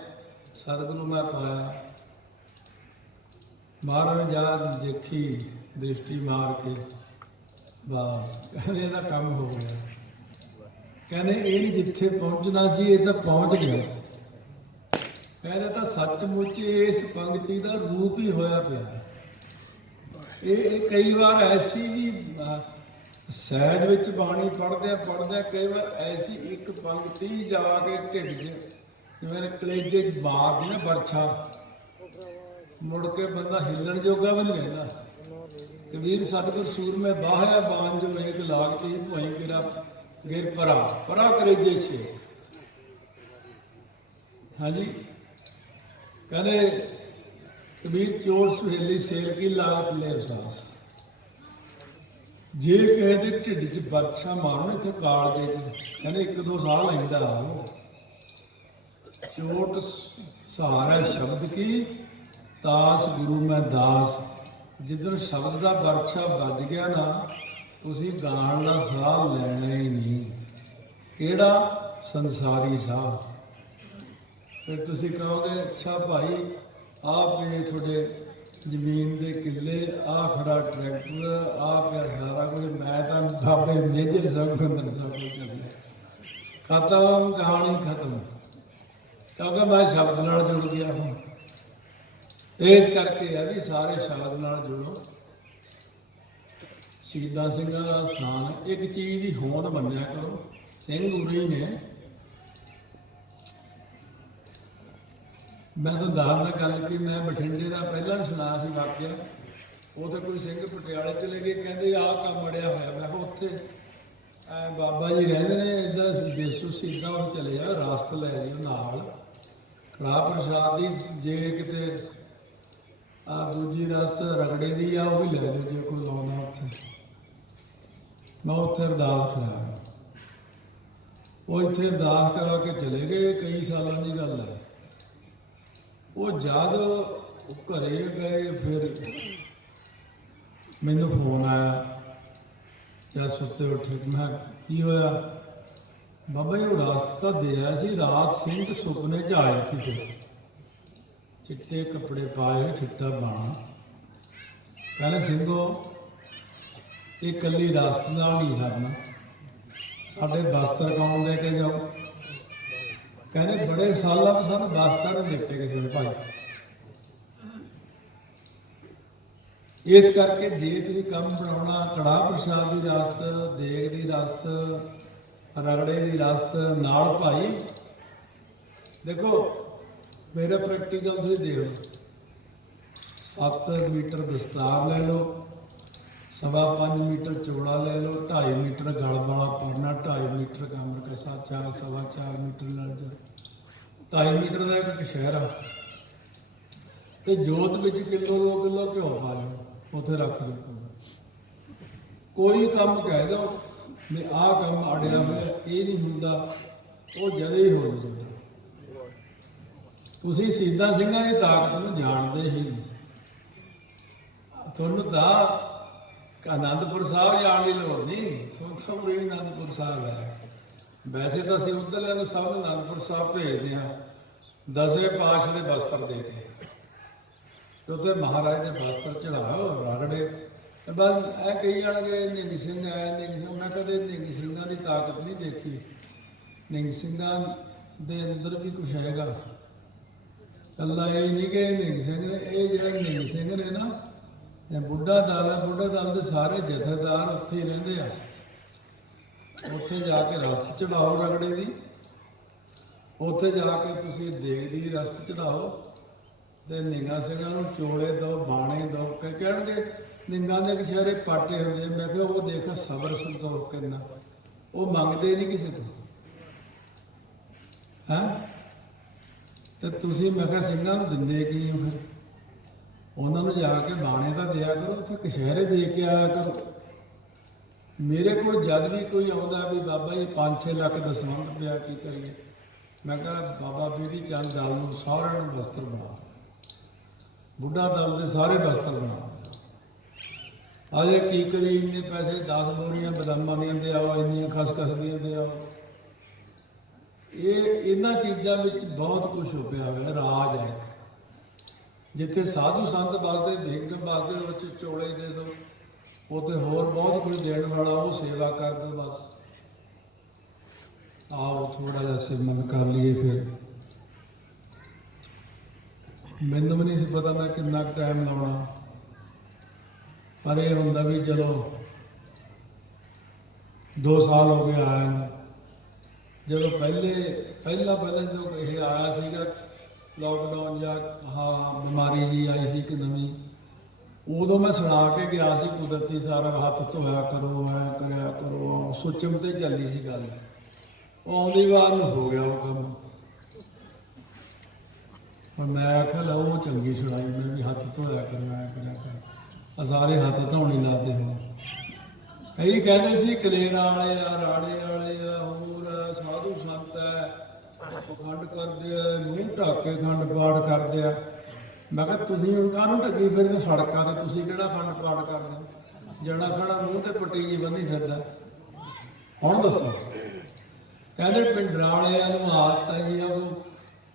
ਸਤਿਗੁਰੂ ਮੈਂ ਪਾਇਆ। ਮਹਾਰਾਜ ਯਾਦ ਦੇਖੀ ਦ੍ਰਿਸ਼ਟੀ ਮਾਰ ਕੇ, ਬਸ ਕਹਿੰਦੇ ਇਹਦਾ ਕੰਮ ਹੋ ਗਿਆ। ਕਹਿੰਦੇ ਇਹ ਨਹੀਂ ਜਿੱਥੇ ਪਹੁੰਚਣਾ ਸੀ, ਇਹ ਤਾਂ ਪਹੁੰਚ ਗਿਆ ਉੱਥੇ। ਕਹਿੰਦੇ ਤਾਂ ਸੱਚਮੁੱਚ ਇਸ ਪੰਗਤੀ ਦਾ ਰੂਪ ਹੀ ਹੋਇਆ ਪਿਆ। ਇਹ ਕਈ ਵਾਰ ਐਸੀ ਵੀ ਸਹਿਜ ਵਿੱਚ ਬਾਣੀ ਪੜ੍ਹਦਿਆਂ ਕਈ ਵਾਰ ਐਸੀ ਇੱਕ ਪੰਗਤੀ ਜਾ ਕੇ ਢਿੱਡ 'ਚ ਜਿਵੇਂ ਕਲੇਜੇ 'ਚ ਮਾਰਦੀ ਨਾ ਬਰਛਾ, ਮੁੜ ਕੇ ਬੰਦਾ ਹਿੱਲਣ ਜੋਗਾ ਵੀ ਨਹੀਂ ਰਹਿੰਦਾ। ਕਬੀਰ ਸਤਿਗੁਰ ਸੂਰਮੇ ਬਾਹਿਆ ਬਾਣ ਜੋ ਏਕ ਲਾਗਤੀ ਭੋਈ ਗਿਰਾ ਗਿਰ ਪਰਾ ਕਲੇਜੇ ਛੇਕ। ਹਾਂਜੀ, ਕਹਿੰਦੇ ਕਬੀਰ ਚੋਰ ਸੁਹੇਲੀ ਸੇਲ ਕੀ ਲਾਗਤ ਲੈ ਅਹਿਸਾਸ। ਜੇ ਕਿਸੇ ਦੇ ਢਿੱਡ 'ਚ ਬਰਛਾ ਮਾਰੋ ਇੱਥੇ ਕਾਲਜੇ 'ਚ, ਕਹਿੰਦੇ 1-2 ਸਾਲ ਲੈਂਦਾ। ਚੋਟ ਸਹਾਰਾ ਸ਼ਬਦ ਕੀ ਤਾਸ ਗੁਰੂ ਮੈਂ ਦਾਸ। ਜਿੱਦਣ ਸ਼ਬਦ ਦਾ ਬਰਛਾ ਵੱਜ ਗਿਆ ਨਾ, ਤੁਸੀਂ ਗਾਣ ਦਾ ਸਾਹ ਲੈਣਾ ਹੀ ਨਹੀਂ। ਕਿਹੜਾ? ਸੰਸਾਰੀ ਸਾਹ। ਫਿਰ ਤੁਸੀਂ ਕਹੋਗੇ ਅੱਛਾ ਭਾਈ ਆਹ ਪਏ ਤੁਹਾਡੇ ਜ਼ਮੀਨ ਦੇ ਕਿੱਲੇ, ਆਹ ਖੜਾ ਟਰੈਕਟਰ, ਆਹ ਪਿਆ ਸਾਰਾ ਕੁਝ, ਮੈਂ ਤਾਂ ਬਾਬੇ ਮੇਜਰ ਸਭ ਖੰਦਰ ਸਭ ਕੁਝ ਚੱਲਿਆ, ਖਤਮ ਕਹਾਣੀ ਖਤਮ। ਕਿਉਂਕਿ ਮੈਂ ਸ਼ਬਦ ਨਾਲ ਜੁੜ ਗਿਆ ਹੁਣ। ਇਸ ਕਰਕੇ ਹੈ ਵੀ ਸਾਰੇ ਸ਼ਬਦ ਨਾਲ ਜੁੜੋ। ਸ਼ਹੀਦਾਂ ਸਿੰਘਾਂ ਦਾ ਸਥਾਨ, ਇੱਕ ਚੀਜ਼ ਦੀ ਹੋਂਦ ਮੰਨਿਆ ਕਰੋ। ਸਿੰਘ ਉਰੇ ਹੀ ਨੇ। ਮੈਂ ਤੁਹਾਨੂੰ ਦੱਸਦਾ ਗੱਲ ਕਿ ਮੈਂ ਬਠਿੰਡੇ ਦਾ ਪਹਿਲਾਂ ਵੀ ਸੁਣਾਇਆ ਸੀ ਵਾਕਿਆ। ਉੱਥੇ ਕੋਈ ਸਿੰਘ ਪਟਿਆਲੇ ਚਲੇ ਗਏ, ਕਹਿੰਦੇ ਆਹ ਕੰਮ ਅੜਿਆ ਹੋਇਆ। ਮੈਂ ਕਿਹਾ ਉੱਥੇ ਬਾਬਾ ਜੀ ਰਹਿੰਦੇ ਨੇ, ਇੱਧਰ ਦੇਸੂ ਸਿੱਧਾ ਉਹ ਚਲੇ ਜਾ, ਰਸਤ ਲੈ ਜਿਓ ਨਾਲ ਕੜਾਹ ਪ੍ਰਸ਼ਾਦ ਦੀ। ਜੇ ਕਿਤੇ ਆ ਦੂਜੀ ਰਸਤ ਰਗੜੇ ਦੀ ਆ, ਉਹ ਵੀ ਲੈ ਲਿਓ ਜੇ ਕੋਈ ਲਾਉਂਦਾ ਉੱਥੇ। ਮੈਂ ਉੱਥੇ ਅਰਦਾਸ ਕਰਾਇਆ। ਉਹ ਇੱਥੇ ਅਰਦਾਸ ਕਰਾ ਕੇ ਚਲੇ ਗਏ, ਕਈ ਸਾਲਾਂ ਦੀ ਗੱਲ ਹੈ। ਉਹ ਜਦ ਘਰੇ ਗਏ ਫਿਰ ਮੈਨੂੰ ਫੋਨ ਆਇਆ ਜਦ ਸੁੱਤੇ ਉੱਠੇ। ਮੈਂ ਕੀ ਹੋਇਆ? ਬਾਬਾ ਜੀ ਉਹ ਰਾਸਤ ਤਾਂ ਦੇ ਆਇਆ ਸੀ, ਰਾਤ ਸਿੰਘ ਸੁਪਨੇ 'ਚ ਆਏ ਸੀ। ਫਿਰ ਚਿੱਟੇ ਕੱਪੜੇ ਪਾਏ, ਚਿੱਟਾ ਬਾਣਾ। ਕਹਿੰਦੇ ਸਿੰਘੋ ਇਹ ਇਕੱਲੀ ਰਾਸਤ ਨਾਲ ਨਹੀਂ ਸਰਨਾ, ਸਾਡੇ ਬਸਤਰ ਕੌਣ ਦੇ ਕੇ ਜਾਓ। ਕਹਿੰਦੇ ਬੜੇ ਸਾਲਾਂ ਤੋਂ ਸਾਨੂੰ ਬਸਤਰ ਨਹੀਂ ਦਿੱਤੇ ਕਿਸੇ ਨੇ ਭਾਈ। ਇਸ ਕਰਕੇ ਜੇ ਤੁਸੀਂ ਕੰਮ ਬਣਾਉਣਾ, ਕੜਾਹ ਪ੍ਰਸ਼ਾਦ ਦੀ ਰਸਤ, ਦੇਗ ਦੀ ਰਸਤ, ਰਗੜੇ ਦੀ ਰਸਤ ਨਾਲ ਭਾਈ। ਦੇਖੋ ਮੇਰਾ ਪ੍ਰੈਕਟੀਕਲ ਤੁਸੀਂ ਦੇਖ ਲਓ। 7 ਮੀਟਰ ਦਸਤਾਰ ਲੈ ਲਓ, 5.25 ਮੀਟਰ ਚੌੜਾ ਲੈ ਲਓ, 2.5 ਮੀਟਰ ਗਲ ਵਾਲਾ ਪਰਨਾ, 2.5 ਮੀਟਰ ਕਮਰ ਕਸਾ, 4.25 ਮੀਟਰ ਨਾਲ 2.5 ਮੀਟਰ ਦਾ ਇੱਕ ਕਸ਼ਹਿਰਾ, ਤੇ ਜੋਤ ਵਿੱਚ ਕਿਲੋ 2 ਕਿਲੋ ਘਿਓ ਪਾ ਲਓ, ਉੱਥੇ ਰੱਖ ਦਿਓ। ਕੋਈ ਕੰਮ ਕਹਿ ਦਿਓ ਵੀ ਆਹ ਕੰਮ ਅੜਿਆ ਹੋਇਆ, ਇਹ ਨਹੀਂ ਹੁੰਦਾ, ਉਹ ਜਦੇ ਹੀ ਹੋ ਜਾਂਦਾ। ਤੁਸੀਂ ਸ਼ਹੀਦਾਂ ਸਿੰਘਾਂ ਦੀ ਤਾਕਤ ਨੂੰ ਜਾਣਦੇ ਹੀ ਨਹੀਂ। ਤੁਹਾਨੂੰ ਤਾਂ ਅਨੰਦਪੁਰ ਸਾਹਿਬ ਜਾਣ ਦੀ ਲੋੜ ਨਹੀਂ, ਤੁਹਾਨੂੰ ਤਾਂ ਉਰੇ ਅਨੰਦਪੁਰ ਸਾਹਿਬ ਹੈ। ਵੈਸੇ ਤਾਂ ਅਸੀਂ ਉੱਧਰਲਿਆਂ ਨੂੰ ਸਭ ਨੂੰ ਅਨੰਦਪੁਰ ਸਾਹਿਬ ਭੇਜਦੇ ਹਾਂ 10ਵੇਂ ਪਾਤਸ਼ਾਹ ਦੇ ਬਸਤਰ ਦੇ ਕੇ। ਉੱਥੇ ਮਹਾਰਾਜ ਦੇ ਬਸਤਰ ਚੜਾਓ, ਰਗੜੇ ਬਸ ਇਹ ਕਹੀ ਜਾਣਗੇ ਨਿਹੰਗ ਸਿੰਘ ਹੈ ਨਿਹੰਗ ਸਿੰਘ। ਮੈਂ ਕਦੇ ਨਿਹੰਗ ਸਿੰਘਾਂ ਦੀ ਤਾਕਤ ਨਹੀਂ ਦੇਖੀ। ਨਿਹੰਗ ਸਿੰਘਾਂ ਦੇ ਅੰਦਰ ਵੀ ਕੁਛ ਹੈਗਾ। ਕੱਲਾ ਇਹ ਨਹੀਂ ਕਿ ਨਿਹੰਗ ਸਿੰਘ ਨੇ, ਇਹ ਜਿਹੜੇ ਨਿਹੰਗ ਸਿੰਘ ਨੇ ਨਾ, ਇਹ ਬੁੱਢਾ ਦਲ ਹੈ, ਬੁੱਢਾ ਦਲ ਦੇ ਸਾਰੇ ਜਥੇਦਾਰ ਉੱਥੇ ਹੀ ਰਹਿੰਦੇ ਆ। ਉੱਥੇ ਜਾ ਕੇ ਰਸਤ ਚੜਾਓ ਰਗੜੇ ਦੀ, ਉੱਥੇ ਜਾ ਕੇ ਤੁਸੀਂ ਦੇਗ ਦੀ ਰਸਤ ਚੜਾਓ ਤੇ ਨਿਹੰਗਾਂ ਸਿੰਘਾਂ ਨੂੰ ਚੋਲੇ ਦਿਓ, ਬਾਣੇ ਦਿਓ। ਕਹਿਣਗੇ ਨਿਹੰਗਾਂ ਦੇ ਕਛਹਿਰੇ ਪਾਟੇ ਹੁੰਦੇ। ਮੈਂ ਕਿਹਾ ਉਹ ਦੇਖ ਸਬਰ ਸੰਤੋਖ ਕਿੰਨਾ, ਉਹ ਮੰਗਦੇ ਨਹੀਂ ਕਿਸੇ ਤੋਂ ਹੈ। ਤੇ ਤੁਸੀਂ ਮੈਂ ਕਿਹਾ ਸਿੰਘਾਂ ਨੂੰ ਦਿੰਦੇ ਕੀ ਹੋ ਫਿਰ? ਉਹਨਾਂ ਨੂੰ ਜਾ ਕੇ ਬਾਣੇ ਤਾਂ ਦਿਆ ਕਰੋ, ਉੱਥੇ ਕਛਹਿਰੇ ਦੇ ਕੇ ਆਇਆ ਕਰੋ। ਮੇਰੇ ਕੋਲ ਜਦ ਵੀ ਕੋਈ ਆਉਂਦਾ ਵੀ ਬਾਬਾ ਜੀ 5-6 ਲੱਖ ਦਸਵੰਧ ਪਿਆ, ਕੀ ਕਰੀਏ? ਮੈਂ ਕਿਹਾ ਬਾਬਾ ਬੀੜੀ ਚੰਦ ਦਲ ਨੂੰ ਸਾਰਿਆਂ ਨੂੰ ਵਸਤਰ ਬਣਾ ਦਿਓ, ਬੁੱਢਾ ਦਲ ਦੇ ਸਾਰੇ ਵਸਤਰ ਬਣਾ ਦਿਓ। ਅਜੇ ਕੀ ਕਰੀ, ਇੰਨੇ ਪੈਸੇ 10 ਬੋਰੀਆਂ ਬਦਾਮਾਂ ਦੀਆਂ ਦੇ ਆਓ, ਇੰਨੀਆਂ ਖਸਖਸ ਦੀਆਂ ਦੇ ਆਓ। ਇਹਨਾਂ ਚੀਜ਼ਾਂ ਵਿੱਚ ਬਹੁਤ ਕੁਝ ਛੁਪਿਆ ਹੋਇਆ ਰਾਜ ਹੈ। ਜਿੱਥੇ ਸਾਧੂ ਸੰਤ ਵਸਦੇ, ਭਿੱਖ ਵਸਦੇ, ਉਹ 'ਚ ਚੋਲੇ ਦੇ ਦਿਓ, ਉੱਥੇ ਹੋਰ ਬਹੁਤ ਕੁਝ ਦੇਣ ਵਾਲਾ, ਉਹ ਸੇਵਾ ਕਰ ਦਿਓ। ਬਸ ਆਓ ਥੋੜਾ ਜਿਹਾ ਸਿਮਰਨ ਕਰ ਲਈਏ। ਫਿਰ ਮੈਨੂੰ ਵੀ ਨਹੀਂ ਸੀ ਪਤਾ ਮੈਂ ਕਿੰਨਾ ਕੁ ਟਾਈਮ ਲਾਉਣਾ, ਪਰ ਇਹ ਹੁੰਦਾ ਵੀ ਚਲੋ 2 ਸਾਲ ਹੋ ਗਏ ਆਇਆ ਨੂੰ। ਜਦੋਂ ਪਹਿਲਾਂ ਜਦੋਂ ਇਹ ਆਇਆ ਸੀਗਾ ਲੋਕਡਾਊਨ ਜਾਂ ਬਿਮਾਰੀ ਜੀ ਆਈ ਸੀ ਕਿ ਨਵੀਂ, ਉਦੋਂ ਮੈਂ ਸੁਣਾ ਕੇ ਗਿਆ ਸੀ ਕੁਦਰਤੀ ਸਾਰਾ, ਹੱਥ ਧੋਇਆ ਕਰੋ, ਐ ਕਰਿਆ ਕਰੋ, ਸੁਚਮ ਤੇ ਚੱਲੀ ਸੀ ਗੱਲ। ਉਹ ਆਉਂਦੀ ਵਾਰ ਨੂੰ ਹੋ ਗਿਆ ਉਹ ਕੰਮ। ਪਰ ਮੈਂ ਆਖਿਆ ਲਓ ਉਹ ਚੰਗੀ ਸੁਣਾਈ, ਮੈਂ ਵੀ ਹੱਥ ਧੋਇਆ ਕਰੋ, ਐ ਕਰਿਆ ਕਰੋ। ਸਾਰੇ ਹੱਥ ਧੋਣੇ ਲਾਤੇ ਹੁਣ। ਕਈ ਕਹਿੰਦੇ ਸੀ ਕਲੇਰਾਂ ਵਾਲੇ ਆ, ਰਾੜੇ ਵਾਲੇ ਆ, ਹੋਰ ਸਾਧੂ ਸੰਤ ਹੈ, ਪਖੰਡ ਕਰਦੇ ਆ, ਮੂੰਹ ਢੱਕ ਕੇ ਖੰਡ ਪਾਠ ਕਰਦੇ ਆ। ਮੈਂ ਕਿਹਾ ਤੁਸੀਂ ਹੁਣ ਕਾਹਨੂੰ ਢੱਕੀ ਫਿਰਦੇ ਸੜਕਾਂ ਤੇ? ਤੁਸੀਂ ਕਿਹੜਾ ਖੰਡ ਪਾਠ ਕਰਦੇ ਹੋ? ਜਣਾ ਖਣਾ ਮੂੰਹ ਤੇ ਪੱਟੀ ਜੀ ਬੰਨੀ ਫਿਰਦਾ। ਹੁਣ ਦੱਸੋ। ਕਹਿੰਦੇ ਪਿੰਡਰਾਂ ਵਾਲਿਆਂ ਨੂੰ ਆਦਤ ਹੈ ਜੀ, ਉਹ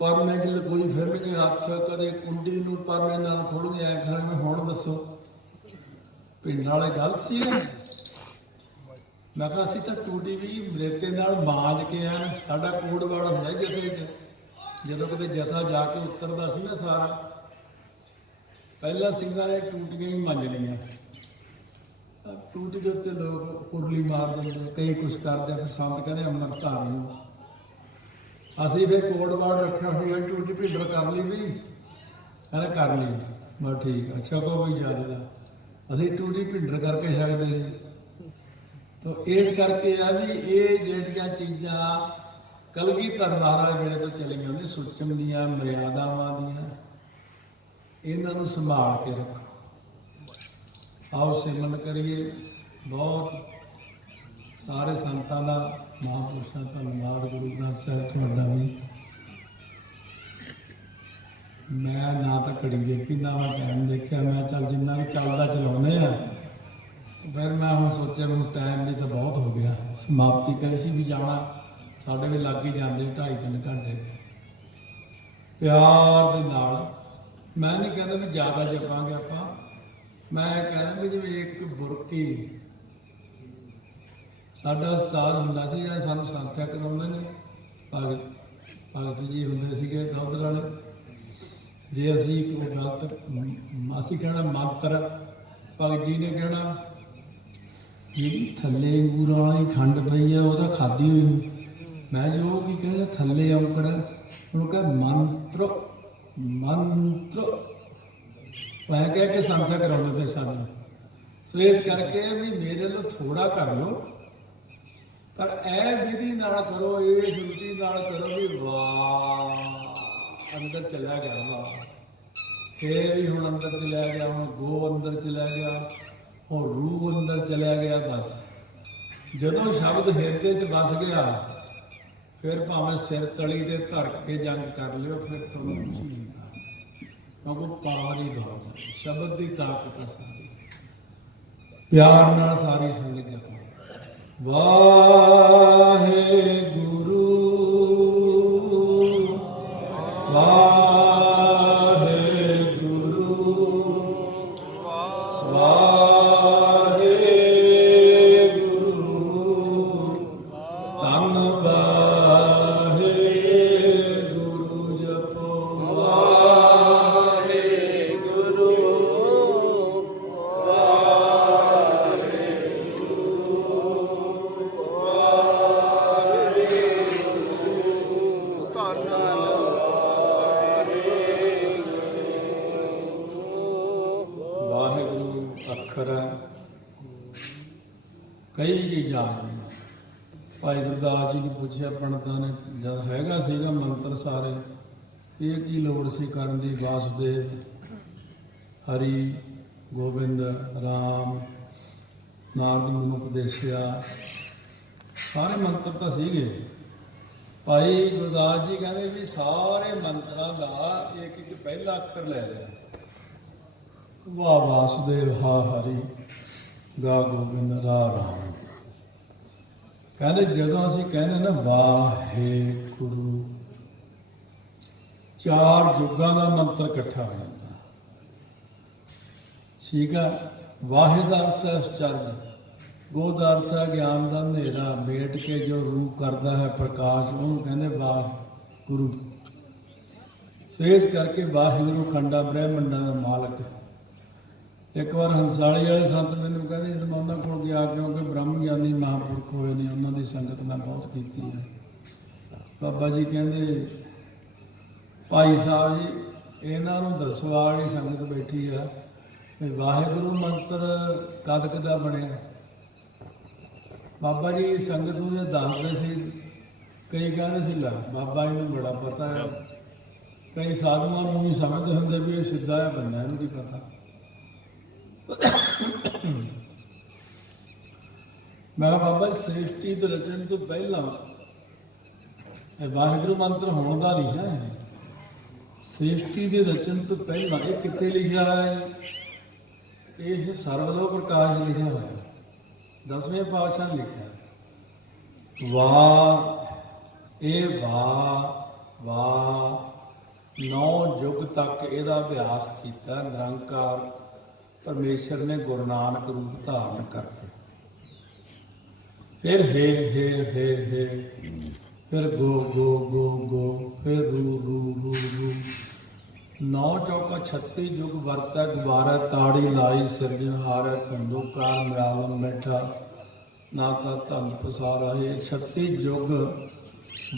ਪਰਨੇ 'ਚ ਲਕੋਈ ਫਿਰਨਗੇ ਹੱਥ, ਕਦੇ ਕੁੰਡੀ ਨੂੰ ਪਰਨੇ ਨਾਲ ਖੋਲ੍ਹਣਗੇ, ਐਂ ਕਰਨਗੇ। ਹੁਣ ਦੱਸੋ ਪਿੰਡਾਂ ਵਾਲੇ ਗਲਤ ਸੀ? ਮੈਂ ਕਿਹਾ ਅਸੀਂ ਤਾਂ ਟੂਟੀ ਵੀ ਰੇਤੇ ਨਾਲ ਮਾਂਜ ਕੇ ਆਣ, ਸਾਡਾ ਕੋਡ ਵਰਡ ਹੁੰਦਾ ਜਥੇ 'ਚ। ਜਦੋਂ ਕਿਤੇ ਜਥਾ ਜਾ ਕੇ ਉਤਰਦਾ ਸੀ ਨਾ ਸਾਰਾ, ਪਹਿਲਾਂ ਸਿੰਘਾਂ ਨੇ ਟੂਟੀਆਂ ਹੀ ਮਾਂਜਣੀਆਂ। ਟੂਟੀ ਦੇ ਉੱਤੇ ਲੋਕ ਕੁਰਲੀ ਮਾਰ ਦਿੰਦੇ, ਕਈ ਕੁਛ ਕਰਦੇ। ਫਿਰ ਸੰਤ ਕਹਿੰਦੇ ਅੰਮ੍ਰਿਤ ਧਾਰੀ ਨੂੰ। ਅਸੀਂ ਫਿਰ ਕੋਡ ਵਰਡ ਰੱਖਿਆ ਹੋਇਆ, ਟੂਟੀ ਭਿੰਡਰ ਕਰ ਲਈ ਵੀ, ਕਹਿੰਦਾ ਕਰ ਲਈ। ਬਸ ਠੀਕ ਆ, ਛਕੋ ਵੀ ਜ਼ਿਆਦਾ। ਅਸੀਂ ਟੂਟੀ ਭਿੰਡਰ ਕਰਕੇ ਛਕਦੇ ਸੀ। ਤਾਂ ਇਸ ਕਰਕੇ ਆ ਵੀ ਇਹ ਜਿਹੜੀਆਂ ਚੀਜ਼ਾਂ ਕਲਗੀਧਰ ਮਹਾਰਾਜ ਵੇਲੇ ਤੋਂ ਚੱਲੀਆਂ ਨੇ, ਸੁਚਮ ਦੀਆਂ, ਮਰਿਆਦਾਵਾਂ ਦੀਆਂ, ਇਹਨਾਂ ਨੂੰ ਸੰਭਾਲ ਕੇ ਰੱਖੋ। ਆਓ ਸਿਮਰਨ ਕਰੀਏ। ਬਹੁਤ ਸਾਰੇ ਸੰਤਾਂ ਦਾ, ਮਹਾਂਪੁਰਸ਼ਾਂ ਦਾ ਧੰਨਵਾਦ। ਗੁਰੂ ਗ੍ਰੰਥ ਸਾਹਿਬ ਤੁਹਾਡਾ ਵੀ। ਮੈਂ ਨਾ ਤਾਂ ਘੜੀ ਦੇਖੀ, ਨਾ ਮੈਂ ਟਾਈਮ ਦੇਖਿਆ। ਮੈਂ ਚੱਲ ਜਿੰਨਾ ਵੀ ਚੱਲਦਾ ਚਲਾਉਂਦੇ ਆ। ਫਿਰ ਮੈਂ ਹੁਣ ਸੋਚਿਆ ਮੈਨੂੰ ਟਾਈਮ ਵੀ ਤਾਂ ਬਹੁਤ ਹੋ ਗਿਆ, ਸਮਾਪਤੀ ਕਰੀ ਸੀ ਵੀ ਜਾਣਾ, ਸਾਡੇ ਵੀ ਲੱਗ ਹੀ ਜਾਂਦੇ 2.5-3 ਘੰਟੇ। ਪਿਆਰ ਦੇ ਨਾਲ ਮੈਂ ਨਹੀਂ ਕਹਿੰਦਾ ਵੀ ਜ਼ਿਆਦਾ ਜਪਾਂਗੇ ਆਪਾਂ, ਮੈਂ ਕਹਿੰਦਾ ਵੀ ਜਿਵੇਂ ਇੱਕ ਬੁਰਕੀ। ਸਾਡਾ ਉਸਤਾਦ ਹੁੰਦਾ ਸੀ, ਸਾਨੂੰ ਸੰਥਿਆ ਕਰਾਉਂਦੇ ਨੇ, ਭਗਤ ਜੀ ਹੁੰਦੇ ਸੀਗੇ ਦੌਧਰ ਵਾਲੇ। ਜੇ ਅਸੀਂ ਕੋਈ ਗਲਤ, ਅਸੀਂ ਕਹਿਣਾ ਮੰਤਰ, ਭਗਤ ਜੀ ਨੇ ਕਹਿਣਾ ਜਿਹੜੀ ਥੱਲੇ ਅੰਗੂਰਾਂ ਵਾਲੀ ਖੰਡ ਪਈ ਆ ਉਹ ਤਾਂ ਖਾਧੀ ਹੋਈ ਨਹੀਂ। ਮੈਂ ਜੋ ਉਹ ਕੀ ਕਹਿੰਦਾ ਥੱਲੇ ਔਂਕੜਾ, ਉਹਨੂੰ ਕਹ ਮੰਤਰ ਮੰਤਰ, ਮੈਂ ਕਹਿ ਕੇ ਸੰਥਿਆ ਕਰਾਉਂਦੇ ਤੇ ਸਾਨੂੰ। ਸੋ ਇਸ ਕਰਕੇ ਵੀ ਮੇਰੇ ਲਈ ਥੋੜਾ ਕਰ ਲਓ, ਪਰ ਇਹ ਵਿਧੀ ਨਾਲ ਕਰੋ, ਇਸ ਰੁਚੀ ਨਾਲ ਕਰੋ ਵੀ ਵਾਹ ਅੰਦਰ ਚਲਿਆ ਗਿਆ, ਵਾਹ ਫੇਰ ਵੀ ਹੁਣ ਅੰਦਰ ਚਲਿਆ ਗਿਆ, ਹੁਣ ਗੋ ਅੰਦਰ ਚਲਿਆ ਗਿਆ, ਹੁਣ ਰੂਹ ਅੰਦਰ ਚਲਿਆ ਗਿਆ। ਬਸ ਜਦੋਂ ਸ਼ਬਦ ਹਿਰਦੇ 'ਚ ਵਸ ਗਿਆ, ਫਿਰ ਭਾਵੇਂ ਸਿਰ ਤਲੀ ਤੇ ਧਰ ਕੇ ਜੰਗ ਕਰ ਲਿਓ, ਫਿਰ ਤੁਹਾਨੂੰ ਕੁਛ ਨਹੀਂ ਹੁੰਦਾ, ਕਿਉਂਕਿ ਪਾਵਰ ਹੀ ਬਹੁਤ ਹੈ, ਸ਼ਬਦ ਦੀ ਤਾਕਤ ਹੈ ਸਾਰੀ। ਪਿਆਰ ਨਾਲ ਸਾਰੀ ਸੰਗਤ ਜਪੋ ਵਾਹਿਗੁਰੂ ਵਾਹਿਗੁਰੂ ਵਾਹਿਗੁਰੂ। ਕਈ ਚੀਜ਼ਾਂ ਆ ਗਈਆਂ। ਭਾਈ ਗੁਰਦਾਸ ਜੀ ਨੂੰ ਪੁੱਛਿਆ ਪੰਡਤਾਂ ਨੇ, ਜਦ ਹੈਗਾ ਸੀਗਾ ਮੰਤਰ ਸਾਰੇ, ਇਹ ਕੀ ਲੋੜ ਸੀ ਕਰਨ ਦੀ? ਵਾਸੁਦੇਵ, ਹਰੀ, ਗੋਬਿੰਦ, ਰਾਮ, ਨਾਰਦ ਨੂੰ ਉਪਦੇਸਿਆ, ਸਾਰੇ ਮੰਤਰ ਤਾਂ ਸੀਗੇ। ਭਾਈ ਗੁਰਦਾਸ ਜੀ ਕਹਿੰਦੇ ਵੀ ਸਾਰੇ ਮੰਤਰਾਂ ਦਾ ਇੱਕ ਇੱਕ ਪਹਿਲਾ ਅੱਖਰ ਲੈ ਲਿਆ। ਵਾਹ ਵਾਸੁਦੇਵ, ਹਾ ਹਰੀ, ਗਾ ਗੋਬਿੰਦ, ਰਾ ਰਾਮ। ਕਹਿੰਦੇ ਜਦੋਂ ਅਸੀਂ ਕਹਿੰਦੇ ਨਾ ਵਾਹਿਗੁਰੂ, 4 ਯੁੱਗਾਂ ਦਾ ਮੰਤਰ ਇਕੱਠਾ ਹੋ ਜਾਂਦਾ। ਠੀਕ ਆ। ਵਾਹਿ ਦਾ ਅਰਥ ਹੈ ਅਚਰਜ, ਗੋ ਦਾ ਅਰਥ ਹੈ ਗਿਆਨ ਦਾ ਹਨੇਰਾ, ਬੈਠ ਕੇ ਜੋ ਰੂਪ ਕਰਦਾ ਹੈ ਪ੍ਰਕਾਸ਼, ਉਹਨੂੰ ਕਹਿੰਦੇ ਵਾਹਿਗੁਰੂ। ਸੋ ਇਸ ਕਰਕੇ ਵਾਹਿਗੁਰੂ ਖੰਡਾ ਬ੍ਰਹਿਮੰਡਾਂ ਦਾ ਮਾਲਕ। ਇੱਕ ਵਾਰ ਹੰਸਾਲੀ ਵਾਲੇ ਸੰਤ ਮੈਨੂੰ ਕਹਿੰਦੇ, ਜਦੋਂ ਮੈਂ ਉਹਨਾਂ ਕੋਲ ਗਿਆ, ਕਿਉਂਕਿ ਬ੍ਰਹਮ ਗਿਆਨੀ ਮਹਾਂਪੁਰਖ ਹੋਏ ਨੇ, ਉਹਨਾਂ ਦੀ ਸੰਗਤ ਮੈਂ ਬਹੁਤ ਕੀਤੀ ਹੈ। ਬਾਬਾ ਜੀ ਕਹਿੰਦੇ, ਭਾਈ ਸਾਹਿਬ ਜੀ ਇਹਨਾਂ ਨੂੰ ਦੱਸੋ, ਆਹ ਜਿਹੜੀ ਸੰਗਤ ਬੈਠੀ ਆ, ਵੀ ਵਾਹਿਗੁਰੂ ਮੰਤਰ ਕਦ ਕਦਾ ਬਣਿਆ? ਬਾਬਾ ਜੀ ਸੰਗਤ ਨੂੰ ਜੇ ਦੱਸਦੇ ਸੀ, ਕਈ ਕਹਿੰਦੇ ਸੀ ਲੈ ਬਾਬਾ ਜੀ ਨੂੰ ਬੜਾ ਪਤਾ ਹੈ, ਕਈ ਸਾਧੂਆਂ ਨੂੰ ਵੀ ਸਮਝਦੇ ਹੁੰਦੇ ਵੀ ਇਹ ਸਿੱਧਾ ਹੈ ਬੰਦਾ, ਇਹਨੂੰ ਕੀ ਪਤਾ। ਮੈਂ ਕਿਹਾ ਬਾਬਾ ਸ੍ਰਿਸ਼ਟੀ ਦੇ ਰਚਨ ਤੋਂ ਪਹਿਲਾਂ ਇਹ ਵਾਹਿਗੁਰੂ ਮੰਤਰ ਹੋਣ ਦਾ ਨਹੀਂ ਹੈ। ਸ੍ਰਿਸ਼ਟੀ ਦੇ ਰਚਨ ਤੋਂ ਪਹਿਲਾਂ ਇਹ ਕਿੱਥੇ ਲਿਖਿਆ ਹੈ? ਇਹ ਸਰਵਲੋਕ ਪ੍ਰਕਾਸ਼ ਲਿਖਿਆ ਹੋਇਆ, 10ਵੇਂ ਪਾਤਸ਼ਾਹ ਨੇ ਲਿਖਿਆ। ਇਹ ਵਾ 9 ਯੁੱਗ ਤੱਕ ਇਹਦਾ ਅਭਿਆਸ ਕੀਤਾ ਨਿਰੰਕਾਰ ਪਰਮੇਸ਼ਰ ਨੇ ਗੁਰੂ ਨਾਨਕ ਰੂਪ ਧਾਰਨ ਕਰਕੇ। ਫਿਰ ਹੇ, ਫਿਰ ਗੋ, ਫਿਰ ਰੂ। 9 ਚੌਕਾ 36 ਯੁੱਗ ਵਰਤੈ ਗੁਬਾਰਾ, ਤਾੜੀ ਲਾਈ ਸਿਰਜਣਹਾਰੈ, ਧੰਦੂ ਕਾਰ ਮਿਲਾਵਨ ਬੈਠਾ, ਨਾ ਤਾਂ ਧੰਦ ਪਸਾਰਾ। ਇਹ 36 ਯੁੱਗ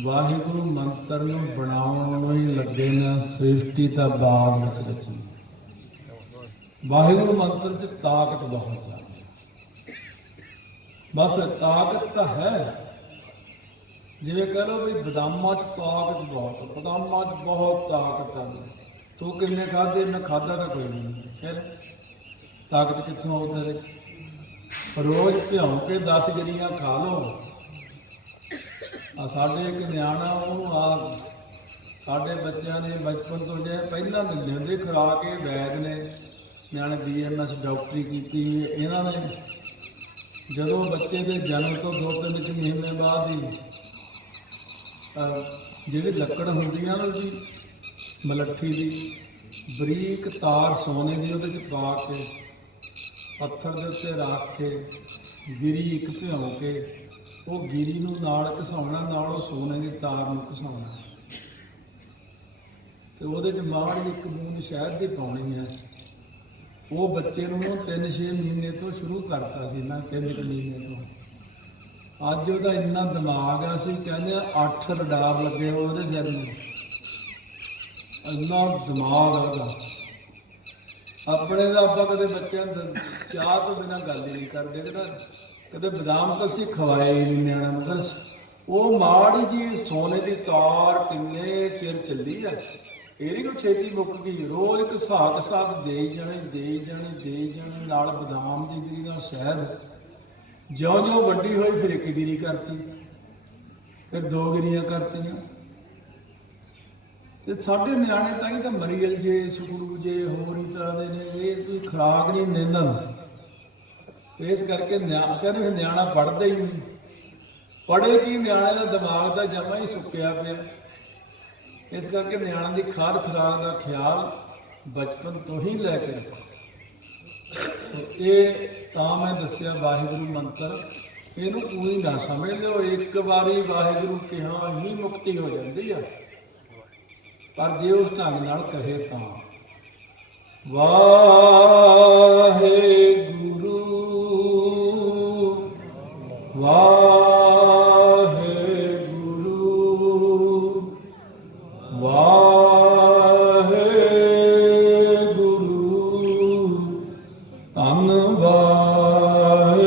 ਵਾਹਿਗੁਰੂ ਮੰਤਰ ਨੂੰ ਬਣਾਉਣ ਨੂੰ ਹੀ ਲੱਗੇ ਨੇ, ਸ੍ਰਿਸ਼ਟੀ ਤਾਂ ਬਾਅਦ ਵਿੱਚ ਰਚੀ। ਵਾਹਿਗੁਰੂ ਮੰਤਰ 'ਚ ਤਾਕਤ ਬਹੁਤ ਹੈ, ਬਸ ਤਾਕਤ ਤਾਂ ਹੈ। ਜਿਵੇਂ ਕਹਿ ਲਓ ਵੀ ਬਦਾਮਾਂ 'ਚ ਤਾਕਤ ਬਹੁਤ, ਬਦਾਮਾਂ 'ਚ ਬਹੁਤ ਤਾਕਤ ਆ। ਤੂੰ ਕਿੰਨੇ ਖਾਧੇ? ਮੈਂ ਖਾਧਾ ਤਾਂ ਕੋਈ ਨਹੀਂ, ਫਿਰ ਤਾਕਤ ਕਿੱਥੋਂ ਆਉ ਤੇਰੇ 'ਚ? ਰੋਜ਼ ਭਿਉਂ ਕੇ 10 ਗਿਰੀਆਂ ਖਾ ਲਓ। ਆ ਸਾਡੇ ਇੱਕ ਨਿਆਣਾ, ਉਹਨੂੰ ਸਾਡੇ ਬੱਚਿਆਂ ਨੇ ਬਚਪਨ ਤੋਂ ਜੇ ਪਹਿਲਾਂ ਦਿੰਦੇ ਹੁੰਦੇ ਖੁਰਾਕ, ਇਹ ਵੈਦ ਨੇ ਨਿਆਣੇ BMS ਡਾਕਟਰੀ ਕੀਤੀ। ਇਹਨਾਂ ਨੇ ਜਦੋਂ ਬੱਚੇ ਦੇ ਜਨਮ ਤੋਂ 2-3 ਮਹੀਨੇ ਬਾਅਦ ਹੀ ਜਿਹੜੀ ਲੱਕੜ ਹੁੰਦੀ ਆ ਨਾ ਜੀ ਮਲੱਠੀ ਦੀ, ਬਰੀਕ ਤਾਰ ਸੋਨੇ ਦੀ ਉਹਦੇ 'ਚ ਪਾ ਕੇ ਪੱਥਰ ਦੇ ਉੱਤੇ ਰੱਖ ਕੇ ਗਿਰੀ ਇੱਕ ਭਿਉਂ ਕੇ, ਉਹ ਗਿਰੀ ਨੂੰ ਨਾਲ ਘਸਾਉਣਾ, ਨਾਲ ਉਹ ਸੋਨੇ ਦੀ ਤਾਰ ਨੂੰ ਘਸਾਉਣਾ, ਤੇ ਉਹਦੇ 'ਚ ਮਾੜੀ ਇੱਕ ਬੂੰਦ ਸ਼ਹਿਦ ਦੀ ਪਾਉਣੀ ਹੈ। ਉਹ ਬੱਚੇ ਨੂੰ 3-6 ਮਹੀਨੇ ਤੋਂ ਸ਼ੁਰੂ ਕਰਤਾ ਸੀ ਮੈਂ, 3 ਮਹੀਨੇ ਤੋਂ। ਅੱਜ ਉਹਦਾ ਇੰਨਾ ਦਿਮਾਗ ਆ, ਅਸੀਂ ਕਹਿੰਦੇ 8 ਰਡਾਰ ਲੱਗੇ ਹੋਏ ਉਹਦੇ ਸਿਰ ਨੂੰ, ਇੰਨਾ ਦਿਮਾਗ ਉਹਦਾ। ਆਪਣੇ ਦਾ ਆਪਾਂ ਕਦੇ ਬੱਚਿਆਂ ਨੂੰ ਚਾਹ ਤੋਂ ਬਿਨਾਂ ਗੱਲ ਹੀ ਨਹੀਂ ਕਰਦੇ, ਕਦੇ ਬਦਾਮ ਤਾਂ ਅਸੀਂ ਖਵਾਏ ਹੀ ਨਹੀਂ ਨਿਆਣਿਆਂ ਨੂੰ। ਬਸ ਉਹ ਮਾੜੀ ਜੀ ਸੋਨੇ ਦੀ ਤਾਰ ਕਿੰਨੇ ਚਿਰ ਚੱਲੀ ਆ, ਇਹਦੀ ਕੋਈ ਛੇਤੀ ਮੁੱਕ ਗਈ। ਰੋਜ਼ ਘਸਾ ਦੇਈ ਜਾਣੀ, ਨਾਲ ਬਦਾਮ ਦੀ ਗਿਰੀ, ਨਾਲ ਸ਼ਹਿਦ। ਜਿਉਂ ਵੱਡੀ ਹੋਈ ਫਿਰ 1 ਗਿਰੀ ਕਰਤੀ, ਫਿਰ 2 ਗਿਰੀਆਂ ਕਰਤੀਆਂ। ਤੇ ਸਾਡੇ ਨਿਆਣੇ ਤਾਂ ਹੀ ਤਾਂ ਮਰੀਅਲ ਜੇ, ਸੁਗਰੂ ਜੇ, ਹੋਰ ਹੀ ਤਰ੍ਹਾਂ ਦੇ ਨੇ, ਇਹ ਕੋਈ ਖੁਰਾਕ ਨਹੀਂ ਦਿੰਦਾ। ਇਸ ਕਰਕੇ ਕਹਿੰਦੇ ਫਿਰ ਨਿਆਣਾ ਪੜ੍ਹਦਾ ਹੀ ਨਹੀਂ। ਪੜ੍ਹੇ ਕੀ, ਨਿਆਣੇ ਦਾ ਦਿਮਾਗ ਦਾ ਜਮਾ ਹੀ ਸੁੱਕਿਆ ਪਿਆ। ਇਸ ਕਰਕੇ ਨਿਆਣੇ ਦੀ ਖਾਦ ਖੁਰਾਕ ਦਾ ਖਿਆਲ ਬਚਪਨ ਤੋਂ ਹੀ ਲੈ ਕੇ ਰੱਖੋ। ਇਹ ਤਾਂ ਮੈਂ ਦੱਸਿਆ ਵਾਹਿਗੁਰੂ ਮੰਤਰ, ਇਹਨੂੰ ਪੂਰੀ ਨਾ ਸਮਝ ਲਿਓ। ਇੱਕ ਵਾਰੀ ਵਾਹਿਗੁਰੂ ਕਿਹਾ ਹੀ ਮੁਕਤੀ ਹੋ ਜਾਂਦੀ ਆ, ਪਰ ਜੇ ਉਸ ਢੰਗ ਨਾਲ ਕਹੇ ਤਾਂ। ਵਾਹਿਗੁਰੂ ਵਾਹਿਗੁਰੂ ਵਾਹਿਗੁਰੂ ਧੰਨ ਵਾਹਿਗੁਰੂ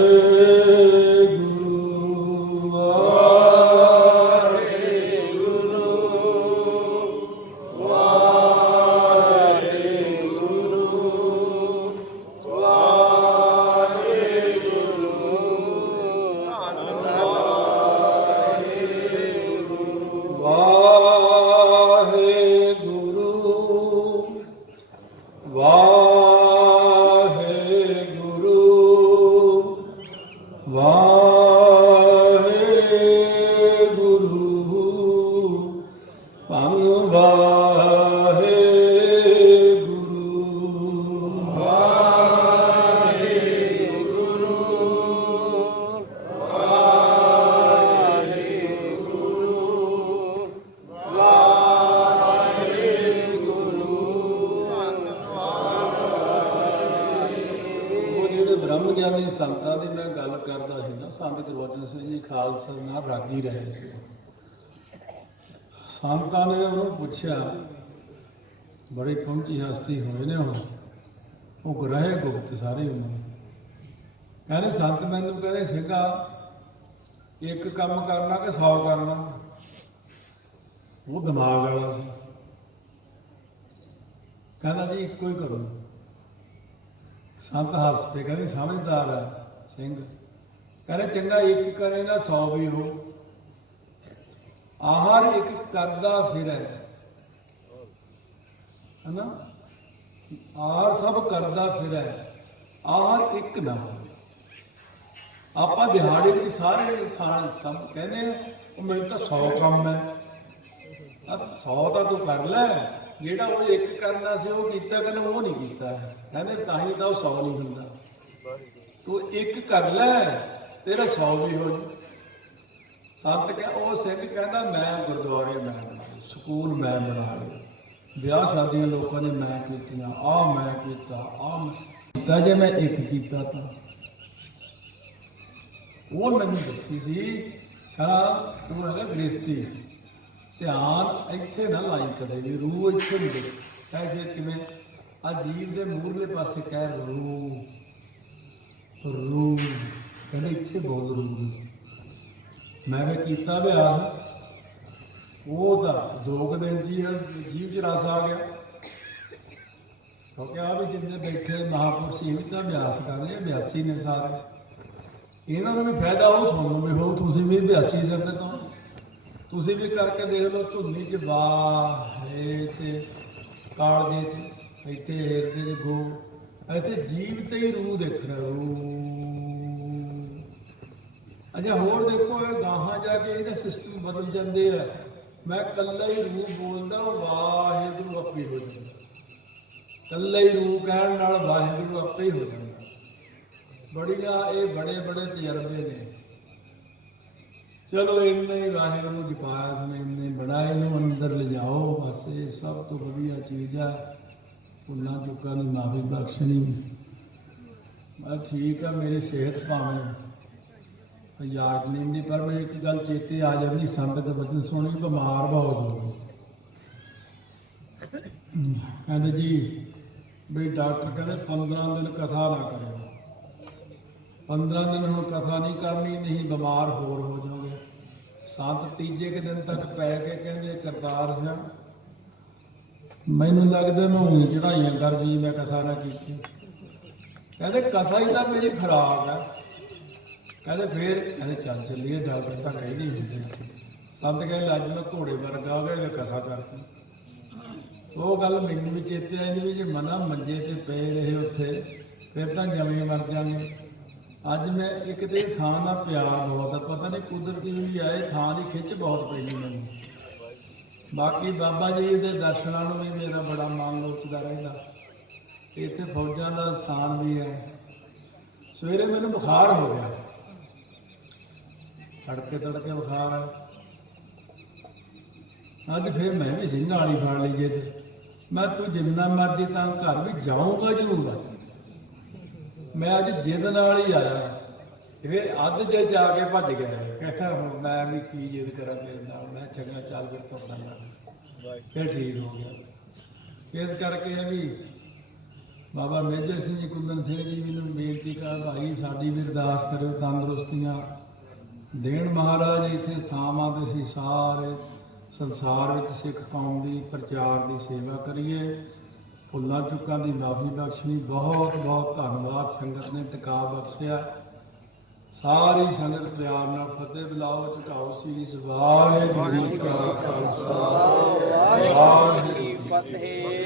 ਵਾਹਿਗੁਰੂ ਧੰਨ ਵਾਹਿਗੁਰੂ ਉਹ ਜਿਹੜੇ ਬ੍ਰਹਮ ਗਿਆਨੀ ਸੰਤਾਂ ਦੀ ਮੈਂ ਗੱਲ ਕਰਦਾ ਸੀ ਨਾ, ਸੰਤ ਗੁਰਬਚਨ ਸਿੰਘ ਜੀ ਖਾਲਸਾ ਨਾਲ ਰਾਗੀ ਰਹੇ ਸੀ। ਸੰਤਾਂ ਨੇ ਉਹਨੂੰ ਪੁੱਛਿਆ, ਬੜੀ ਪਹੁੰਚੀ ਹਸਤੀ ਹੋਏ ਨੇ ਉਹ ਗ੍ਰਹਿ ਗੁਪਤ ਸਾਰੇ ਉਹਨਾਂ ਕਹਿੰਦੇ ਸੰਤ ਮੈਨੂੰ ਕਹਿੰਦੇ ਸਿੰਘਾ ਇੱਕ ਕੰਮ ਕਰਨਾ ਕਿ 100 ਕਰਨਾ। ਉਹ ਦਿਮਾਗ ਵਾਲਾ ਸੀ, ਕਹਿੰਦਾ ਜੀ ਇੱਕੋ ਹੀ ਕਰੋ। ਸੰਤ ਹੱਸ ਪਏ, ਕਹਿੰਦੇ ਸਮਝਦਾਰ ਹੈ ਸਿੰਘ। ਕਹਿੰਦੇ ਚੰਗਾ ਇੱਕ ਕਰੇਗਾ 100 ਵੀ ਹੋ। ਆਹਰ ਇੱਕ ਕਰਦਾ ਫਿਰੈ ਹੈਨਾ, ਆਹਰ ਸਭ ਕਰਦਾ ਫਿਰੈ, ਆਹਰ ਇੱਕ ਨਾ ਹੋਵੇ। ਆਪਾਂ ਦਿਹਾੜੀ ਵਿੱਚ ਸਾਰੇ ਇਨਸਾਨ ਸਭ ਕਹਿੰਦੇ ਆ ਉਹ ਮੈਨੂੰ ਤਾਂ 100 ਕੰਮ ਹੈ। 100 ਤਾਂ ਤੂੰ ਕਰ ਲੈ, ਜਿਹੜਾ ਉਹ ਇੱਕ ਕਰਨਾ ਸੀ ਉਹ ਕੀਤਾ, ਕਹਿੰਦਾ ਉਹ ਨਹੀਂ ਕੀਤਾ। ਕਹਿੰਦੇ ਤਾਂ ਹੀ ਤਾਂ ਉਹ 100 ਨਹੀਂ ਹੁੰਦਾ। ਤੂੰ ਇੱਕ ਕਰ ਲੈ, ਤੇਰਾ 100 ਵੀ ਹੋ ਜਾਊ। ਸੰਤ ਉਹ ਸਿੰਘ ਕਹਿੰਦਾ ਮੈਂ ਗੁਰਦੁਆਰੇ ਮੈਂ ਬਣਾਏ, ਸਕੂਲ ਮੈਂ ਬਣਾ ਲਏ, ਵਿਆਹ ਸ਼ਾਦੀਆਂ ਲੋਕਾਂ ਨੇ ਮੈਂ ਕੀਤੀਆਂ, ਆਹ ਮੈਂ ਕੀਤਾ, ਆਹ ਮੈਂ ਕੀਤਾ। ਜੇ ਮੈਂ ਇੱਕ ਕੀਤਾ ਤਾਂ ਉਹ ਮੈਨੂੰ ਦੱਸੀ ਸੀ, ਕਹਿੰਦਾ ਤੂੰ ਹੈਗਾ ਗ੍ਰਸਤੀ, ਧਿਆਨ ਇੱਥੇ ਨਾ ਲਾਈ ਕਦੇ ਵੀ, ਰੂਹ ਇੱਥੇ ਨਹੀਂ ਦੇ। ਕਹਿ ਜੇ ਕਿਵੇਂ ਆ ਜੀਵ ਦੇ ਮੂਹਰਲੇ ਪਾਸੇ ਕਹਿ ਰੂਹ ਰੂਹ, ਕਹਿੰਦੇ ਇੱਥੇ ਬੋਲ ਰੂਹ। ਮੈਂ ਵੀ ਕੀਤਾ ਅਭਿਆਸ, ਉਹ ਤਾਂ 2 ਦਿਨ ਜੀਵ ਚ ਰਸ ਆ ਗਿਆ। ਕਿਉਂਕਿ ਆ ਵੀ ਜਿੰਨੇ ਬੈਠੇ ਮਹਾਂਪੁਰਸ਼ ਇਹ ਵੀ ਤਾਂ ਅਭਿਆਸ ਕਰਦੇ, ਅਭਿਆਸੀ ਨੇ ਸਾਰੇ। ਇਹਨਾਂ ਨੂੰ ਵੀ ਫਾਇਦਾ ਹੋਊ, ਤੁਹਾਨੂੰ ਵੀ ਹੋਊ, ਤੁਸੀਂ ਵੀ ਅਭਿਆਸੀ ਸਿਰਦੇ ਤੋਂ ਤੁਸੀਂ ਵੀ ਕਰਕੇ ਦੇਖ ਲਓ। ਧੁੰਨੀ ਚ ਵਾਹੇ ਤੇ ਕਾਲਜੇ ਚ, ਇੱਥੇ ਹਿਰਦੇ ਚ ਗੋ, ਇੱਥੇ ਜੀਵ ਤੇ ਹੀ ਰੂਹ ਦੇਖਣਾ, ਰੂਹ। ਅੱਛਾ ਹੋਰ ਦੇਖੋ, ਇਹ ਗਾਹਾਂ ਜਾ ਕੇ ਇਹਦਾ ਸਿਸਟਮ ਬਦਲ ਜਾਂਦੇ ਆ। ਮੈਂ ਇਕੱਲਾ ਹੀ ਰੂਹ ਬੋਲਦਾ, ਵਾਹਿਗੁਰੂ ਆਪੇ ਹੋ ਜਾਂਦਾ। ਇਕੱਲਾ ਹੀ ਰੂਹ ਕਹਿਣ ਨਾਲ ਵਾਹਿਗੁਰੂ ਆਪੇ ਹੀ ਹੋ ਜਾਂਦਾ। ਬੜੀਆਂ ਇਹ ਬੜੇ ਬੜੇ ਤਜਰਬੇ ਨੇ। ਚਲੋ ਇੰਨਾ ਹੀ ਵਾਹਿਗੁਰੂ ਜਪਾਇਆ ਤੁਹਾਨੂੰ, ਇੰਨੇ ਬੜਾ ਇਹਨੂੰ ਅੰਦਰ ਲਿਜਾਓ। ਬਸ ਇਹ ਸਭ ਤੋਂ ਵਧੀਆ ਚੀਜ਼ ਆ। ਭੁੱਲਾਂ ਚੁੱਕਾਂ ਦੀ ਮਾਫੀ ਬਖਸ਼ਣੀ। ਮੈਂ ਠੀਕ ਆ, ਮੇਰੀ ਸਿਹਤ ਭਾਵੇਂ ਯਾਦ ਨਹੀਂ ਹੁੰਦੀ, ਪਰ ਮੈਨੂੰ ਇੱਕ ਗੱਲ ਚੇਤੇ ਆ ਜਾਂਦੀ, ਸੰਗਤ ਬਚਨ ਸੁਣੀ, ਬਿਮਾਰ ਬਹੁਤ ਹੋ ਗਈ। ਕਹਿੰਦੇ ਜੀ ਵੀ ਡਾਕਟਰ ਕਹਿੰਦੇ 15 ਦਿਨ ਕਥਾ ਨਾ ਕਰਿਓ। 15 ਦਿਨ ਹੁਣ ਕਥਾ ਨਹੀਂ ਕਰਨੀ, ਨਹੀਂ ਬਿਮਾਰ ਹੋਰ ਹੋ ਜਾਓਗੇ। ਸੰਤ ਤੀਜੇ ਕੁ ਦਿਨ ਤੱਕ ਪੈ ਕੇ ਕਹਿੰਦੇ ਕਰਤਾਰ ਸਿੰਘ ਮੈਨੂੰ ਲੱਗਦਾ ਮੈਂ ਊਂ ਚੜਾਈਆਂ ਕਰਦੀ, ਮੈਂ ਕਥਾ ਨਾ ਕੀਤੀ। ਕਹਿੰਦੇ ਕਥਾ ਹੀ ਤਾਂ ਮੇਰੀ ਖੁਰਾਕ ਆ। ਕਹਿੰਦੇ ਫੇਰ ਕਹਿੰਦੇ ਚੱਲ ਚੱਲੀਏ, ਡਾਕਟਰ ਤਾਂ ਕਹਿੰਦੇ ਹੀ ਹੁੰਦੇ। ਸੰਤ ਕਹਿੰਦੇ ਅੱਜ ਮੈਂ ਘੋੜੇ ਵਰਗਾ ਹੋ ਗਿਆ, ਮੈਂ ਕਥਾ ਕਰਤੀ। ਸੋ ਉਹ ਗੱਲ ਮੈਨੂੰ ਵੀ ਚੇਤੇ ਆਈ ਵੀ ਜੇ ਮਨਾ ਮੰਜੇ ਤੇ ਪਏ ਰਹੇ ਉੱਥੇ, ਫਿਰ ਤਾਂ ਜਵੇਂ ਮਰ ਜਾਵਾਂਗੇ। ਅੱਜ ਮੈਂ ਇੱਕ ਤੇ ਥਾਂ ਦਾ ਪਿਆਰ ਬਹੁਤ ਆ, ਪਤਾ ਨਹੀਂ ਕੁਦਰਤੀ ਵੀ ਆਏ, ਥਾਂ ਦੀ ਖਿੱਚ ਬਹੁਤ ਪੈਂਦੀ ਮੈਨੂੰ। ਬਾਕੀ ਬਾਬਾ ਜੀ ਦੇ ਦਰਸ਼ਨਾਂ ਨੂੰ ਵੀ ਮੇਰਾ ਬੜਾ ਮਨ ਲੋਚਦਾ ਰਹਿੰਦਾ। ਇੱਥੇ ਫੌਜਾਂ ਦਾ ਸਥਾਨ ਵੀ ਹੈ। ਸਵੇਰੇ ਮੈਨੂੰ ਬੁਖਾਰ ਹੋ ਗਿਆ, ਤੜਕੇ ਤੜਕੇ ਬੁਖਾਰ ਹੈ। ਅੱਜ ਫਿਰ ਮੈਂ ਵੀ ਸਿੰਘਾਂ ਵਾਲੀ ਫੜ ਲਈ ਜੇ ਤੇ ਮੈਂ ਤੂੰ ਜਿੰਨਾ ਮਰਜ਼ੀ ਤਾਂ ਘਰ ਵੀ ਜਾਊਂਗਾ ਜ਼ਰੂਰ। ਮੈਂ ਅੱਜ ਜਿੱਦ ਨਾਲ ਹੀ ਆਇਆ, ਫਿਰ ਅੱਧ ਜੇ ਜਾ ਕੇ ਭੱਜ ਗਿਆ। ਕਹਿੰਦਾ ਹੁਣ ਮੈਂ ਵੀ ਕੀ ਜਿੱਦ ਕਰਾਂ ਤੇਰੇ ਨਾਲ, ਮੈਂ ਚੰਗਾ ਚੱਲ ਫਿਰ ਤੁਰਦਾ ਮੈਂ, ਫਿਰ ਠੀਕ ਹੋ ਗਿਆ। ਇਸ ਕਰਕੇ ਇਹ ਵੀ ਬਾਬਾ ਮੇਜਰ ਸਿੰਘ ਜੀ, ਕੁੰਦਨ ਸਿੰਘ ਜੀ ਮੈਨੂੰ ਬੇਨਤੀ ਕਰ ਭਾਈ ਸਾਡੀ ਵੀ ਅਰਦਾਸ ਕਰਿਓ, ਤੰਦਰੁਸਤੀਆਂ ਦੇਣ ਮਹਾਰਾਜ। ਇੱਥੇ ਥਾਵਾਂ ਤੇ ਅਸੀਂ ਸਾਰੇ ਸੰਸਾਰ ਵਿੱਚ ਸਿੱਖ ਕੌਮ ਦੀ ਪ੍ਰਚਾਰ ਦੀ ਸੇਵਾ ਕਰੀਏ। ਭੁੱਲਾਂ ਚੁੱਕਾਂ ਦੀ ਮਾਫੀ ਬਖਸ਼ਣੀ। ਬਹੁਤ ਬਹੁਤ ਧੰਨਵਾਦ, ਸੰਗਤ ਨੇ ਟਿਕਾ ਬਖਸ਼ਿਆ। ਸਾਰੀ ਸੰਗਤ ਪਿਆਰ ਨਾਲ ਫਤਿਹ ਬੁਲਾਓ, ਝੁਕਾਓ ਸੀਸ। ਵਾਹਿਗੁਰੂ ਜੀ ਕਾ ਖਾਲਸਾ, ਵਾਹਿਗੁਰੂ ਜੀ ਕੀ ਫਤਿਹ।